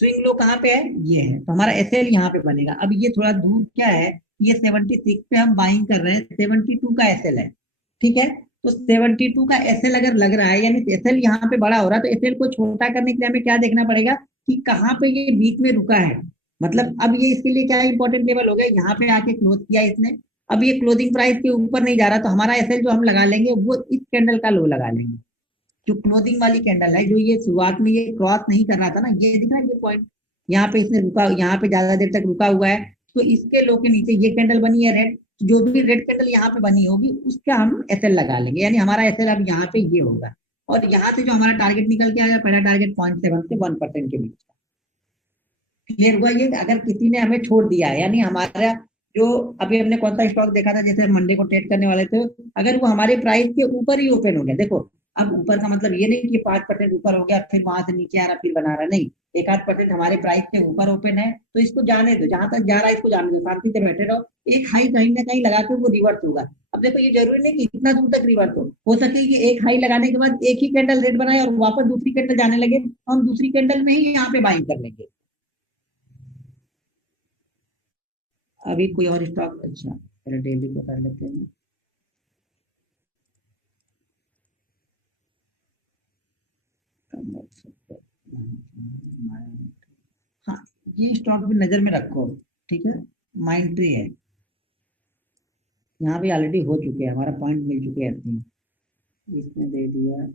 स्विंग लो कहाँ पे है, ये है, तो हमारा एसएल यहाँ पे बनेगा। अब ये थोड़ा दूर क्या है, ये 76 पे हम बाइंग कर रहे हैं, 72 का एसएल है। ठीक है। तो 72 का एसएल अगर लग रहा है, यानी एसएल यहाँ पे बड़ा हो रहा है, तो एसएल को छोटा करने के लिए हमें क्या देखना पड़ेगा, कि कहाँ पे ये बीच में रुका है। मतलब अब ये इसके लिए क्या इंपॉर्टेंट लेवल हो गया, यहाँ पे आके क्लोज किया इसने। अब ये क्लोजिंग प्राइस के ऊपर नहीं जा रहा, तो हमारा एसएल जो हम लगा लेंगे वो इस कैंडल का लो लगा लेंगे, जो क्लोजिंग वाली कैंडल है, जो ये शुरुआत में ये क्रॉस नहीं कर रहा था ना, ये दिख रहा है ये पॉइंट, यहाँ पे इसने रुका, यहाँ पे ज्यादा देर तक रुका हुआ है, तो इसके लो के नीचे ये कैंडल बनी है रेड, जो भी रेड कैंडल यहाँ पे बनी होगी उसका हम एसएल लगा लेंगे, यानी हमारा एसएल अब यहाँ पे ये होगा। और यहाँ से जो हमारा टारगेट निकल के आएगा, पहला टारगेट 0.7 से 1% के बीच। क्लियर हुआ ये? अगर किसी ने हमें छोड़ दिया है, यानी हमारा जो, अभी हमने कौन सा स्टॉक देखा था, जैसे मंडे को ट्रेड करने वाले थे, अगर वो हमारे प्राइस के ऊपर ही ओपन हो गया, देखो, अब ऊपर का मतलब ये नहीं कि 5% ऊपर हो गया फिर वहां से नीचे आ रहा फिर बना रहा, नहीं, 1-8% हमारे प्राइस के ऊपर ओपन है, तो इसको जाने दो, जहां तक जा रहा है इसको जाने दो, शांति से बैठे रहो। एक हाई कहीं ना कहीं लगा के वो रिवर्स होगा। अब देखो, ये जरूरी नहीं कि इतना दूर तक रिवर्स हो सके कि एक हाई लगाने के बाद एक ही कैंडल रेड बनाए और वापस दूसरी कैंडल जाने लगे, हम दूसरी कैंडल में ही यहाँ पे बाइंग कर लेंगे। अभी कोई और स्टॉक, अच्छा पहले डेली को कर लेते हैं। हाँ, ये स्टॉक भी नजर में रखो। ठीक है। माइंड ट्री है, यहाँ भी ऑलरेडी हो चुके हैं, हमारा पॉइंट मिल चुके हैं अपनी। इसने दे दिया,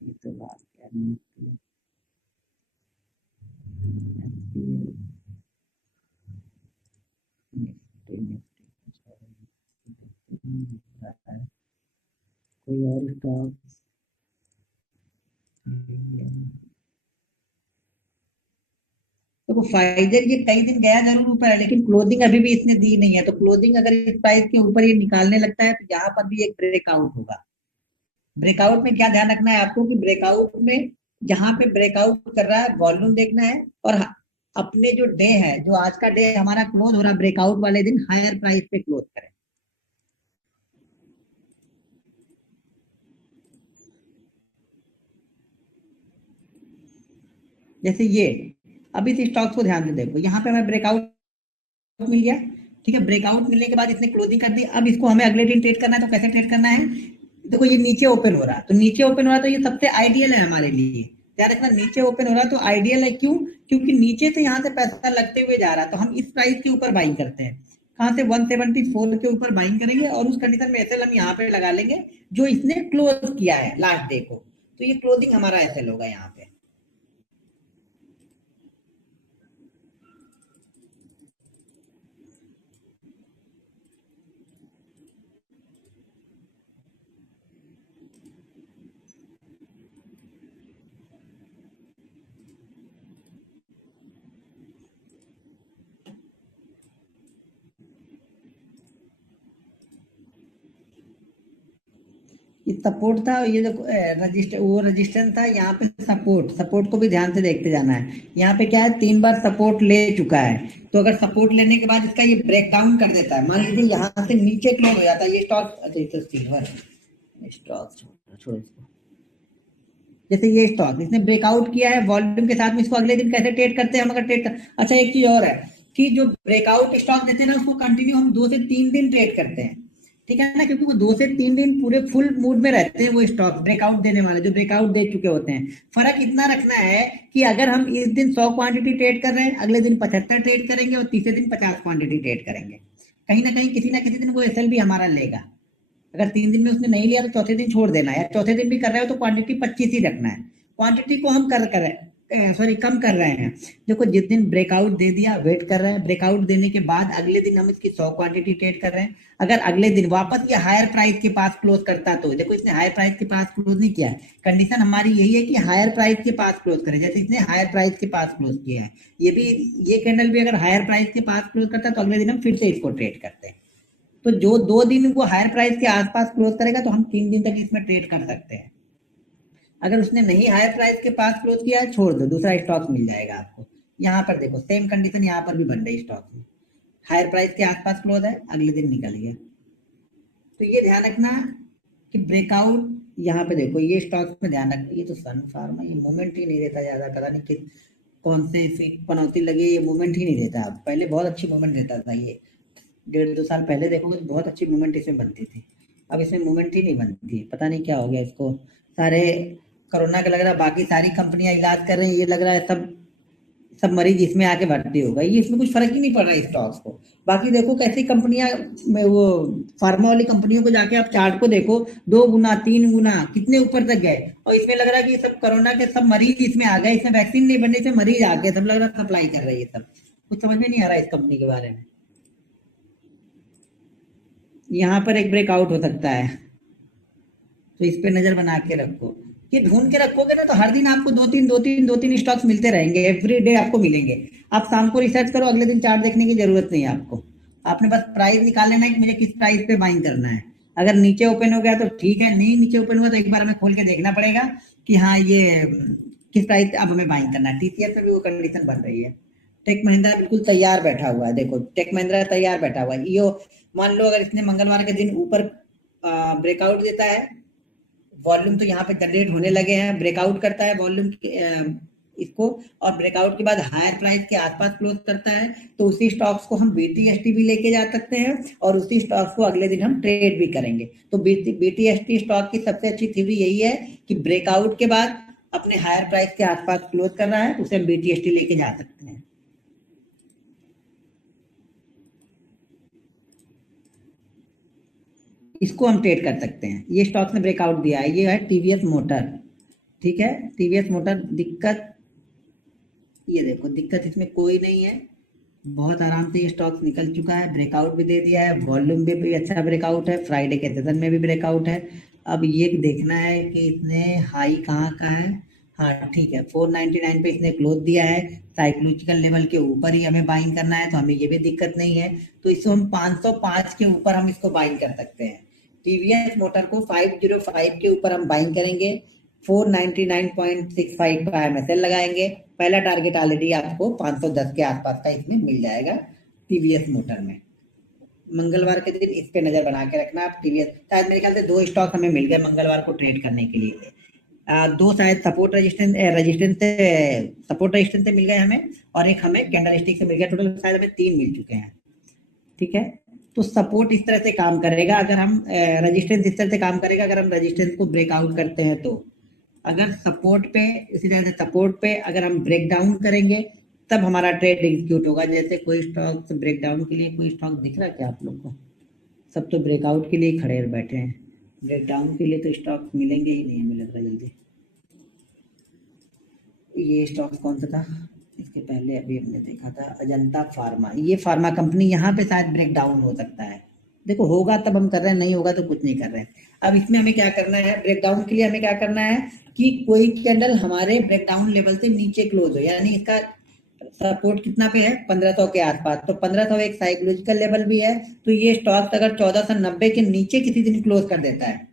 ये तो बात क्या नहीं। कोई और स्टॉक? देखो फाइजर ये कई दिन गया जरूर ऊपर है, लेकिन क्लोजिंग अभी भी इसने दी नहीं है, तो क्लोजिंग अगर इस प्राइस के ऊपर ये निकालने लगता है तो यहाँ पर भी एक ब्रेकआउट होगा। ब्रेकआउट में क्या ध्यान रखना है आपको कि ब्रेकआउट में जहां पे ब्रेकआउट कर रहा है वॉल्यूम देखना है, और अपने जो डे है, जो आज का डे हमारा क्लोज हो रहा है ब्रेकआउट वाले दिन, हायर प्राइस पे क्लोज करें। जैसे ये, अभी इस स्टॉक्स को ध्यान से देखो, यहाँ पे हमें ब्रेकआउट मिल गया। ठीक है, ब्रेकआउट मिलने के बाद इसने क्लोजिंग कर दी। अब इसको हमें अगले दिन ट्रेड करना है, तो कैसे ट्रेड करना है? देखो ये नीचे ओपन हो रहा है, तो नीचे ओपन हो रहा है तो ये सबसे आइडियल है हमारे लिए। ध्यान रखना, नीचे ओपन हो रहा है तो आइडियल है। क्यों? क्योंकि नीचे से यहाँ से पैसा लगते हुए जा रहा है, तो हम इस प्राइस के ऊपर बाइंग करते हैं। कहाँ से? 174 के ऊपर बाइंग करेंगे, और उस कंडीशन में एसएल हम यहाँ पे लगा लेंगे जो इसने क्लोज किया है लास्ट डे को। तो ये क्लोजिंग हमारा एसएल होगा यहाँ पे। ये सपोर्ट था, ये जो रजिस्टर, वो रजिस्टेंस था, यहाँ पे सपोर्ट, सपोर्ट को भी ध्यान से देखते जाना है। यहाँ पे क्या है, 3 बार सपोर्ट ले चुका है, तो अगर सपोर्ट लेने के बाद इसका ये ब्रेक डाउन कर देता है, मान लीजिए यहाँ से नीचे क्लोज हो जाता है ये स्टॉक। अच्छा ये तो सिल्वर स्टॉक, छोड़ो इसको। जैसे ये स्टॉक इसने ब्रेकआउट किया है वॉल्यूम के साथ में, इसको अगले दिन कैसे ट्रेड करते हैं हम? अगर ट्रेड अच्छा एक चीज और है कि जो ब्रेकआउट स्टॉक देते हैं ना, उसको कंटिन्यू हम 2 से 3 दिन ट्रेड करते हैं। ठीक है ना, क्योंकि वो 2 से 3 दिन पूरे फुल मूड में रहते हैं वो स्टॉक, ब्रेकआउट देने वाले जो ब्रेकआउट दे चुके होते हैं। फर्क इतना रखना है कि अगर हम इस दिन 100 क्वांटिटी ट्रेड कर रहे हैं, अगले दिन 75 ट्रेड करेंगे, और तीसरे दिन 50 क्वांटिटी ट्रेड करेंगे, कहीं ना किसी दिन वो एसएल भी हमारा लेगा। अगर 3 दिन में उसने नहीं लिया तो चौथे दिन छोड़ देना है, चौथे दिन भी कर रहे हो तो क्वांटिटी 25 ही रखना है। क्वांटिटी को हम सॉरी कम कर रहे हैं। देखो जिस दिन ब्रेकआउट दे दिया, वेट कर रहे हैं, ब्रेकआउट देने के बाद अगले दिन हम इसकी 100 क्वांटिटी ट्रेड कर रहे हैं। अगर अगले दिन वापस ये हायर प्राइस के पास क्लोज करता, तो देखो इसने हायर प्राइस के पास क्लोज नहीं किया है, कंडीशन हमारी यही है कि हायर प्राइस के पास क्लोज करें, जैसे इसने हायर प्राइस के पास क्लोज किया है। ये भी, ये कैंडल भी अगर हायर प्राइस के पास क्लोज करता है तो अगले दिन हम फिर से इसको ट्रेड करते हैं। तो जो 2 दिन को हायर प्राइस के आसपास क्लोज करेगा तो हम 3 दिन तक इसमें ट्रेड कर सकते हैं। अगर उसने नहीं हायर प्राइस के पास क्लोज किया है, छोड़ दो, दूसरा स्टॉक मिल जाएगा आपको। यहाँ पर देखो सेम कंडीशन यहाँ पर भी बन रही स्टॉक में, हायर प्राइस के आसपास क्लोज है, अगले दिन निकल गया। तो ये ध्यान रखना कि ब्रेकआउट, यहाँ पे देखो ये स्टॉक में ध्यान रखना, ये तो सन फार्मा, ये मूवमेंट ही नहीं देता ज्यादा, पता नहीं कि कौन से पनौती लगी, ये मूवमेंट ही नहीं देता। पहले बहुत अच्छी मूवमेंट देता था ये, 1.5-2 साल पहले देखोगे तो बहुत अच्छी मूवमेंट इसमें बनती थी। अब इसमें मूवमेंट ही नहीं बनती, पता नहीं क्या हो गया इसको। सारे कोरोना का लग रहा है, बाकी सारी कंपनियां इलाज कर रही हैं, ये लग रहा है सब सब मरीज इसमें आके भर्ती हो गए, ये इसमें कुछ फर्क ही नहीं पड़ रहा है स्टॉक्स को। बाकी देखो कैसी कंपनियां में वो फार्मा वाली कंपनियों को जाके आप चार्ट को देखो, 2 गुना 3 गुना कितने ऊपर तक गए, और इसमें लग रहा है कि सब कोरोना के सब मरीज इसमें आ गए, इसमें वैक्सीन नहीं बनने से मरीज आ गए, सब लग रहा है सप्लाई कर रही है सब। कुछ समझ में नहीं आ रहा है इस कंपनी के बारे में। यहाँ पर एक ब्रेकआउट हो सकता है, तो इस पे नजर बना के रखो। ये ढूंढ के रखोगे ना तो हर दिन आपको दो तीन स्टॉक्स मिलते रहेंगे, एवरी डे आपको मिलेंगे। आप शाम को रिसर्च करो, अगले दिन चार्ट देखने की जरूरत नहीं है आपको। आपने बस प्राइस निकाल लेना है कि मुझे किस प्राइस पे बाइंग करना है। अगर नीचे ओपन हो गया तो ठीक है, नहीं नीचे ओपन हुआ तो एक बार हमें खोल के देखना पड़ेगा कि हाँ ये किस प्राइस पे अब हमें बाइंग करना है। टीसीएस में भी वो कंडीशन बन रही है। टेक महिंद्रा बिल्कुल तैयार बैठा हुआ है, देखो टेक महिंद्रा तैयार बैठा हुआ है। ईओ मान लो अगर इसने मंगलवार के दिन ऊपर ब्रेकआउट देता है, वॉल्यूम तो यहाँ पे जनरेट होने लगे हैं, ब्रेकआउट करता है वॉल्यूम इसको, और ब्रेकआउट के बाद हायर प्राइस के आसपास क्लोज करता है, तो उसी स्टॉक्स को हम बीटीएसटी भी लेके जा सकते हैं, और उसी स्टॉक्स को अगले दिन हम ट्रेड भी करेंगे। तो बीटीएसटी स्टॉक की सबसे अच्छी थ्योरी यही है कि ब्रेकआउट के बाद अपने हायर प्राइस के आसपास क्लोज कर रहा है, उसे हम बीटीएसटी लेके जा सकते हैं। इसको हम ट्रेड कर सकते हैं। ये स्टॉक ने ब्रेकआउट दिया है, ये है टीवीएस मोटर। ठीक है, टीवीएस मोटर, दिक्कत ये देखो, दिक्कत इसमें कोई नहीं है, बहुत आराम से ये स्टॉक्स निकल चुका है, ब्रेकआउट भी दे दिया है, वॉल्यूम भी अच्छा ब्रेकआउट है, फ्राइडे के सेशन में भी ब्रेकआउट है। अब ये देखना है कि इसने हाई कहाँ का है। हाँ ठीक है, 499 पे इसने क्लोज दिया है, साइकोलॉजिकल लेवल के ऊपर ही हमें बाइंग करना है, तो हमें ये भी दिक्कत नहीं है। तो इसको हम 505 के ऊपर हम इसको बाइंग कर सकते हैं। टीवीएस मोटर को 505 के ऊपर हम बाइंग करेंगे, 499.65 का एमएसएल लगाएंगे। पहला टारगेट ऑलरेडी आपको 510 के आसपास का इसमें मिल जाएगा टीवीएस मोटर में। मंगलवार के दिन इस पे नजर बना के रखना आप। टीवीएस शायद मेरे ख्याल से 2 स्टॉक हमें मिल गए मंगलवार को ट्रेड करने के लिए। 2 शायद सपोर्ट रेजिस्टेंस से मिल गए हमें, और एक हमें कैंडल स्टिक से मिल गया। टोटल शायद हमें 3 मिल चुके हैं। ठीक है, तो सपोर्ट इस तरह से काम करेगा, अगर हम रेजिस्टेंस इस तरह से काम करेगा अगर हम रेजिस्टेंस को ब्रेकआउट करते हैं तो। अगर सपोर्ट पे इसी तरह से सपोर्ट पे अगर हम ब्रेक डाउन करेंगे तब हमारा ट्रेड एग्जीक्यूट होगा। जैसे कोई स्टॉक ब्रेक डाउन के लिए कोई स्टॉक दिख रहा है क्या आप लोग को? सब तो ब्रेकआउट के लिए खड़े बैठे हैं, ब्रेक डाउन के लिए तो स्टॉक मिलेंगे ही नहीं, हमें लग रहा है जल्दी। ये स्टॉक कौन सा था इसके पहले अभी हमने देखा था? अजंता फार्मा, ये फार्मा कंपनी, यहाँ पे शायद ब्रेक डाउन हो सकता है। देखो होगा तब हम कर रहे हैं, नहीं होगा तो कुछ नहीं कर रहे हैं। अब इसमें हमें क्या करना है, ब्रेक डाउन के लिए हमें क्या करना है कि कोई कैंडल हमारे ब्रेक डाउन लेवल से नीचे क्लोज हो, यानी इसका सपोर्ट कितना पे है 1500 के आसपास। तो 1500 एक साइकोलॉजिकल लेवल भी है। तो ये स्टॉक अगर 1490 के नीचे किसी दिन क्लोज कर देता है,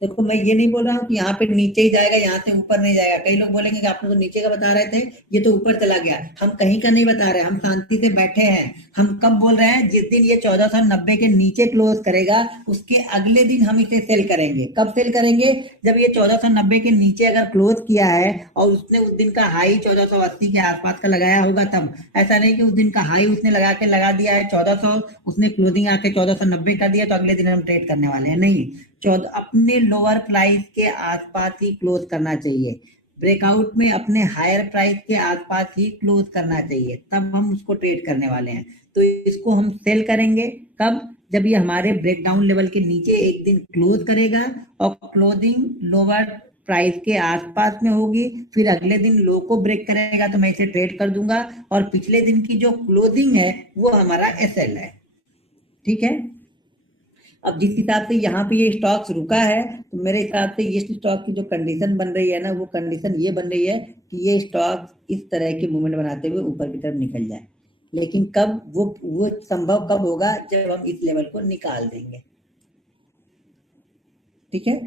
देखो मैं ये नहीं बोल रहा हूँ कि यहाँ पे नीचे ही जाएगा, यहाँ से ऊपर नहीं जाएगा। कई लोग बोलेंगे कि आप लोग तो नीचे का बता रहे थे, ये तो ऊपर चला गया। हम कहीं का नहीं बता रहे, हम शांति से बैठे हैं। हम कब बोल रहे हैं? जिस दिन ये 1490 के नीचे क्लोज करेगा उसके अगले दिन हम इसे सेल करेंगे। कब सेल करेंगे? जब ये 1490 के नीचे अगर क्लोज किया है और उसने उस दिन का हाई 1480 के आसपास का लगाया होगा तब। ऐसा नहीं कि उस दिन का हाई उसने लगा दिया है 1400, उसने क्लोजिंग आके 1490 कर दिया तो अगले दिन हम ट्रेड करने वाले हैं, नहीं। अपने लोअर प्राइस के आसपास ही क्लोज करना चाहिए। ब्रेकआउट में अपने हायर प्राइस के आसपास ही क्लोज करना चाहिए, तब हम उसको ट्रेड करने वाले हैं। तो इसको हम सेल करेंगे कब? जब ये हमारे ब्रेकडाउन लेवल के नीचे एक दिन क्लोज करेगा और क्लोजिंग लोअर प्राइस के आसपास में होगी, फिर अगले दिन लो को ब्रेक करेगा तो मैं इसे ट्रेड कर दूंगा, और पिछले दिन की जो क्लोजिंग है वो हमारा एसएल है। ठीक है, अब जिस हिसाब से यहाँ पे ये स्टॉक्स रुका है, तो मेरे हिसाब से ये स्टॉक की जो कंडीशन बन रही है ना, वो कंडीशन ये बन रही है कि ये स्टॉक इस तरह की मूवमेंट बनाते हुए ऊपर की तरफ निकल जाए। लेकिन कब वो संभव कब होगा? जब हम इस लेवल को निकाल देंगे। ठीक है,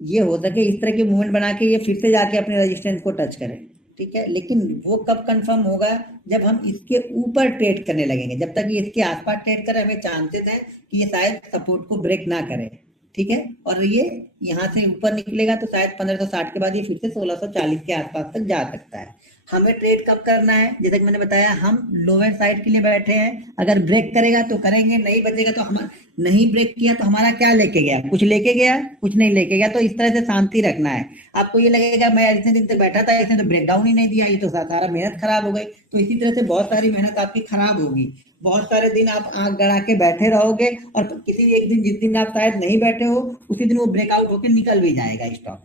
ये हो सके इस तरह की मूवमेंट बना के ये फिर से जाके अपने रेजिस्टेंस को टच करे। ठीक है, लेकिन वो कब कंफर्म होगा? जब हम इसके ऊपर ट्रेड करने लगेंगे। जब तक ये इसके आसपास ट्रेड करे हमें चांसेस है कि ये शायद सपोर्ट को ब्रेक ना करे। ठीक है, और ये यहाँ से ऊपर निकलेगा तो शायद 1560 के बाद ये फिर से 1640 के आसपास तक जा सकता है। हमें ट्रेड कब करना है? जैसे कि मैंने बताया, हम लोअर साइड के लिए बैठे हैं। अगर ब्रेक करेगा तो करेंगे, नहीं बचेगा तो हमारा, नहीं ब्रेक किया तो हमारा क्या लेके गया? कुछ लेके गया, कुछ नहीं लेके गया। तो इस तरह से शांति रखना है। आपको ये लगेगा मैं इतने दिन तक बैठा था, इसने तो ब्रेक डाउन ही नहीं दिया, ये तो सारा मेहनत खराब हो गई। तो इसी तरह से बहुत सारी मेहनत आपकी खराब होगी। बहुत सारे दिन आप आंख गड़ा के बैठे रहोगे और किसी एक दिन, जिस दिन आप शायद नहीं बैठे हो, उसी दिन वो ब्रेकआउट होकर निकल भी जाएगा स्टॉक।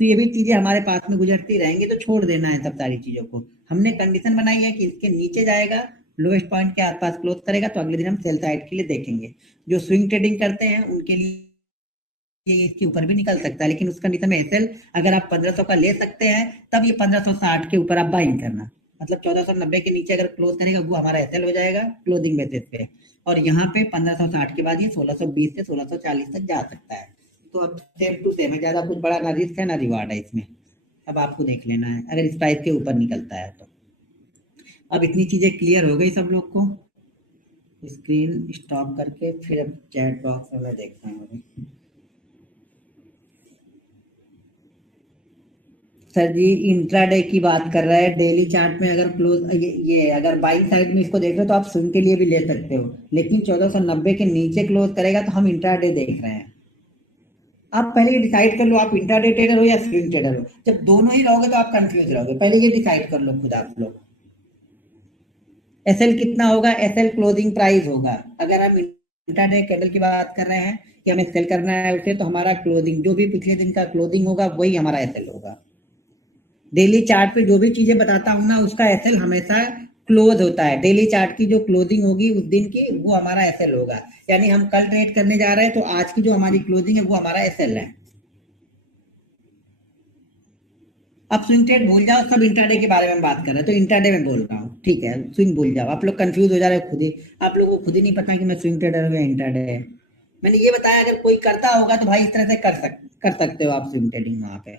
तो ये भी चीजें हमारे पास में गुजरती रहेंगी, तो छोड़ देना है सब सारी चीजों को। हमने कंडीशन बनाई है कि इसके नीचे जाएगा, लोएस्ट पॉइंट के आसपास क्लोज करेगा, तो अगले दिन हम सेल साइड के लिए देखेंगे। जो स्विंग ट्रेडिंग करते हैं उनके लिए ये इसके ऊपर भी निकल सकता है, लेकिन उस कंडीशन में एसएल अगर आप 1500 का ले सकते हैं तब ये 1560 के ऊपर आप बाइंग करना। मतलब 1490 के नीचे अगर क्लोज करेगा वो हमारा एसएल हो जाएगा क्लोजिंग बेसिस पे, और यहाँ पे 1560 के बाद ये 1620 से 1640 तक जा सकता है। तो अब सेम टू सेम है, ज्यादा कुछ बड़ा ना रिस्क है ना रिवार्ड है इसमें। अब आपको देख लेना है अगर इस प्राइस के ऊपर निकलता है तो। अब इतनी चीजें क्लियर हो गई सब लोग को। स्क्रीन स्टॉप करके फिर अब चैट बॉक्स में मैं देखता हूँ अभी। सर जी इंट्राडे की बात कर रहे हैं। डेली चार्ट में अगर क्लोज ये अगर बाइंग साइड में इसको देख रहे हो तो आप स्विंग के लिए भी ले सकते हो, लेकिन 1490 के नीचे क्लोज करेगा तो हम इंट्राडे देख रहे हैं। आप पहले ये डिसाइड कर लो आप इंट्राडे ट्रेडर हो या स्विंग ट्रेडर हो। जब दोनों ही रहोगे तो आप कंफ्यूज रहोगे, पहले ये डिसाइड कर लो खुद आप लोग। एसएल कितना होगा? एसएल क्लोजिंग प्राइस होगा। अगर हम इंट्राडे कैंडल की बात कर रहे हैं कि हमें सेल करना है उसे, तो हमारा क्लोजिंग जो भी पिछले दिन का क्लोजिंग होगा वही हमारा एसएल होगा। डेली चार्ट पे जो भी चीजें बताता हूँ ना उसका एसएल हमेशा क्लोज होता है, डेली चार्ट की जो क्लोजिंग होगी उस दिन की वो हमारा एसएल होगा। यानी हम कल ट्रेड करने जा रहे हैं तो आज की जो हमारी क्लोजिंग है वो हमारा एसएल है। अब स्विंग ट्रेड भूल जाओ, सब इंट्राडे के बारे में बात कर रहे हैं तो इंट्राडे में बोल रहा हूँ, ठीक है। स्विंग भूल जाओ, आप लोग कंफ्यूज हो जा रहे हो खुद ही, आप लोगों को खुद ही नहीं पता कि मैं स्विंग ट्रेडर हूँ या इंट्राडे है। मैंने ये बताया अगर कोई करता होगा तो भाई इस तरह से कर सकते हो आप स्विंग ट्रेडिंग वहां पे।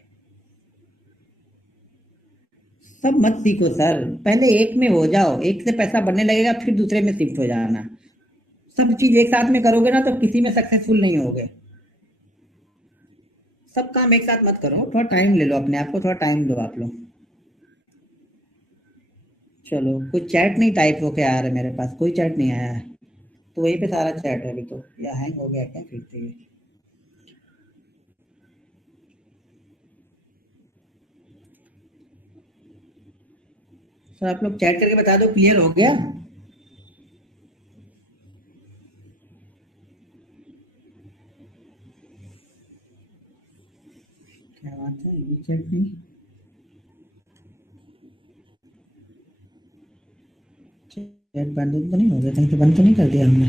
सब मत सीखो सर, पहले एक में हो जाओ, एक से पैसा बढ़ने लगेगा फिर दूसरे में शिफ्ट हो जाना। सब चीज एक साथ में करोगे ना तो किसी में सक्सेसफुल नहीं होगे। सब काम एक साथ मत करो, थोड़ा टाइम ले लो, अपने आप को थोड़ा टाइम दो आप लोग। चलो, कुछ चैट नहीं टाइप होके आ रहा है मेरे पास, कोई चैट नहीं आया है, तो वहीं पे सारा चैट है अभी तो, या हैंग हो गया क्या फिर से ये? सर आप लोग चैट करके बता दो क्लियर हो गया। क्या बात है, ये चैट नहीं, चैट बंद तो नहीं हो गया, कहीं तो बंद तो नहीं कर दिया हमने?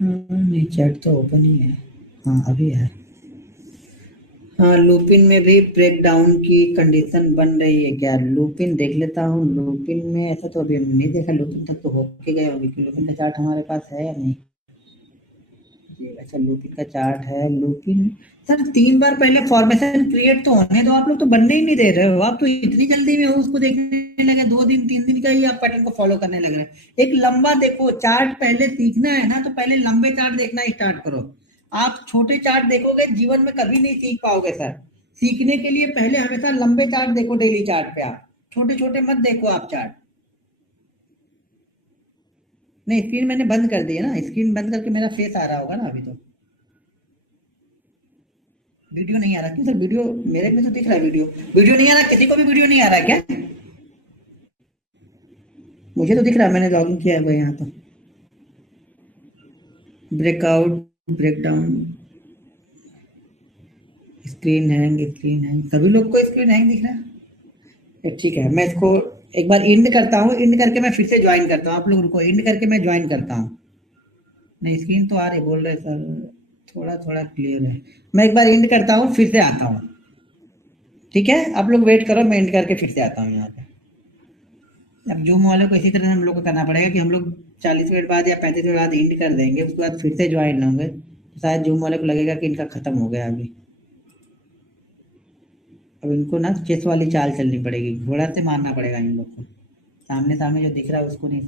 नहीं, चैट तो ओपन ही है। हाँ अभी है। हाँ, लूपिन में भी ब्रेक डाउन की कंडीशन बन रही है क्या? लूपिन देख लेता हूँ, लूपिन में ऐसा तो अभी हमने नहीं देखा, लूपिन तक तो होके गए होंगे कि लूपिन का चार्ट हमारे पास है या नहीं। जी, अच्छा लूपिन का चार्ट है, लूपिन। सर 3 बार पहले फॉर्मेशन क्रिएट तो होने दो, आप लोग तो बनने ही नहीं दे रहे हो, आप तो इतनी जल्दी में हो उसको देखने लगे, 2 दिन 3 दिन का ही आप पैटर्न को फॉलो करने लग रहे हैं। एक लंबा देखो चार्ट, पहले सीखना है ना तो पहले लंबे चार्ट देखना स्टार्ट करो। आप छोटे चार्ट देखोगे जीवन में कभी नहीं सीख पाओगे सर। सीखने के लिए पहले हमेशा लंबे चार्ट देखो, डेली चार्ट पे आप छोटे छोटे मत देखो आप चार्ट। नहीं, स्क्रीन मैंने बंद कर दी है ना, स्क्रीन बंद करके मेरा फेस आ रहा होगा ना अभी तो। वीडियो नहीं आ रहा क्यों सर? वीडियो मेरे में तो दिख रहा है, वीडियो वीडियो नहीं आ रहा, किसी को भी वीडियो नहीं आ रहा है क्या? मुझे तो दिख रहा है, मैंने लॉगिन किया है वो यहाँ पर। ब्रेकआउट, ब्रेकडाउन, स्क्रीन हैंग सभी लोग को स्क्रीन हैंग दिख रहा है। ठीक है, मैं इसको एक बार इंड करता हूँ, इंड करके मैं फिर से ज्वाइन करता हूँ, आप लोग रुको, इंड करके मैं ज्वाइन करता हूँ। नहीं, स्क्रीन तो आ रही बोल रहे सर, थोड़ा थोड़ा क्लियर है। मैं एक बार इंड करता हूँ फिर से आता हूँ। ठीक है, आप लोग वेट करो, मैं इंड करके फिर से आता हूँ यहाँ पे। अब जूम वाले को इसी तरह हम लोग को करना पड़ेगा कि हम लोग 40 मिनट बाद या 35 मिनट बाद इंड कर देंगे, उसके बाद फिर से ज्वाइन होंगे तो शायद जूम वाले को लगेगा कि इनका खत्म हो गया अभी। अब इनको ना चेस वाली चाल चलनी पड़ेगी, घोड़ा से मारना पड़ेगा इन लोग को, सामने सामने जो दिख रहा है उसको नहीं।